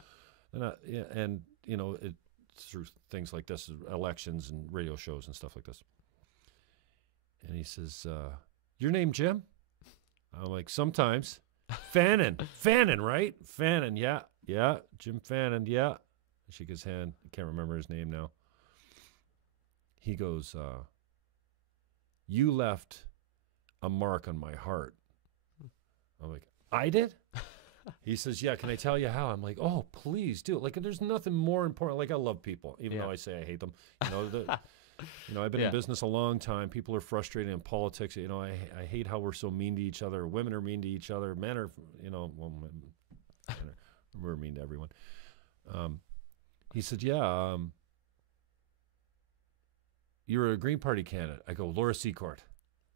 And you know, it's through things like this, elections and radio shows and stuff like this. And he says, "Your name Jim?" I'm like, sometimes. Fannon, right? Fannon, yeah. Jim Fannon, yeah. I shake his hand. I can't remember his name now. He goes, you left a mark on my heart. I'm like, I did? He says, yeah, can I tell you how? I'm like, oh, please do. Like, there's nothing more important. Like, I love people, even though I say I hate them. I've been in business a long time. People are frustrated in politics. I hate how we're so mean to each other. Women are mean to each other. Men are, we're mean to everyone. He said, yeah, you're a Green Party candidate. I go, Laura Secord.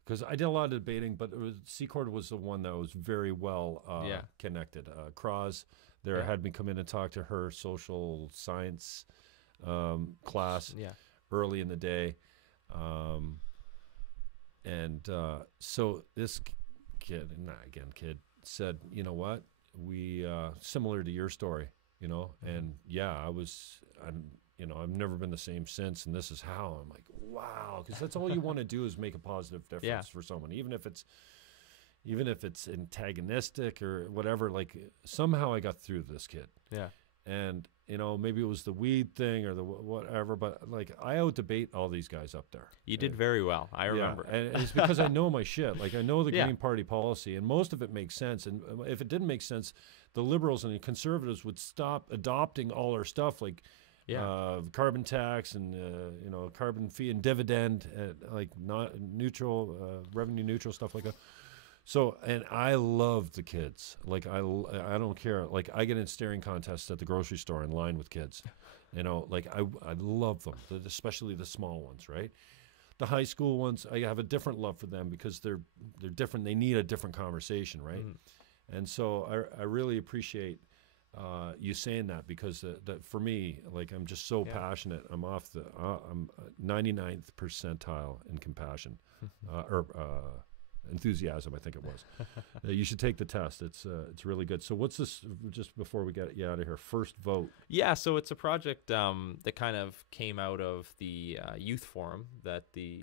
Because I did a lot of debating, but Secord was the one that was very well connected. Cross there had me come in and talk to her social science class early in the day. So this kid said, you know what? We, similar to your story, and I've never been the same since, and this is how. I'm like, wow, because that's all you want to do is make a positive difference for someone, even if it's antagonistic or whatever. Like, somehow I got through to this kid. Yeah. And maybe it was the weed thing or the whatever, but like, I out debate all these guys up there. You did very well. I remember. And it's because I know my shit. Like, I know the Green Party policy, and most of it makes sense. And if it didn't make sense, the liberals and the conservatives would stop adopting all our stuff, like carbon tax and carbon fee and dividend, like not neutral, revenue neutral stuff like that. So, and I love the kids. Like, I don't care. Like, I get in staring contests at the grocery store in line with kids. Like, I love them, especially the small ones, right? The high school ones, I have a different love for them because they're different. They need a different conversation, right? And so I really appreciate you saying that, because that for me, like, I'm just so passionate. I'm I'm 99th percentile in compassion, or enthusiasm, I think it was. You should take the test. It's really good. So what's this, just before we get you out of here, First Vote? Yeah, so it's a project that kind of came out of the youth forum that the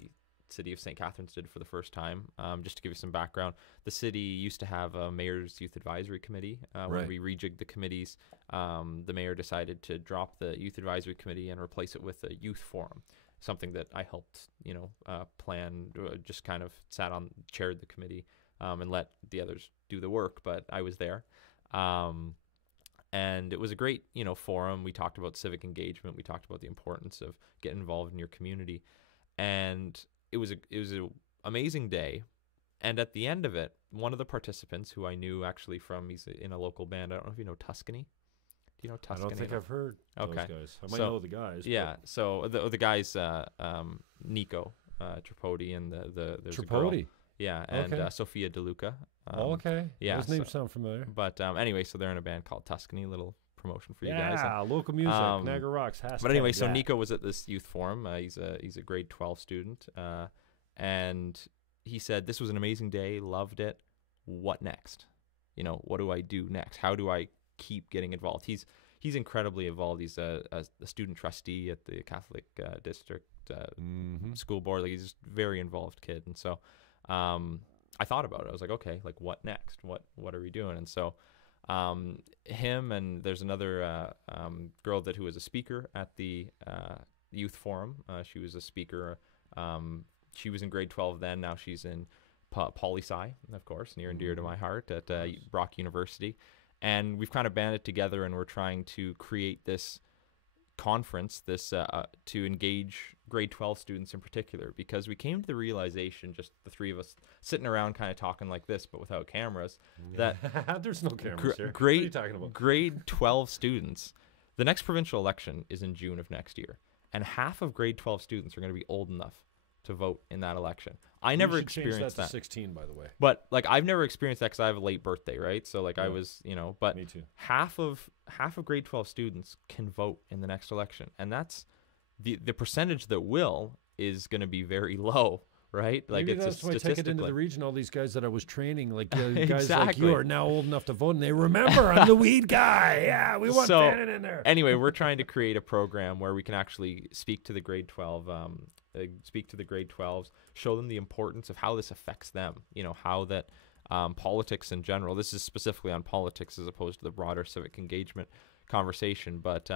city of St. Catharines did for the first time. Just to give you some background, the city used to have a mayor's youth advisory committee. When we rejigged the committees, the mayor decided to drop the youth advisory committee and replace it with a youth forum. Something that I helped, plan, just kind of chaired the committee, and let the others do the work, but I was there. And it was a great, forum. We talked about civic engagement. We talked about the importance of getting involved in your community. And it was an amazing day. And at the end of it, one of the participants, who I knew actually he's in a local band. I don't know if you know Tuscany. Do you know Tuscany? I don't think I've heard those guys. I might know the guys. Yeah. But. So the guys, Nico Tripodi, and there's Tripodi. a girl. Yeah, and Sophia DeLuca. Okay. Yeah. Those names sound familiar. But anyway, so they're in a band called Tuscany. Little promotion for you guys. Yeah, local music, Niagara Rocks. But anyway, so Nico was at this youth forum. He's a grade 12 student, and he said, "This was an amazing day. Loved it. What next? What do I do next? How do I keep getting involved?" He's incredibly involved. He's a student trustee at the Catholic district school board. Like, he's just a very involved kid. And so I thought about it. I was like, okay, like, what next? What are we doing? And so him, and there's another girl who was a speaker at the youth forum. She was a speaker. She was in grade 12 then. Now she's in poli-sci, of course, near and dear to my heart, at Brock University. And we've kind of banded together, and we're trying to create this conference, to engage grade 12 students in particular, because we came to the realization, just the three of us sitting around kind of talking like this, but without cameras, that there's no cameras here. What are you talking about? Grade 12 students, the next provincial election is in June of next year, and half of grade 12 students are going to be old enough to vote in that election. I never experienced that. To 16, by the way. But like, I've never experienced that because I have a late birthday, right? So like, I was, but me too. half of grade 12 students can vote in the next election, and that's the percentage that will is going to be very low, right? Like, maybe it's that's why I take it into the region. All these guys that I was training, like guys exactly. like you, are now old enough to vote, and they remember I'm the weed guy. Yeah, we want Fannon in there. Anyway, we're trying to create a program where we can actually speak to the grade 12. Speak to the grade 12s, show them the importance of how this affects them, how that politics in general. This is specifically on politics as opposed to the broader civic engagement conversation. But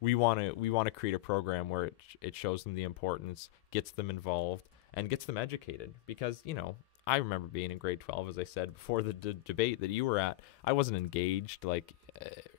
we want to create a program where it shows them the importance, gets them involved, and gets them educated. Because, you know, I remember being in grade 12, as I said before the debate that you were at. I wasn't engaged, like,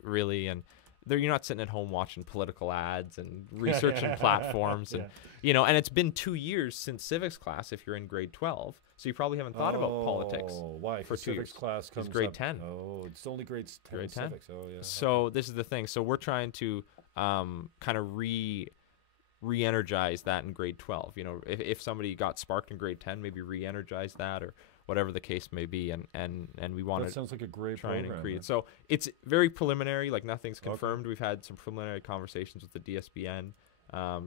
really, and you're not sitting at home watching political ads and researching platforms, and you know. And it's been 2 years since civics class if you're in grade 12, so you probably haven't thought about politics. Why? For 2 civics years. class comes grade up. 10. Oh, it's only grade 10. Grade 10. Civics. Oh, yeah. So this is the thing. So we're trying to kind of re-energize that in grade 12. You know, if somebody got sparked in grade 10, maybe re-energize that, or whatever the case may be, and we want to sounds like a great try program, and create. man. So it's very preliminary, like nothing's confirmed. We've had some preliminary conversations with the DSBN.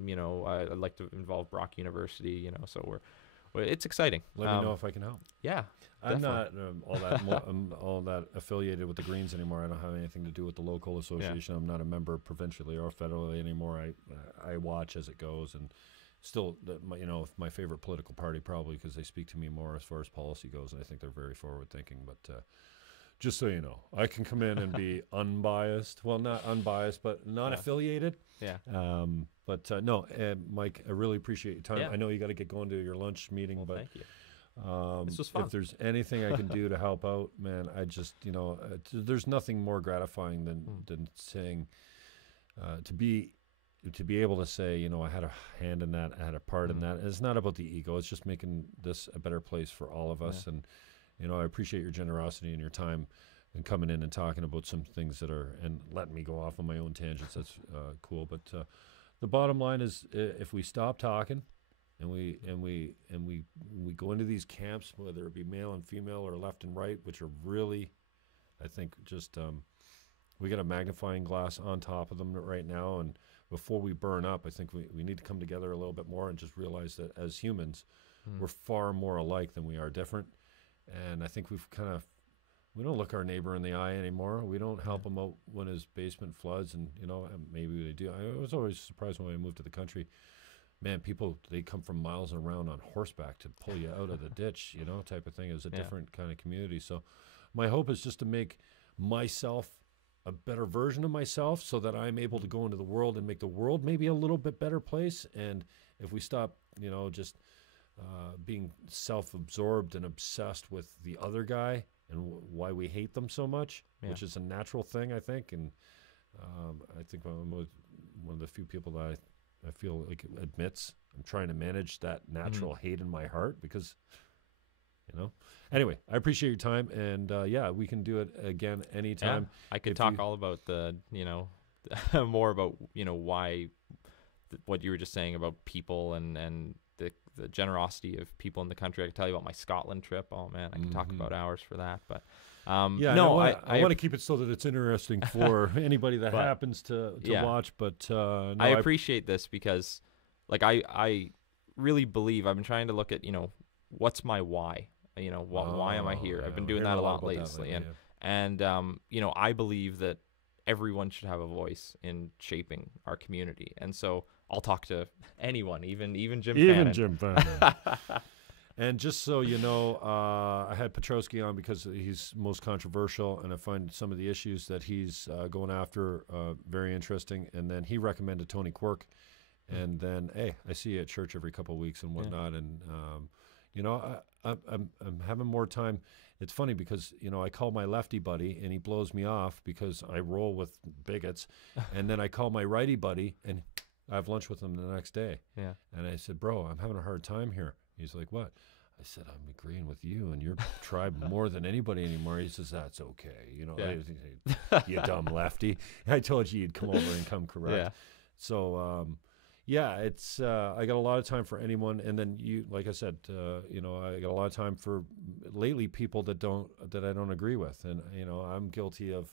You know, I'd like to involve Brock University. You know, so it's exciting. Let me know if I can help. Yeah, I'm definitely. not all that affiliated with the Greens anymore. I don't have anything to do with the local association. I'm not a member provincially or federally anymore. I watch as it goes, and still, you know, my favorite political party probably because they speak to me more as far as policy goes, and I think they're very forward thinking. But just so you know, I can come in and be unbiased. Well, not unbiased, but non-affiliated. Yeah. But no, Mike, I really appreciate your time. Yeah. I know you got to get going to your lunch meeting, Well, but thank you. This was fun. if there's anything I can do to help out, man, I just, you know, there's nothing more gratifying than saying to be able to say, you know, I had a hand in that, I had a part in that. And it's not about the ego. It's just making this a better place for all of us. And, you know, I appreciate your generosity and your time and coming in and talking about some things that are, and letting me go off on my own tangents. That's cool. But the bottom line is, if we stop talking and we go into these camps, whether it be male and female or left and right, which are really, I think, just we got a magnifying glass on top of them right now. And before we burn up, I think we need to come together a little bit more and just realize that as humans, we're far more alike than we are different. And I think we don't look our neighbor in the eye anymore. We don't help him out when his basement floods, and, you know, maybe they do. I was always surprised when I moved to the country. Man, people, they come from miles around on horseback to pull you out of the ditch, you know, type of thing. It was a different kind of community. So my hope is just to make myself a better version of myself so that I'm able to go into the world and make the world maybe a little bit better place. And if we stop, you know, just being self-absorbed and obsessed with the other guy and why we hate them so much, which is a natural thing, I think. And I think I'm one of the few people that I feel like admits I'm trying to manage that natural hate in my heart because, you know. Anyway, I appreciate your time, and yeah, we can do it again anytime. Yeah, I could talk all about the, you know, more about, you know, why, what you were just saying about people and the generosity of people in the country. I could tell you about my Scotland trip. Oh man, I could talk about hours for that. But yeah, no, I want to keep it so that it's interesting for anybody that happens to watch. But no, I appreciate this because, like, I really believe I've been trying to look at, you know, what's my why. You know, why am I here? I've been doing that a lot lately, and you know, I believe that everyone should have a voice in shaping our community, and so I'll talk to anyone, even Jim Fannon. Jim Fannon. And just so you know, I had Petrosky on because he's most controversial, and I find some of the issues that he's going after very interesting. And then he recommended Tony Quirk, and then hey, I see you at church every couple of weeks and whatnot, and you know, I'm having more time. It's funny because, you know, I call my lefty buddy and he blows me off because I roll with bigots, and then I call my righty buddy and I have lunch with him the next day. Yeah. And I said, bro, I'm having a hard time here. He's like, what? I said, I'm agreeing with you and your tribe more than anybody anymore. He says, that's okay. You know, you dumb lefty. I told you you'd come over and come correct. Yeah. So, yeah, it's I got a lot of time for anyone, and then you, like I said, you know, I got a lot of time for lately people that I don't agree with, and you know, I'm guilty of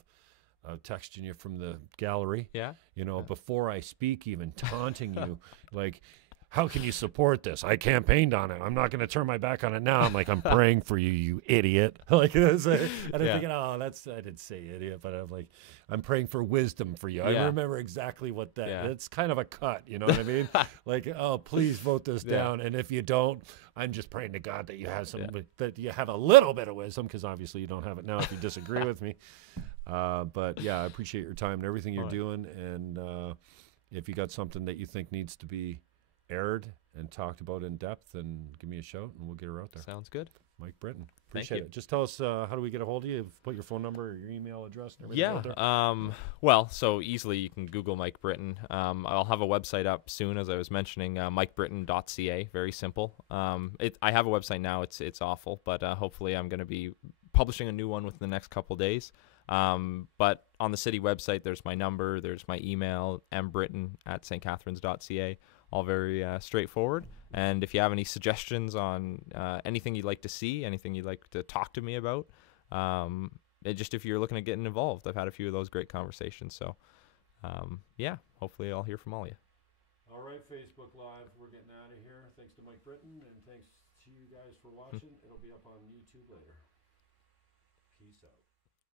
texting you from the gallery. Yeah, you know, before I speak, even taunting you, like, how can you support this? I campaigned on it. I'm not going to turn my back on it now. I'm like, I'm praying for you, you idiot. Like this. And I'm thinking, oh, I didn't say idiot, but I'm like, I'm praying for wisdom for you. I remember exactly what it's kind of a cut. You know what I mean? Like, oh, please vote this down. And if you don't, I'm just praying to God that you have that you have a little bit of wisdom, because obviously you don't have it now if you disagree with me. But yeah, I appreciate your time and everything you're doing. And if you got something that you think needs to be aired and talked about in depth, then give me a shout and we'll get her out there. Sounds good. Mike Britton. Appreciate it. Just tell us, how do we get a hold of you? Put your phone number or your email address and everything out there. Well, so easily you can Google Mike Britton. I'll have a website up soon, as I was mentioning, mikebritton.ca. Very simple. I have a website now. It's awful, but hopefully I'm going to be publishing a new one within the next couple days. But on the city website, there's my number, there's my email, mbritton@stcatharines.ca. All very straightforward. And if you have any suggestions on anything you'd like to see, anything you'd like to talk to me about, just if you're looking at getting involved, I've had a few of those great conversations. So, yeah, hopefully I'll hear from all of you. All right, Facebook Live, we're getting out of here. Thanks to Mike Britton, and thanks to you guys for watching. It'll be up on YouTube later. Peace out.